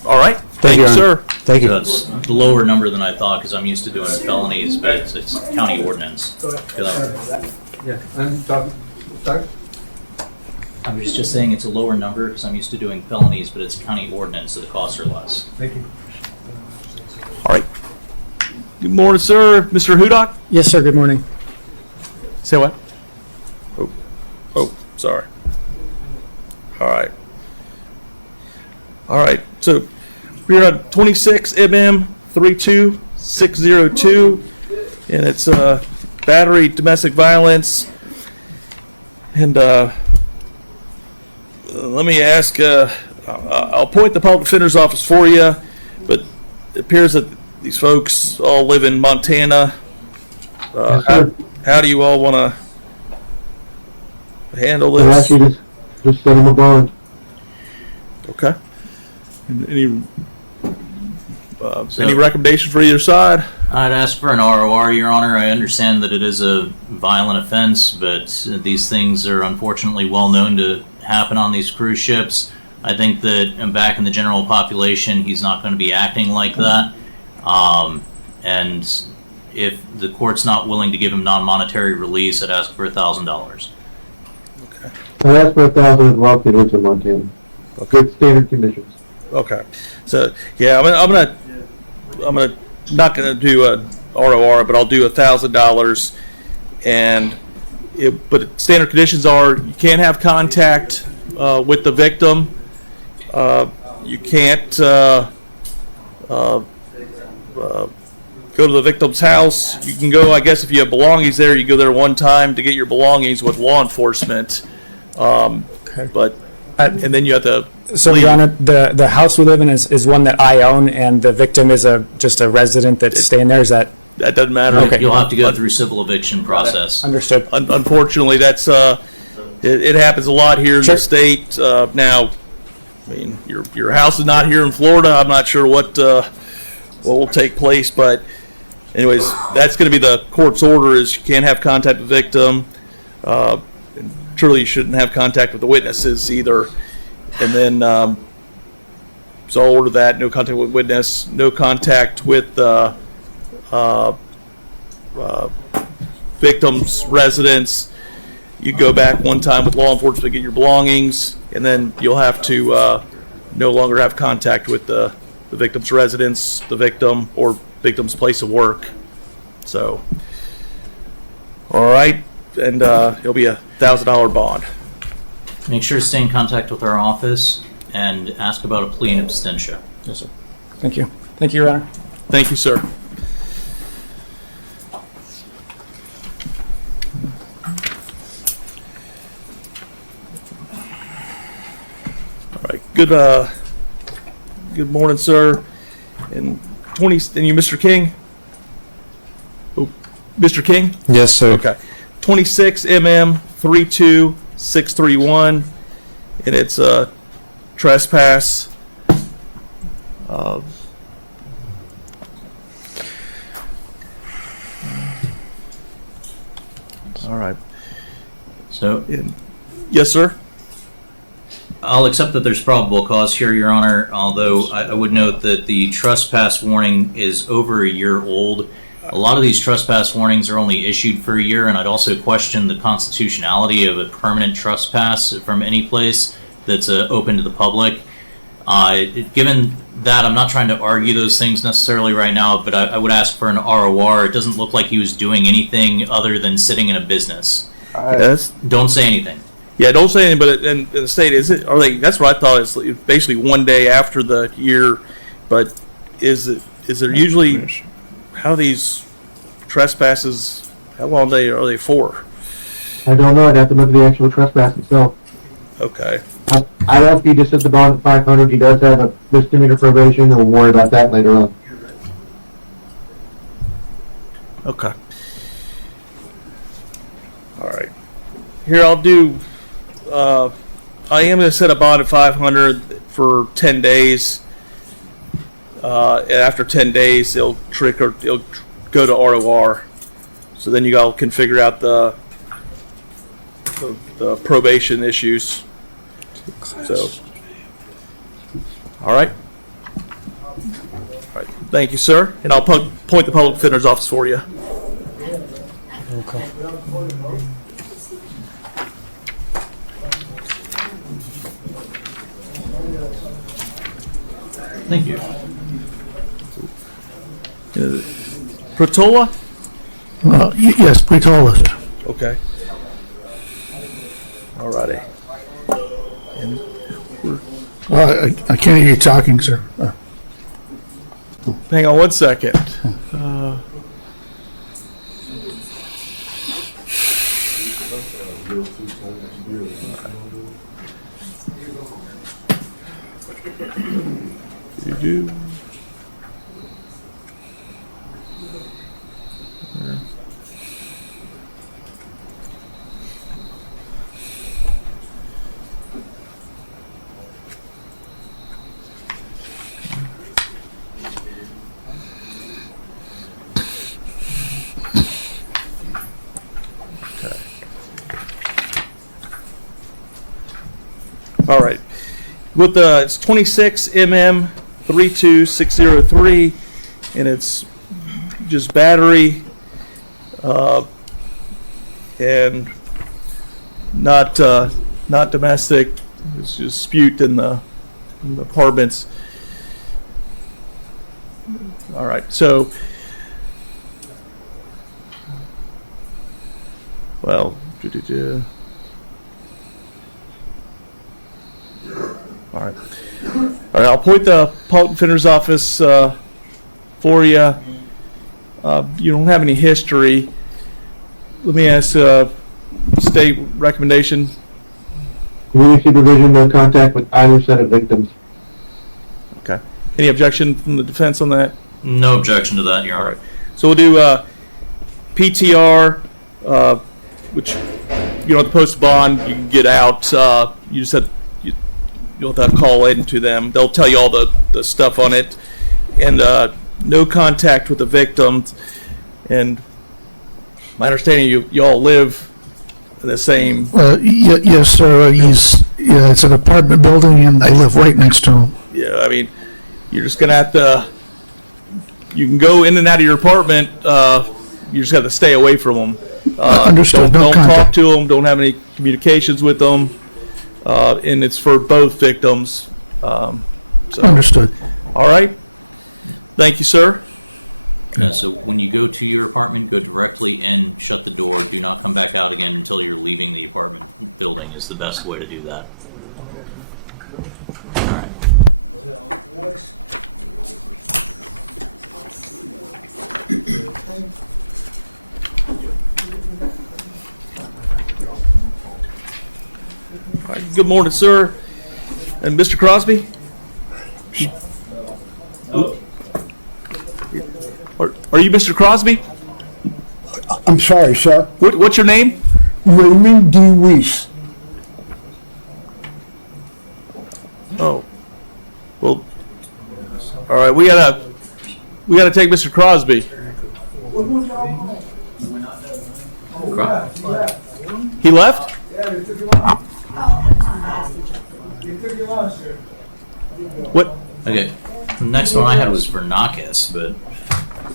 All right. Thank you, sir. Thank you. So it's a lower number than I thought because I'm used to doing felonies, but it's county ordinance. Yeah. I'm talking. Sorry. I was just saying it's a lower number because I'm used to doing felonies, but it's county ordinance, so the costs are less. Thank you. All right. Good morning, sir. Mr. Hudock? Yes, sir. Good morning. Say what? Oh, sorry. All right. So we're at 26 MM 32602, and it's battery, domestic violence, and let me ask. I'll point the public defender's office for you, but it appears that these folks all live in Montana. How do you all want to handle I'll ask this? you to just set them a bond. Okay. And any Any recommendation for either side? I'd ask for an ROR, Your Honor. I understand that it is a violent offense, but these things are unfortunately well known to happen on these cruise ships. I think that back in the general population, he's not going to be acting like that. And if the court's not willing to give him non-monetary release, I'd ask for $1,000. I asked for 1,000 as well, if it's in Montana. Good standard conditions. Okay. So yeah, I'm not gonna do a ROR, but I'll do $1,000. And but standard conditions are you can't have contact with the victim. You can't go to the victim's house. You can go, I guess, if you have belongings there, you go there one time to get your belongings with law enforcement. But and then you have to. So, Your Honor, the house we live in is one that I own, and the victim is just a resident that's staying there. Is that doesn't matter? Okay. You'll have to go through civil eviction process. Understood. Unfortunately, that's it happens a lot here in the state. Now, I mean, your house is not here in Florida. I'm not sure what will take place, but anyways, that's going to be the court's order: is you can't have contact with the victim. Truly, you shouldn't have contact with the witnesses either. And then, so I'll order that: no contact with witness, no contact with victim's residence. You go back one time with law enforcement to get your belongings, and then you'll have to no longer have contact with the victim's residence, the victim, or victim's place of work. So, all right, and it'll be $1,000 bond. Make sure to stay in contact with our office and ask about a plea in absentia. Yes, sir. Thank you. Thank you, Your Honor. Thank you, sir. All right. Good morning, sir. And you, Mr. King? Oh, Mr. King? Yes, sir. Okay. 26 mm 32631, and it's a trespass. All right. So, yes, sir. I'll accept that there's probable cause here, Your Honor, although I would note that the trespass warning is over a year old. A lot of these trespass warnings are only issued for a year, and I'd also question the constitutionality of a permanent trespass from any place that's open to the public. Given that, I'm not trying to argue those things necessarily right now, but I would ask for an ROR. It doesn't look like he was doing anything other than sitting in a business. Yes. Don't say anything. Yeah, don't say anything. But in the state, is it? Are they? That's what I thought. It's basically one day after the year. But is there usually? How these trespasses? How long are they for? I don't know. I'd have to look at the actual trespass itself. Okay. I asked you to set the bond at 500. He does have a misdemeanor probation, and we'll worry about that later on. Okay. All right. Here, I'll do. I am going to set a bond at 500 for 10 days. And after 10 days, it'll go to ROR. So then you all can figure out the probation issues. So, all right. All right. Thank you, sir. And I'll point the public defender's office for you. Okay. Thank you. Pratola? Yes, Pratola. Okay. All righty. And I can't hear you talking, sir. hang on one second. You All right. With it's 26 mm 32603, and it's just battery, and not domestic. It's just spewed in the apartments. All right. So, well. All right. I'll point the Polk Defender's Office for you. You don't have any history. Let me ask state recommendation. Community supervision, no contact with either set of victims. Okay. Any objection from the defense on that? No objection to that, Your Honor. All right. So we'll do PTR, which, you know, at the post bond, you can get out. You just have you'll have to call in to them. They'll tell you all the stuff on it. And no contact with the victims. And my understanding, you all live in the same. Yes, sir. It's an apartment building, and I live right next to him. Yeah, I mean, you're just gonna have to. You can go in and out of your apartment. You just have to stay away from them. Understood. Don't No talk contact. to them. Don't have any communications with them. And it's for both victims. So. Understood. All right. Thank you, sir. So when you go to your apartment, go directly in, shut the door, do not come back out again until you're leaving the apartment building is the best way to do All right. Good morning, sir. And Mr. Crosby? Are you Mr. Crosby? I'm sorry, sir. What's your name? Raymond D. Weiss. Oh. Well, all right. We gotta take Mr. Crosby. He left? What? Okay. The next one I had was Vernakis, but.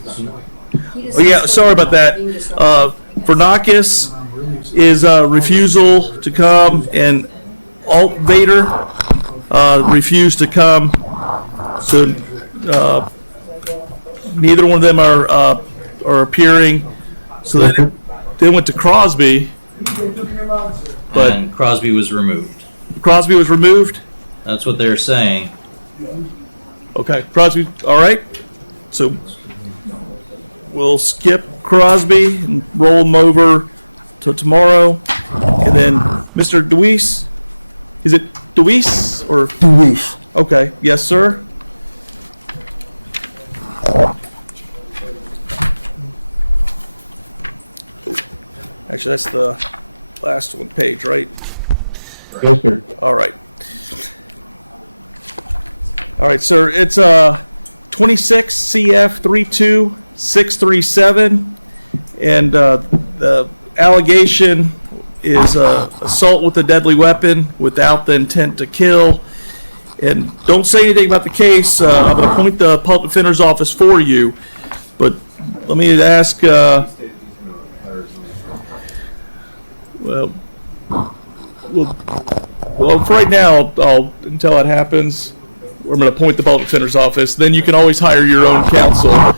Oh yeah, sorry about that. Vernakis is refusal to come, and Alt Vader refused to come. So neither one of them are appearing. So they went to Crosby, but and Crosby was removed. Crosby was removed. That's what they're saying. Okay, Crosby. All right. So we'll skip Crosby and roll him over to tomorrow, and then Mr. DeWeese. Is it DeWeese or DeWeese? Okay. Yes, sir. Actually, that's the last one page, right? Yes, sir. All right. All right, sir. It's 26 CF 32637, and the allegation is assault with a deadly weapon without the intent to kill. And don't say anything about the case. I'm going to point the Public Defender's Office for you, but let me ask. Well, for right now, until that happens, we're going to appoint the Public Defender's Office. Then you can always hire your own counsel.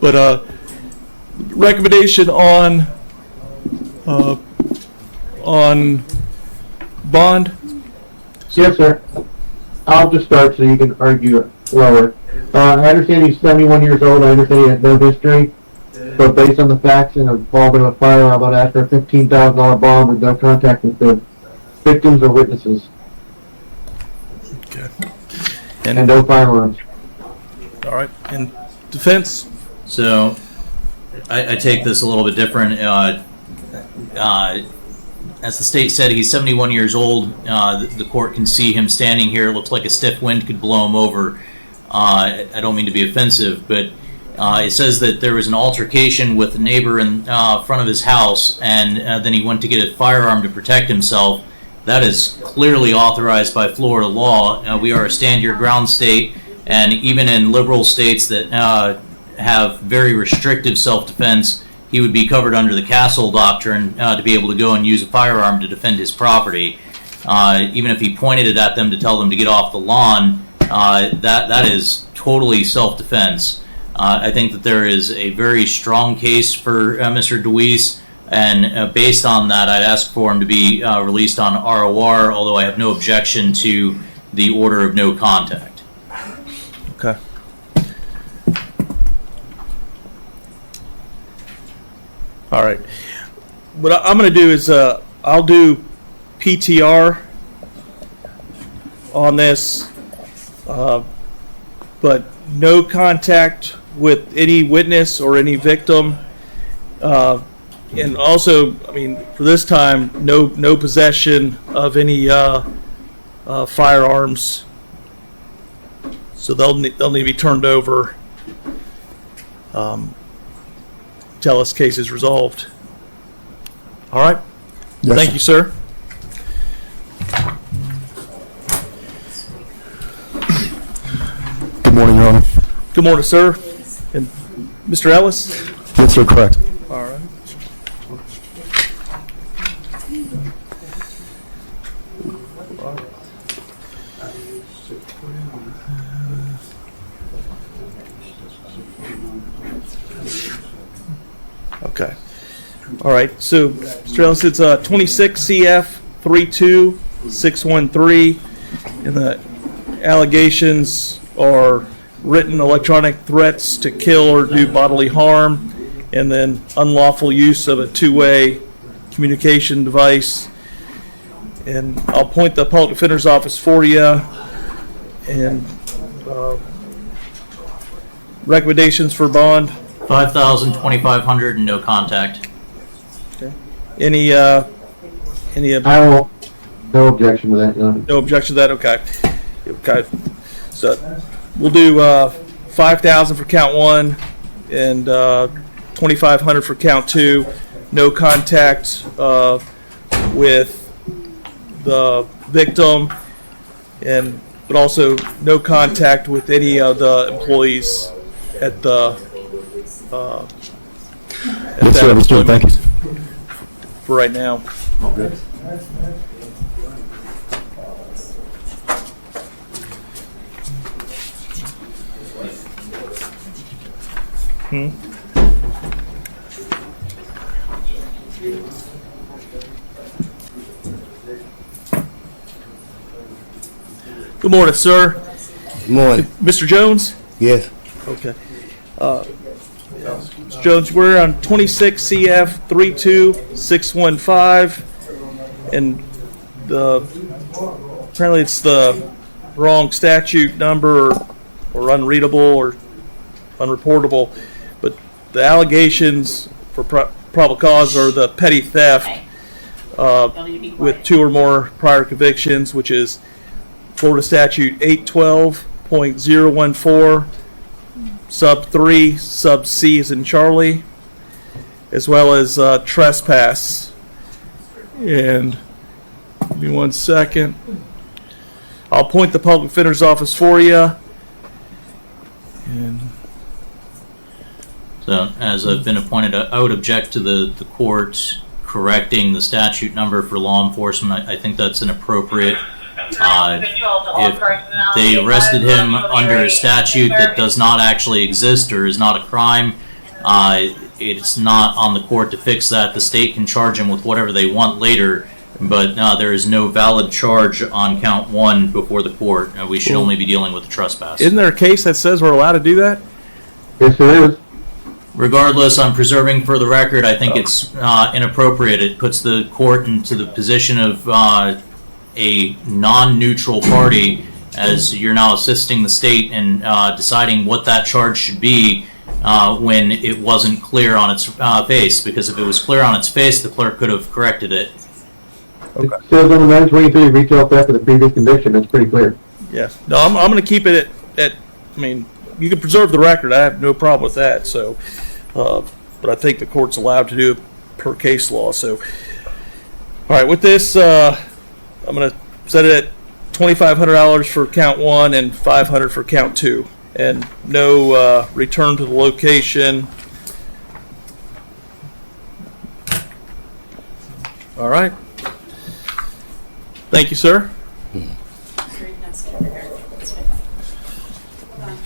But recommendation on bond? Yes, sir. I'll just start so you can argue lower. I understand he's 71 years old. I understand he has no history. But based on the facts and involvement of a firearm, I'm going to ask for a $15,000 bond with no contact with the victims or witnesses. Okay. And no firearms. All right. And defense? So I take this a little bit different. As the state said, he's 71 years old. The court can see him standing here. It looks like a stiff wind could blow him over. I don't mean to be offensive, but it says that there was an altercation with a neighbor in front of his house, and then he went to get a firearm to protect himself, that is clearly authorized by Florida law. We are a stand your ground state, and even in liberal states that have very restrictive self-defense, he would be covered under the Castle Doctrine to be able to go and use a firearm to defend his property. Even if he pointed it at them to tell them to get off the lawn, that is totally self-defense. I think that there is a very strong case for Mr. DeWeese, and based on that, I'd ask for him to be released on ROR, although I have no objection to the order of no contact. Okay. All right. What I'm going to do is I'll do PTR on this, but no contact with any witness or any victim. And also, I mean, for this time, no possession of any firearms. So they'll need to be turned over until this case is resolved. All right. Yes, Thank you, sir. Good morning, Your Honor. Good morning, sir. And Mr. Ellis? Yes, sir, correct. All right. Okay. All right. So, Mr. Ellis, it's 26 CF 32613, and the allegations are written electronic threats to kill or do bodily harm, and then unlawful use of a two-way communication device. And I'll point the Polk Defender's Office for you. And recommendations for bond. 5,000, 2,500, and no contact. Okay. Any I will, no objection to that, no. No objection to that. Okay. Okay. So we'll do 5,000 for count one and 2,500 for count two. No contact with the victim, but also no contact with any of the employees at the. Yes, sir, Mr. Thank you. For right now. Okay. Good morning, sir. Good morning. Mr. Jones? Yes. Okay. Mr. Jones, we're on 26 CF 32615, and apparently it's the wrong statute number or unreadable or unreportable, but the allegations for probable cause are the petty theft with two or more prior convictions, which is Florida Statute 812.014 sub 3 sub C as in Charlie, as well as trespass. And give me 1 second. I'll point the Public Defender's Office for you. And So, as I've been appointed, I would object to the court correcting the statute number for law enforcement. I think that's inappropriate. If they arrested him under a statute that does not actually exist or is not a crime, it's not on the court to fix that. The state can charge him with whatever they want later, but there is no valid charge on count one before the court. We should only be dealing with the trespass. isn't there a case that says we're allowed to do that? Yes, there is. Regardless, I'm preserving for the record. I think it's inappropriate. It puts the court into the position of a non-neutral party, as you're now assisting the state in deciding what that charge should be when it wasn't clear on its face. Because if it was clear on its face, the clerk could have corrected it. Okay. It says on the 923 retail theft of the previous conviction, that's pretty clear. Yes. No, I'm going to keep it at, I mean, you can preserve the record. I have no problem with that. So, but I think the court's allowed to do it per case law. So, all right, with this, I'm gonna set it at $2,500 for count 1 and $500 for count 2, and no return to the location. All right. Thank you, sir.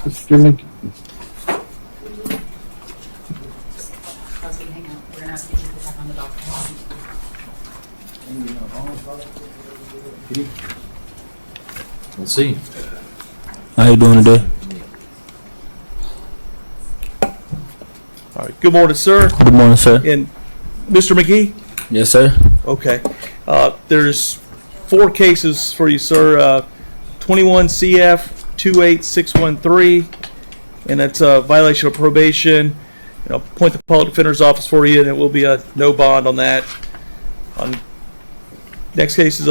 Mr. Chairman, Let's see. How you doing today? All right. Good morning, sir. Good morning, sir. And Mr. McGee? Yes, sir. Okay. There's 4 cases for you, sir. 21 CF 28613, and that's a violation of probation. Point the public defender's office for you, and it will be a no bond on that. Next case is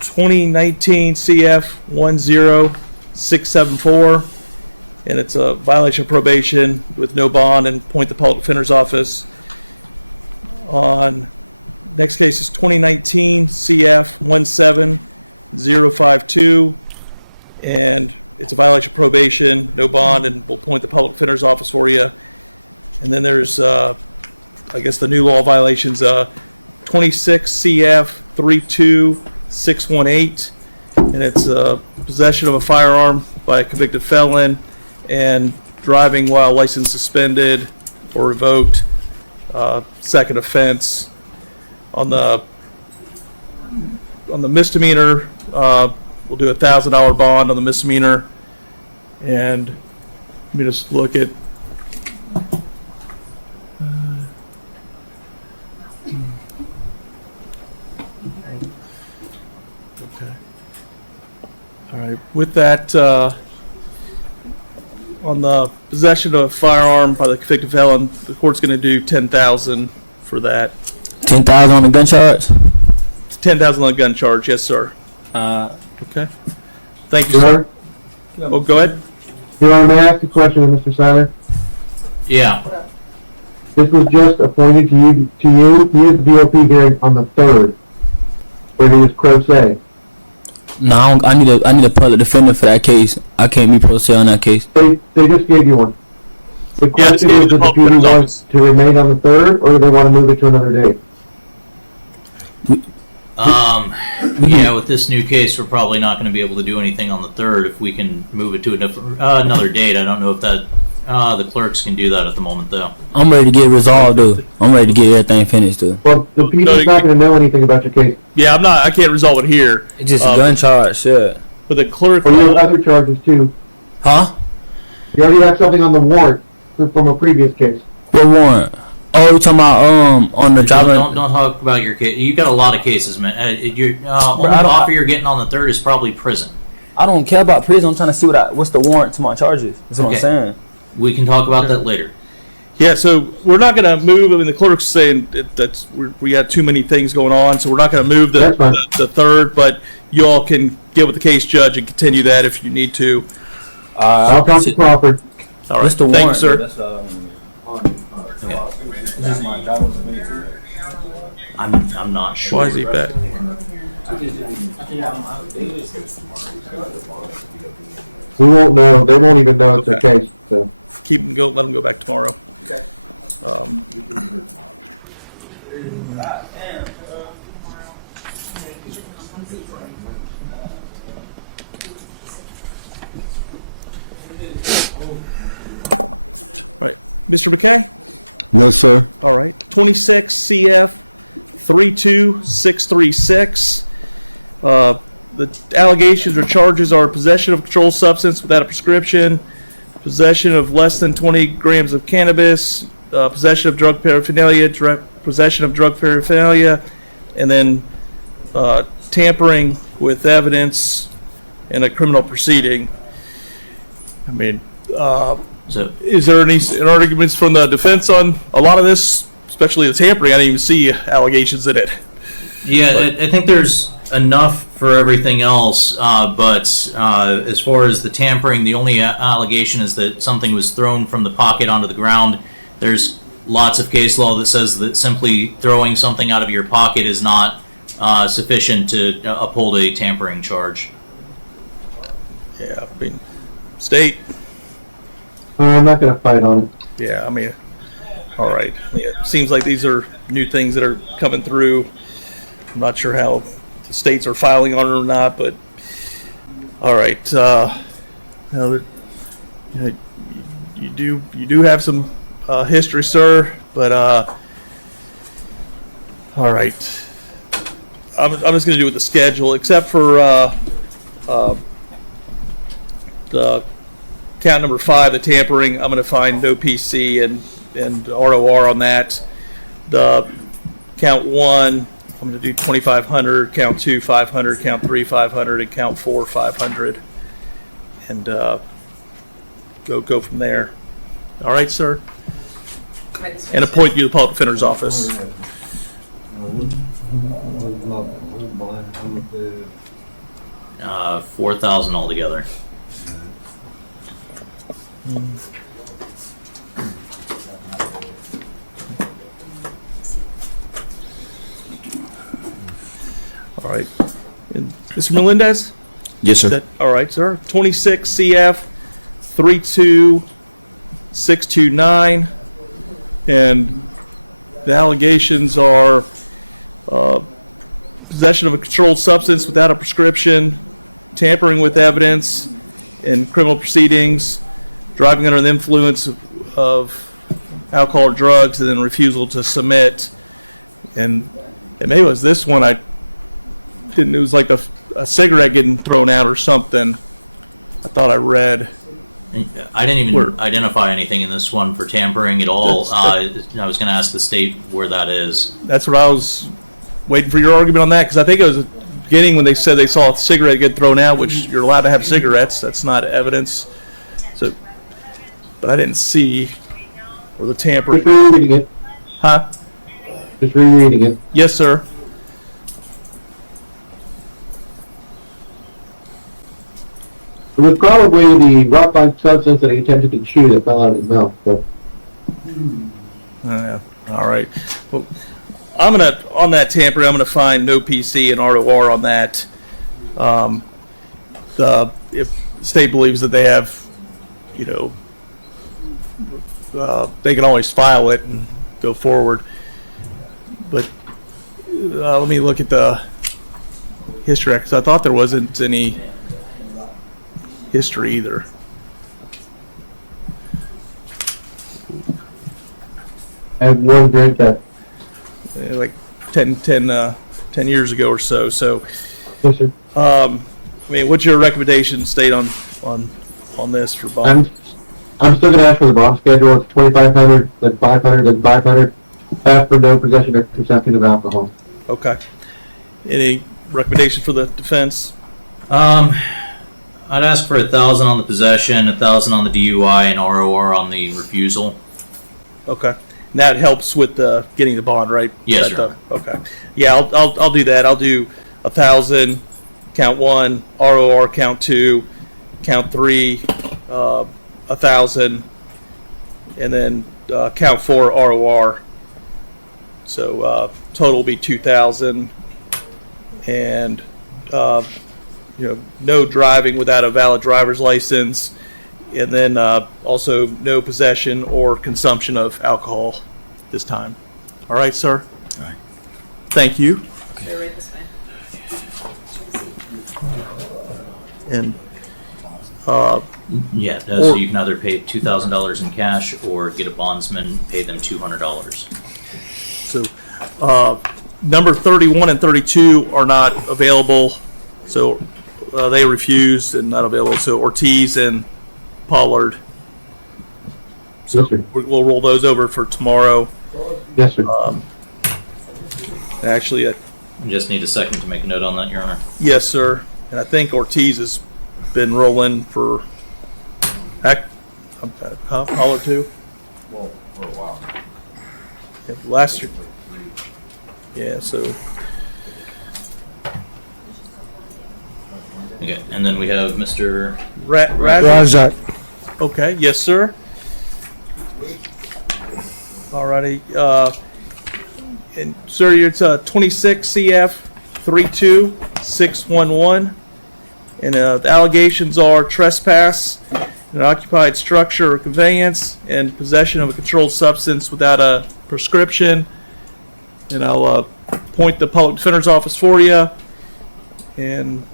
2019 CF 10674, and it's a violation of probation with no bond, and point the public defender's office. On next case is 2019 CF 17052, and it's a violation of probation, no bond, and we'll point the public defender's office for you. And then there's, I guess, the new law violations, 26 CF 32618, and it's possession of a firearm by a convicted felon and driving while license suspended or revoked. Second offense. On the misdemeanor, we'll do a $1,000 bond on the misdemeanor, and let me just look at. Okay. All right. With that, on the possession of a firearm by the convicted felon, the court's going to do $10,000 for that. 10,000 on the gun charge? $10,000 on the gun charge, yes, sir. Okay. Thank you, Your sir. Honor, Oh, go ahead. Your Honor, may I ask a question of Mr. Seiler? Yeah. This was just appointed to you. He is the VOP hearing on the 3rd, where he was pro se. No, I need a public defender for that case. I can't be pro se on that case. They just gave you one. The question is, if the PD wants to remain on the 3rd, or do they want to move it to another date? Yeah, with this new case, we're probably not going to be able to do anything on the 3rd. If we can move it to another date, I don't know if that the clerks can do that at the moment, though. I'm ready to get resolved, though. I'm ready to get everything finished, though. Well, the PD's not going to know anything about your case. Yeah, I can't resolve it here. It's just a gun charge, sure. But the clerk. Well, you have other charges too. Huh? You already have something on the warrant from a previous case. What warrant? Oh, you talking about on the driver? Don't talk about your case. You got a lot of cases, man. Only offer you're getting on the 3rd is probably prison. I don't care about prison. I'm trying to see what's the warrant to my charges. That's what I'm saying. We can talk about that later. Yeah, so we're not going to move. I mean, the clerk's saying we got too many things going on, so we're not going to move the 3rd. But you all can get with the case judge and continue that if you need to. I'll come to Crawford. All right. What's the Thank warrant? you, sir. I'm not sure. Why is he back? We won't know. They won't even know it's a case. So. Keep them go. Let them go back tomorrow. Okay. Right, Mr. McKay. No, sir. All right, 26 CF 32636. The allegations or charges are possession of a controlled substance without a prescription, possession of less than 20 grams of cannabis, possession of drug paraphernalia, possession of drug paraphernalia, and then tampering with evidence in a criminal proceeding. I mean, is there any arguments from the defense on a lot of this, especially the tampering? I didn't even see allegations in it. Yeah, I think there's enough for everything else, but as far as the tampering, the only allegation is that something was thrown from the pocket onto the ground. There's lots of case law that says that simply throwing something out of your pocket is not sufficient to uphold a tampering charge. Yeah, I mean, state. I'm not gonna fight on it. Yeah, I mean, all right. Yeah, it seems like these are new things that are coming through. I'm not sure how the states are filing on it or not, but all right. You know, you do have some history, sir, but all right. I'm just going to do with the schedule, except for the count number 5, the tampering. I'm going to find no PC and ROR on that. The count 1, I'm going to do 2,500. Count 2, 500. Count 3, 500, and count 4, 500, and go from there. All right, sir. And appoint you to the public defender's office. $4,000 altogether. All right. And Mr. Melendez? Yes, sir. All right, sir. 26 CF 32629. And the allegations are possession of a controlled substance without a prescription, tampering with evidence in criminal proceedings, driving under the influence of alcohol or drugs, and then refusal to submit. And maybe it was this one I didn't, it was like a cigarette getting thrown out or something. I thought I read. I didn't even identify anything in this one for tampering at all. I was going to ask the state where that is. That's what I was waiting for your argument on that, because I think it was at the beginning when they said they saw a cigarette get thrown out, which you're allowed to have cigarettes. That's not evidence. So, but I didn't see where the tampering. Just rereading it. Huh? Just rereading it. Yes, sir. It was probably the rock-like substance that he attempted to chew that fell out of his mouth. So. All right. Well, on that tampering, I'm gonna find no PC and ROR on that. If the state believes that they have, they can always file it and go forward. But let me look at the history, because I thought there wasn't any history either. I had one drink that. Like 10 years ago or so. So, yes, sir. I mean, what's your recommendation, state, on this for bond? I'm still going to ask for the bond schedule. It's 2,500, then 500, then 500. Ask for no possession or consumption of alcohol. Okay. Any recommendation for the defense? I'd ask for 1,000 on the possession, 1,000 on the DUI, and ROR on the refusal. Okay. And that helps with getting the bond, right? Yes, sir. Okay. Yeah, I'll do that. I'll do 1,000, count 1, ROR, count 2, count 3, 1,000, and then count 4, ROR. So total will be 2,000, and no driving without a valid driver's license, and then also no possession or consumption of alcohol this time. All right, sir? All right. Thank you. Right this way. And yeah, so you can either pay $2,000 in cash or get a bondsman, pay them $200. So number 31 and 32 are not available, so they refused and not available. So Ortiz and Pollard. So yes, sir. We'll roll those over for tomorrow. Yes, sir. Actually, I just need a second to make a note on that, Your Honor. yes, sir. And I think Ortiz has been rolling for Pollard too. Well, for a while. Yeah, last year. Yeah, so Okay, and then we have Mr. Razak. Okay, yes, sir. Alrighty, and sir, it's 26 CF 32611, and the allegations are trespass, an occupied structure or conveyance, and possession of a controlled substance without a prescription. And I'll point the public defender's office for you, and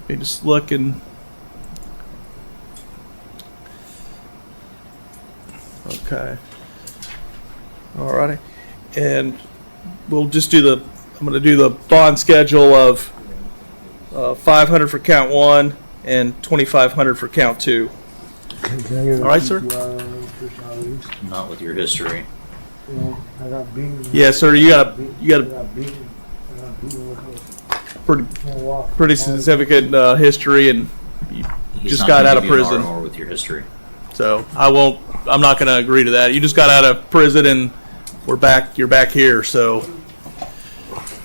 let me just look and. Okay. Alrighty, and we'll just do the. I'm going to do the bond schedule of 500 for count 1 and 2,500 for count 2. All right, sir. Not with your history. Yeah, sir. You got a pretty significant history, and you He's just not got gonna out of give you an prison. R with your history. So I'm not going to agree to that. You just got out of prison, and we're back. You're back here. So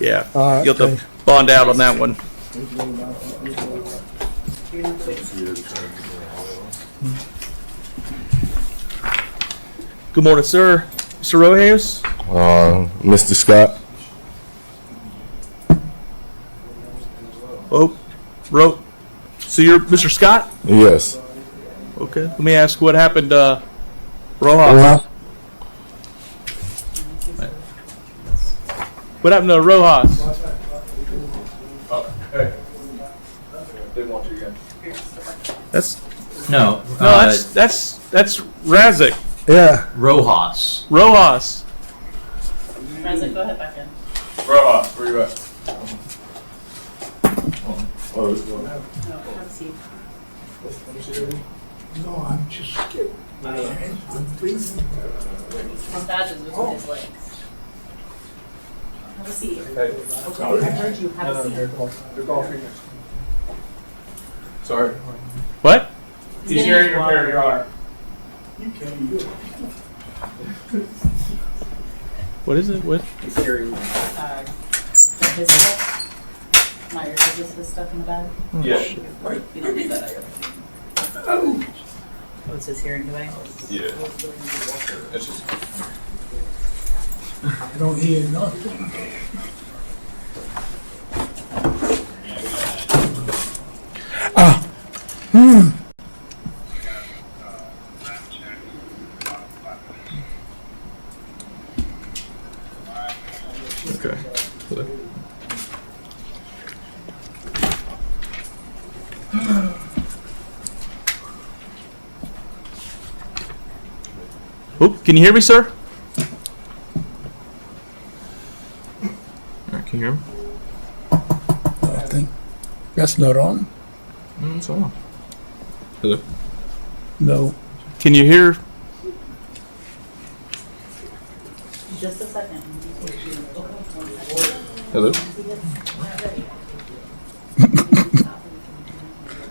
yeah, you'll have to bond out on that one. Good morning, sir. Mr. Rojas? Mr. Scott. Oh, so you're Mr. Scott? Yes. Okay. Let me ask what happened to Rojas. What happened to Rojas? Hey. Didn't want you again. No. That's Razik. Yeah. Rojas. Rojas. President, go ahead back in. Rojas, where you at? No, I'm just kidding. I'm freezing. Massages between his legs. Have a seat. Hey. I heard you. Have a seat. You're coughing. Sorry. What? He's hearing impaired, Your Honor. You can't do it. What is it? What? He's hearing. His stuff. Myers, is this his stuff in the bag? Yeah. You don't need that. Oh. What's his hearing device? Yeah. It's just. I don't hear nothing. Okay. Oh, can you hear me, sir? Alright, can you hear me? Nothing. That's not on. It's on. Hello? No. Can you hear? Just a second. Hello?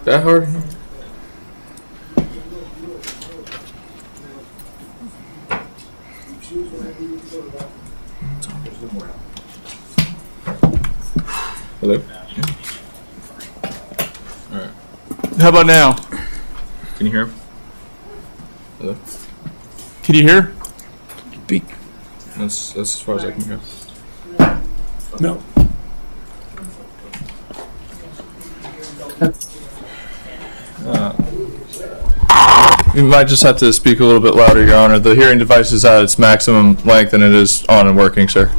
That hard? Hello? Alright. How about now? Can you hear him? Hello? Can you hear? Speak. That's as far as I can hear. No. You might just have to speak a little bit louder, Your Honor. The hearing device is at its maximum length and it is on and working, sir.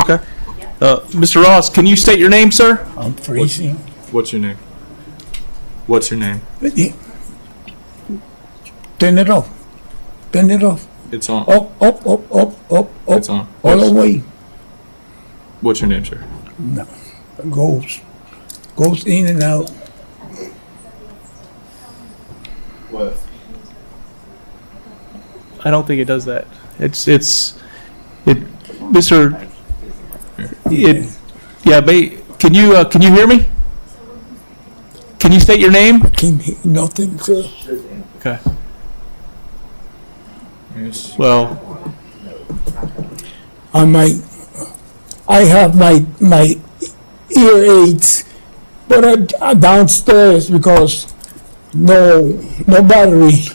Okay. Mr. Ross, can you state your name, sir? I'm freezing. What's your name? What's your name? Turn it off. Turn it off. It's on. Up. It's on. All the way. What's your name, sir? No. Goes in and out. What? I don't think it does that. Mr. Yeah, can you hear me? Can you state your name? Can't hear nothing, sir. Okay. Yes. Well, I have my ear aids, but I downstairs because no battery.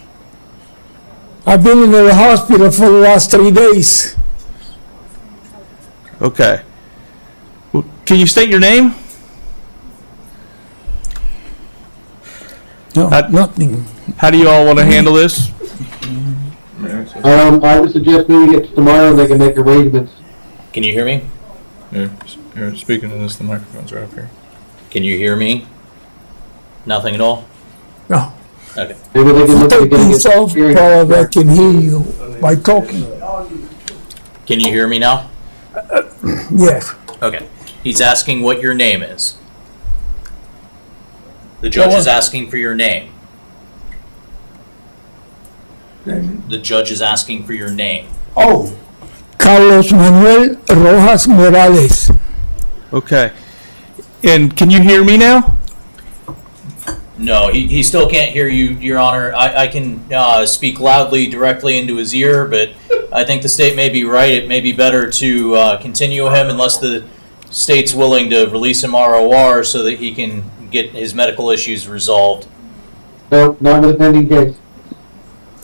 I've been in the hospital for the last 3 days. Okay. Well, can you state your name? No, nothing. How do you all want to handle this? I would suggest maybe get to tomorrow and they can make arrangements. Can you hear me? You're speaking to this, the microphone's right up here. Can you hear me? Nothing at all? No. Okay. Maybe they can look at Take getting these it. off, Paul, I can hear you by talking. Can you hear me now? Yes. Okay. He's asking what your name is. The judge is asking for your name. The judge is asking for your name. Oh, Carlos Manuel Rojas Morales. Okay. And can you hear me now? No, he still can't hear you, Your Honor. I can speak loudly directly into his ear, but I think the state may be right. It may be better to continue him unless the state's willing to release him ROR so that he can get his medical issues resolved. No, not with a pending case.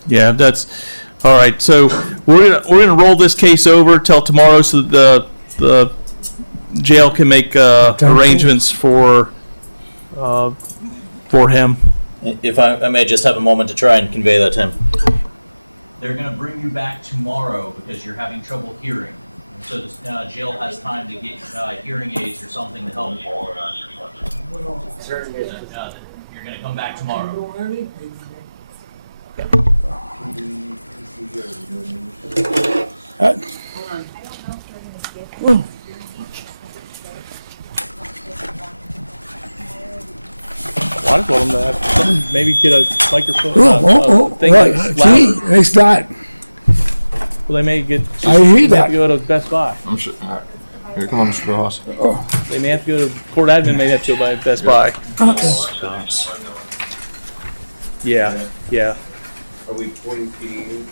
Yeah, that's all right. So we're gonna roll this case over till tomorrow, so that the jail can make arrangements for him. If I may just have a moment to try and convey that to him. They're going to bring you back tomorrow because you're having trouble hearing. So the jail has time to get hearing aids or something to help you. You're going to come back tomorrow. Well, I told him to have maybe get a microphone. Thing Right. that's See, louder. it's not. Well, they may get. I hear they have that. to go to Best Buy. I'm sure. All right. Here, come on, Mr. Ross. They may have to go to court admin. May have to go by Best Buy. Yeah, yeah. Are we 40 feet,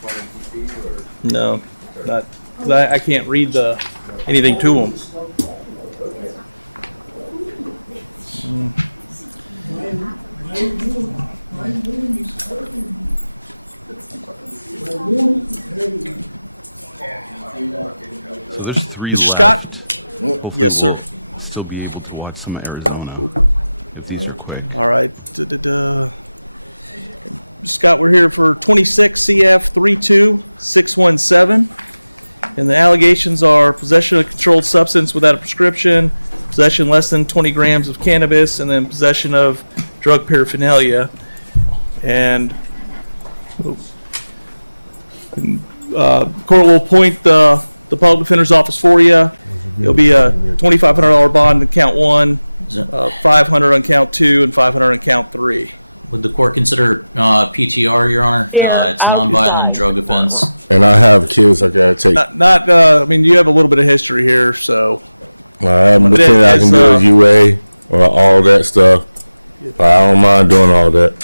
20 feet, or? No, not because I can't read anything to them. So there's 3 Mr. left. Scott? Hopefully Yes, sir. we'll still be able to watch some of Arizona if these are quick. All right. Scott, we're here for 26 CF 32617. And the allegations are possession of a controlled substance without a prescription, possession less than 20 grams of cannabis, and then possession of drug paraphernalia. And court will appoint the public defender's office for you. It'll be a $2,500 bond on count 1, $500 on count 2, and $500 on count 3. Would the court consider PTR, Your Honor? It's nonviolent drug offense. And I have kids I gotta take. I mean, you have a little bit of history here, so. I'm looking at I can do a UA or all that stuff. But I don't mind doing all that.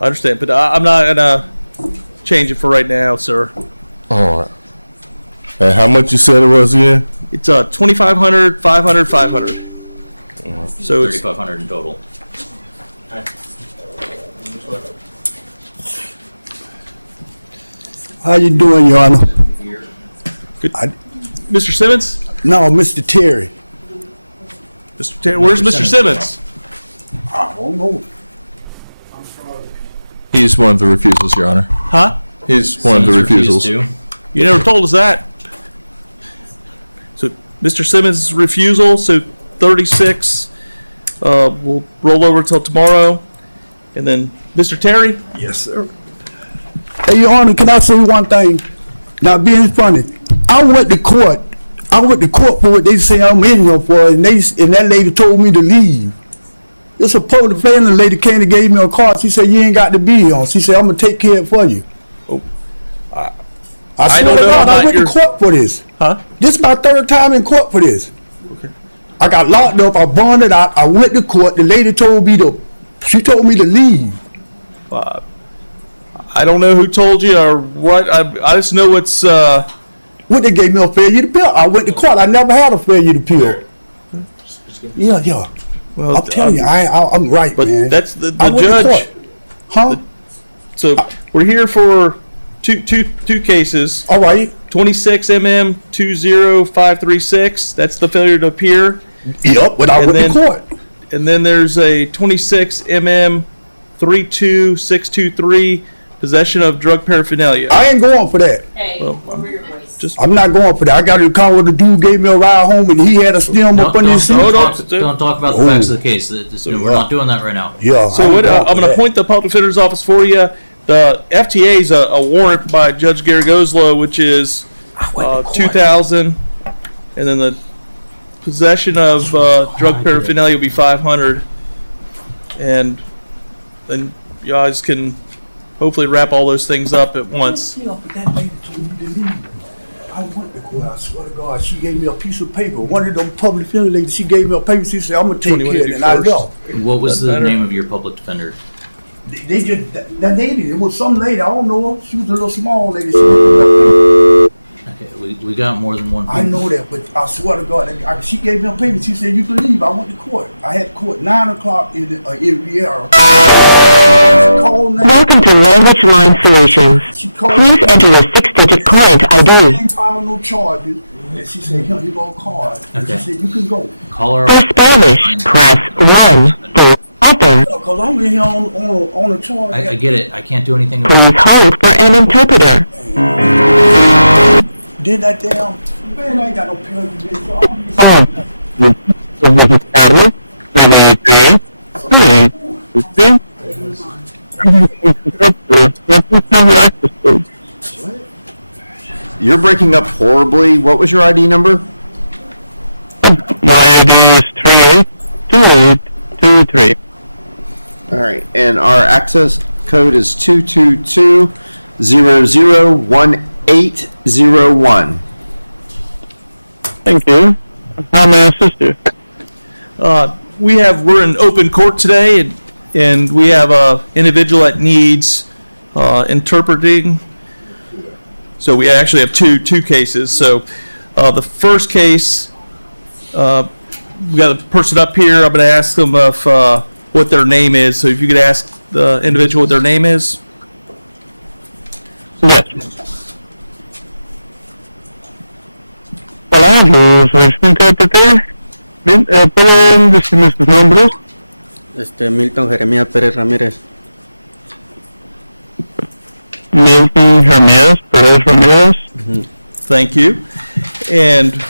I understand, but I'm not gonna change it for right now, sir. All right. And how much you said it was again? It's $2,500, $500, $500. So it's $3,500 in total. How you doing, Your Honor? Good. Mr. Simmons? No, Mr. Terry. Mr. Terry, where's Mr. Simmons? I don't know. He's one of the refusals, Your Honor. Huh? He's one of the refusals. You never told us that. So Mr. Simmons' refusal, so 36 will roll over till tomorrow. And then Mr. Terry? Yes, sir. Hey, Your Honor, can I say one thing? Now, being funny, I went to court. For what they say I'm in here for, and that lady told me to leave. It's a public plan. The lady came and gave me a card. She said, you ain't got to be here. She said, I'm going to take care of it for you. Oh. I swear to God, I went to court for this. Huh? This is my 3rd time in court for this. Okay. I got locked up. I bonded out. I went to court. The lady told me to leave. I don't know who told you or what. I just know it's. What, they gave me a failure to appeal. I went to court. I never had a failure to appeal. Yeah. Well, I'm telling you, I'm right, but man. that's the I went to judge. court. Huh? So we're here for two cases. All right. 26 mm 20536. That's the failure to appear. Yep, but I went to court. And then there's a 26 mm 32623. Possession of drug paraphernalia. I ain't going for that. I'm not going for that. I got in the car where the dude gave me a ride home and he had a stem up on his seat. Don't talk about the facts of the case. We're not doing that right now. Yeah. So what? I'm going to appoint the public defender's office for you. The FTA is a warrant by Judge Gary Goslow, which is 2,000, and then the possession of drug paraphernalia will be 500, and then you guys can hopefully wrap all those things up at once. That lady told me to leave. I went to court. I swear to God, she gave me a piece of paper. One of them public defender ladies, she gave me a paper. She said, "I'm gonna take care of it," and I left. What was the name of your public defender? They just that lady. It was some lady. I don't know her. She was a little small lady. Okay, we got more than one. I know that, but I swear to God, she gave me a paper. She said, "You can leave." I went to court. I had court 9 o'clock in Riviera. Welcome to Language Line Solutions. Please enter your 6-digit client ID. I didn't file no charges. And she said, "Here, you go card." And she said, "You can go." Call her. For Spanish, press 1. For other, Because I'm in here on a charge. I get it. I can't do anything about please it. hold for an interpreter. Did that damn man? I ain't got no pills to get Carlos, 93. You're breaking up horribly. What was your ID number? My ID is 382823. All right, and our access code is 222-001801. Thank you. How may I assist you? We're in open court today, and we have a individual that needs interpreting. So we actually have two cases. So the first case, we got a person up here. I'm going to ask them if what their name is. So if you could ask the individual what their name is. Yes. Hola, yo soy su intérprete. Bien, ¿pueden decirme sus nombres? Milton Jeremías Pérez Ramírez. Milton Jeremías Pérez Ramírez. Thank you. And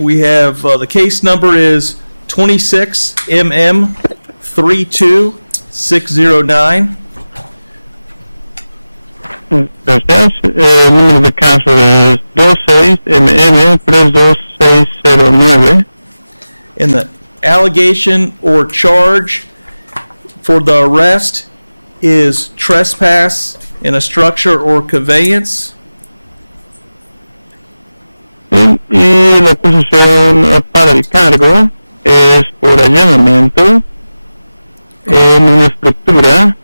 we have the case number is 26MM 32609. Gracias. El número de caso es 26MM32609. And the allegation or charge for the arrest is trespass in a structure or conveyance. Y la acusación para el cargo es por allanamiento en una estructura.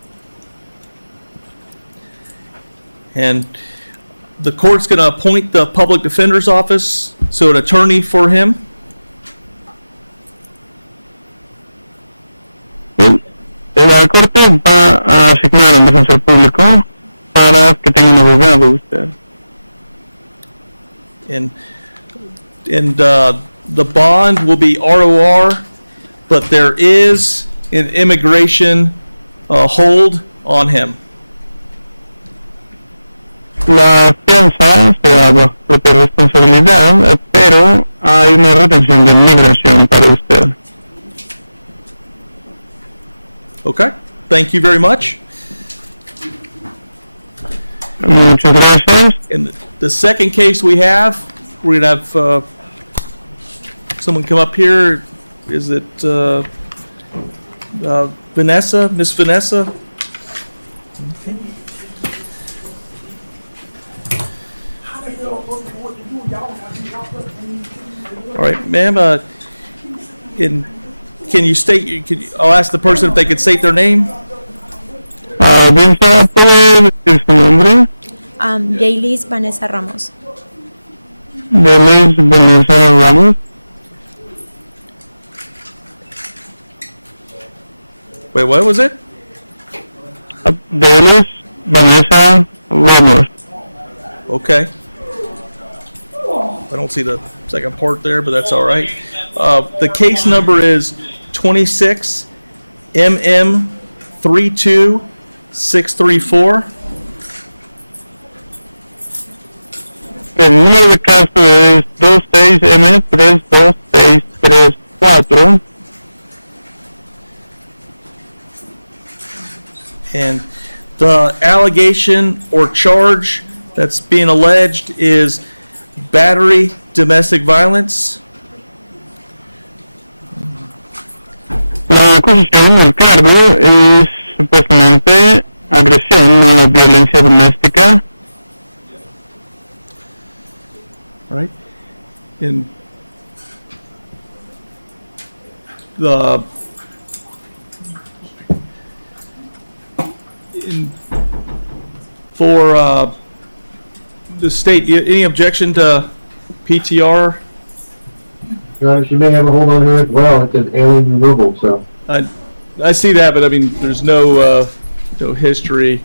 And the court's going to appoint the public defender's office, so an attorney for him. La corte va a asignar a un defensor público para que tenga un abogado usted. And the bond will be ROR, but there is an immigration hold on him. La fianza será bajo propia responsabilidad, pero hay una retención de inmigración para usted. Okay, thank you very much. Muchas gracias. And the second case we have, we're going to have someone come up here. Is it Vanessa? Miss Vanessa? Okay. All right, ma'am. Can you state? I'll ask the person if they could state their name. Vanessa, ¿puede decir su nombre? Jaylis Vanessa Ramos. Jaylis Vanessa Ramos. Wait, what was it? Jaylis Vanessa Ramos. Okay. I don't see the second part there, but that's all right. The case number is 26 MM 32634. El número de caso es 26M32634. And the allegation or charge that's being alleged is battery domestic violence. La acusación del cargo es supuestamente agresión o violencia doméstica. Right? And the for the state, any objection to PTR? Your Honor, she may have a hold on her as well. It's an alien removal, so. I see that, but I mean, there's no history.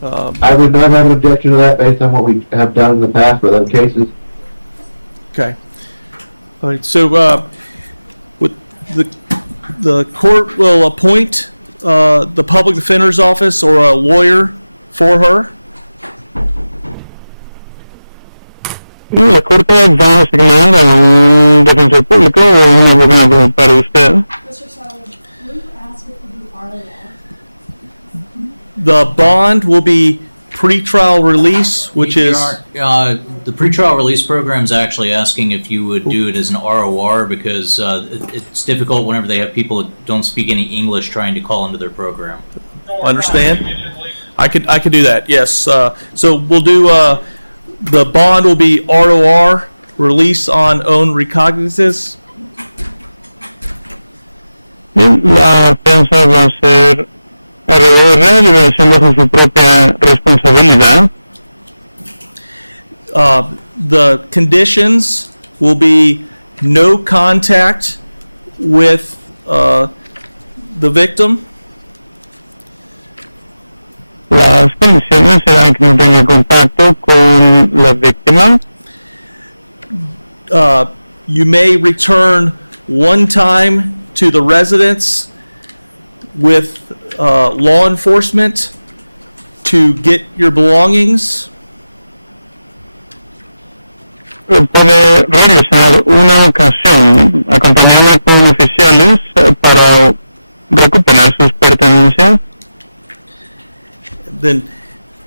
I would not have an objection to that based on what we have done in the past with other cases. Okay. All right. So, with the court will appoint the public defender's office or a lawyer for her. La corte va a asignar a un defensor público o un abogado para usted. The bond will be pretrial release, which is the pretrial release program is actually asking if you would do it as an ROR because it's difficult whenever they have people that don't speak any English trying to call into their program. Understand? I could do that. Yes. So we'll do the bond will be ROR, release on own recognizance. La fianza va a ser alrededor de liberación bajo su propia responsabilidad. The conditions will be no contact with the victim. Las condiciones serán que no tenga contacto con la víctima. You may return one time to the residence with law enforcement to get your belongings. Puede regresar una ocasión acompañada con oficiales para recuperar sus pertenencias. Then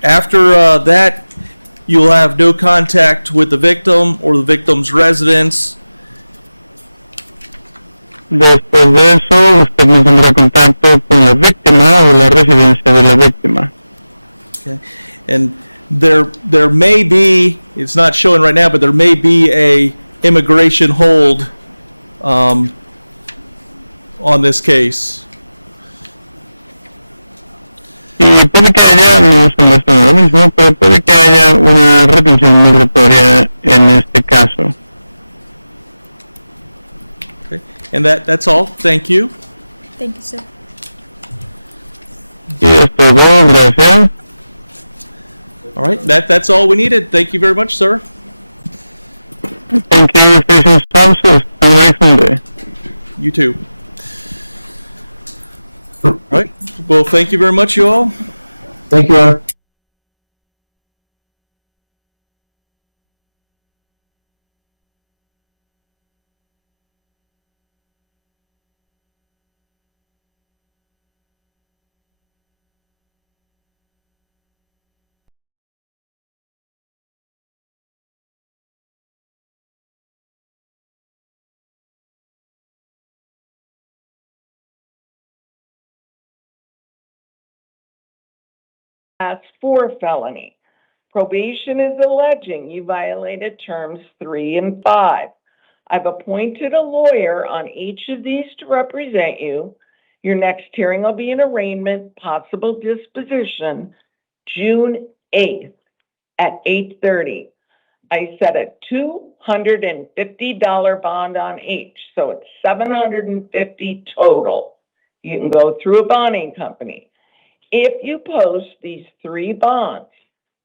after that, you'll have no contact with the victim or the victim's residence. Después de eso, usted no tendrá contacto con la víctima o la residencia de la víctima. Okay. And there may be, it's not showing right now, but there may be a immigration hold on this case. Y puede que haya, no se muestra lo mismo, pero puede que haya una retención migratoria en este caso. Okay. And that's all. Thank you. Thank you, sir. Y es todo, gracias. All right, that's all we needed. Thank you very much, sir. Thank you, station officers. Have an excellent day. You too. All right. Well, thank you very much, you all. Thank you, Your Honor. Class 4 felony. Probation is alleging you violated terms 3 and 5. I've appointed a lawyer on each of these to represent you. Your next hearing will be an arraignment, possible disposition, June 8th at 8:30. I set a $250 bond on each, so it's $750 total. You can go through a bonding company. If you post these 3 bonds,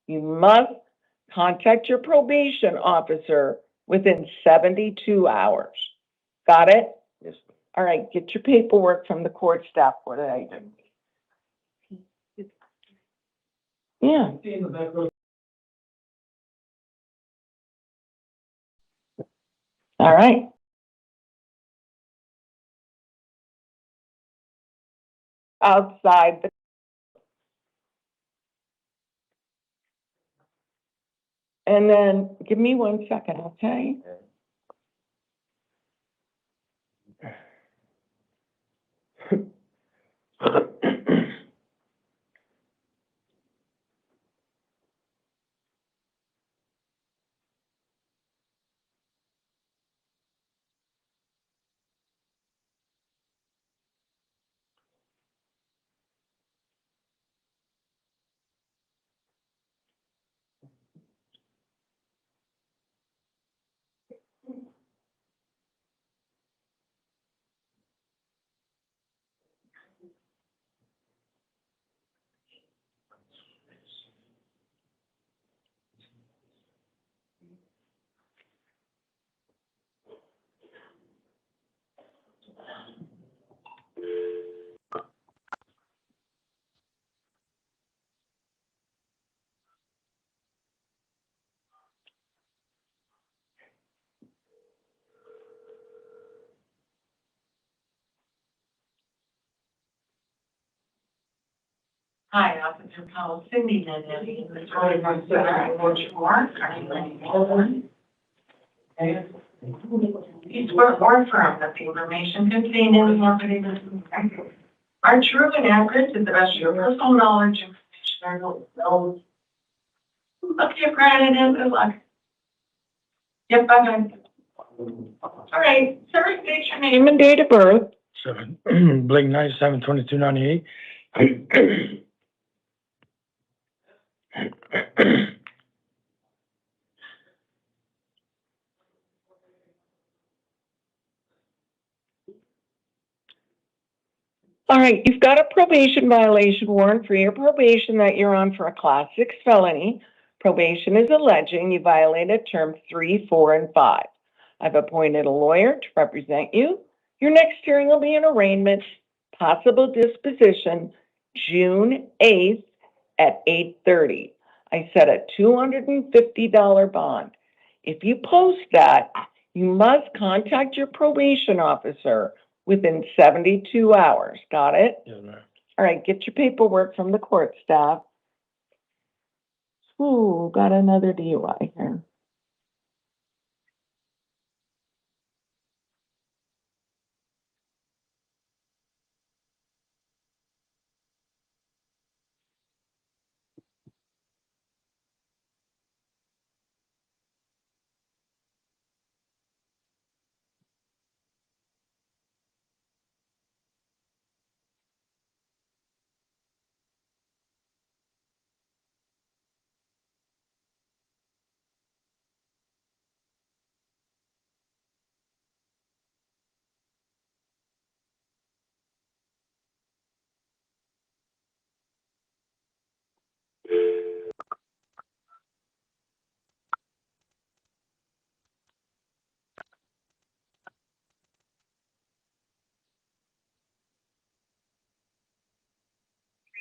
you must contact your probation officer within 72 hours. Got it? Yes. All right, get your paperwork from the court staff. What did I do? Yeah. All right. Outside the. And then, give me 1 second, okay? Hi, Officer Powell, Cindy Nannetti, the Charlie Run Center, what's your mark? Are you ready to hold one? You swear or affirm that the information contained in the marketing are true and accurate to the best of your personal knowledge, information, or knowledge. Okay, granted, and good luck. Yep, bye-bye. All right, sir, state your name and date of birth. Blake 97, 22, 98. All right, you've got a probation violation warrant for your probation that you're on for a Class 6 felony. Probation is alleging you violated terms 3, 4, and 5. I've appointed a lawyer to represent you. Your next hearing will be an arraignment, possible disposition, June 8th at 8:30. I set a $250 bond. If you post that, you must contact your probation officer within 72 hours. Got it? Yes, ma'am. All right, get your paperwork from the court staff. Ooh, got another DUI here.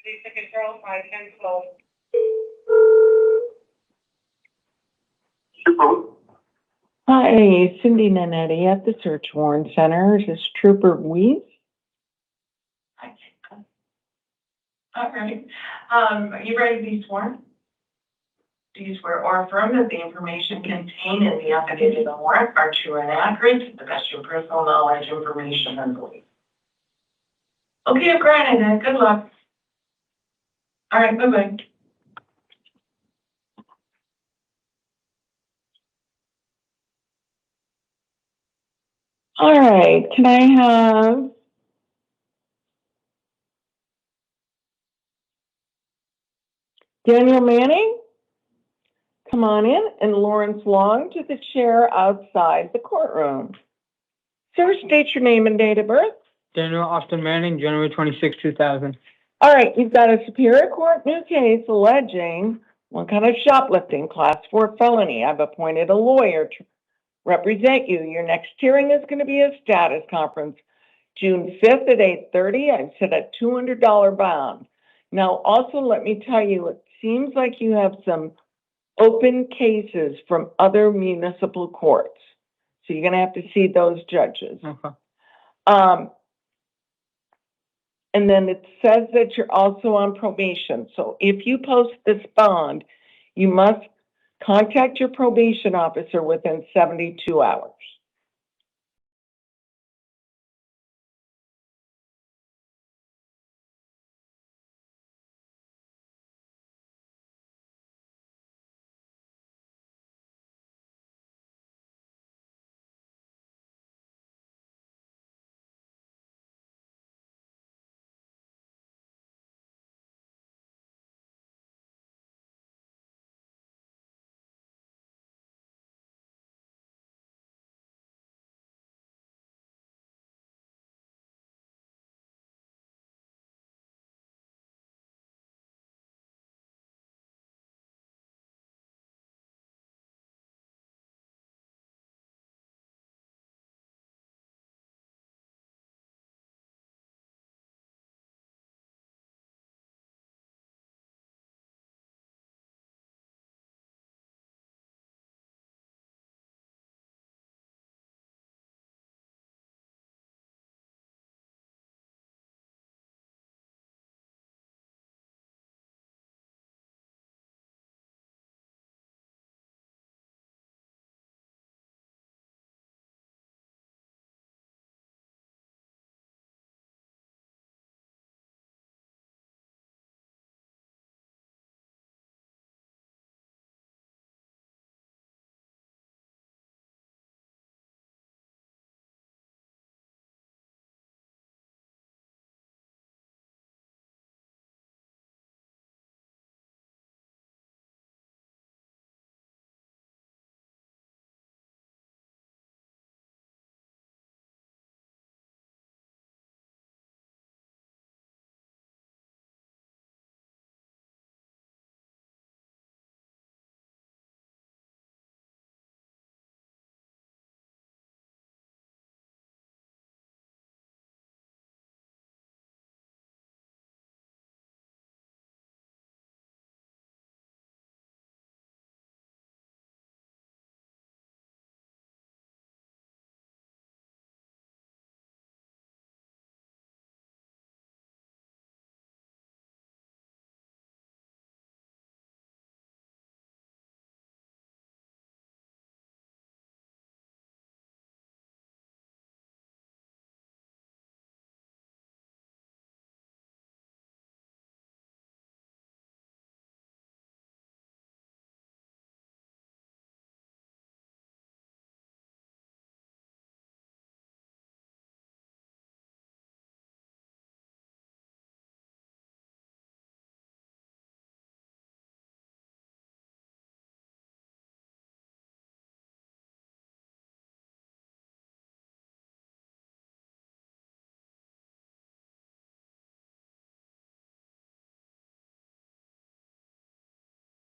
Release the control, 510 Hi, Cindy Nannetti at the Search Warrant Center. Is this Trooper Weiss? All right. Are you ready to be sworn? Do you swear or affirm that the information contained in the affidavit of warrant are true and accurate to the best of your personal knowledge, information, and belief? Okay, granted, and good luck. All right, bye-bye. All right, can I have Daniel Manning? Come on in, and Lawrence Long to the chair outside the courtroom. Sir, state your name and date of birth. Daniel Austin Manning, January 26, 2000. All right, you've got a Superior Court new case alleging one kind of shoplifting, class 4 felony. I've appointed a lawyer to represent you. Your next hearing is going to be a status conference, June 5th at 8:30. I've set a $200 bond. Now, also let me tell you, it seems like you have some open cases from other municipal courts. So you're going to have to see those judges. And then it says that you're also on probation. So if you post this bond, you must contact your probation officer within 72 hours.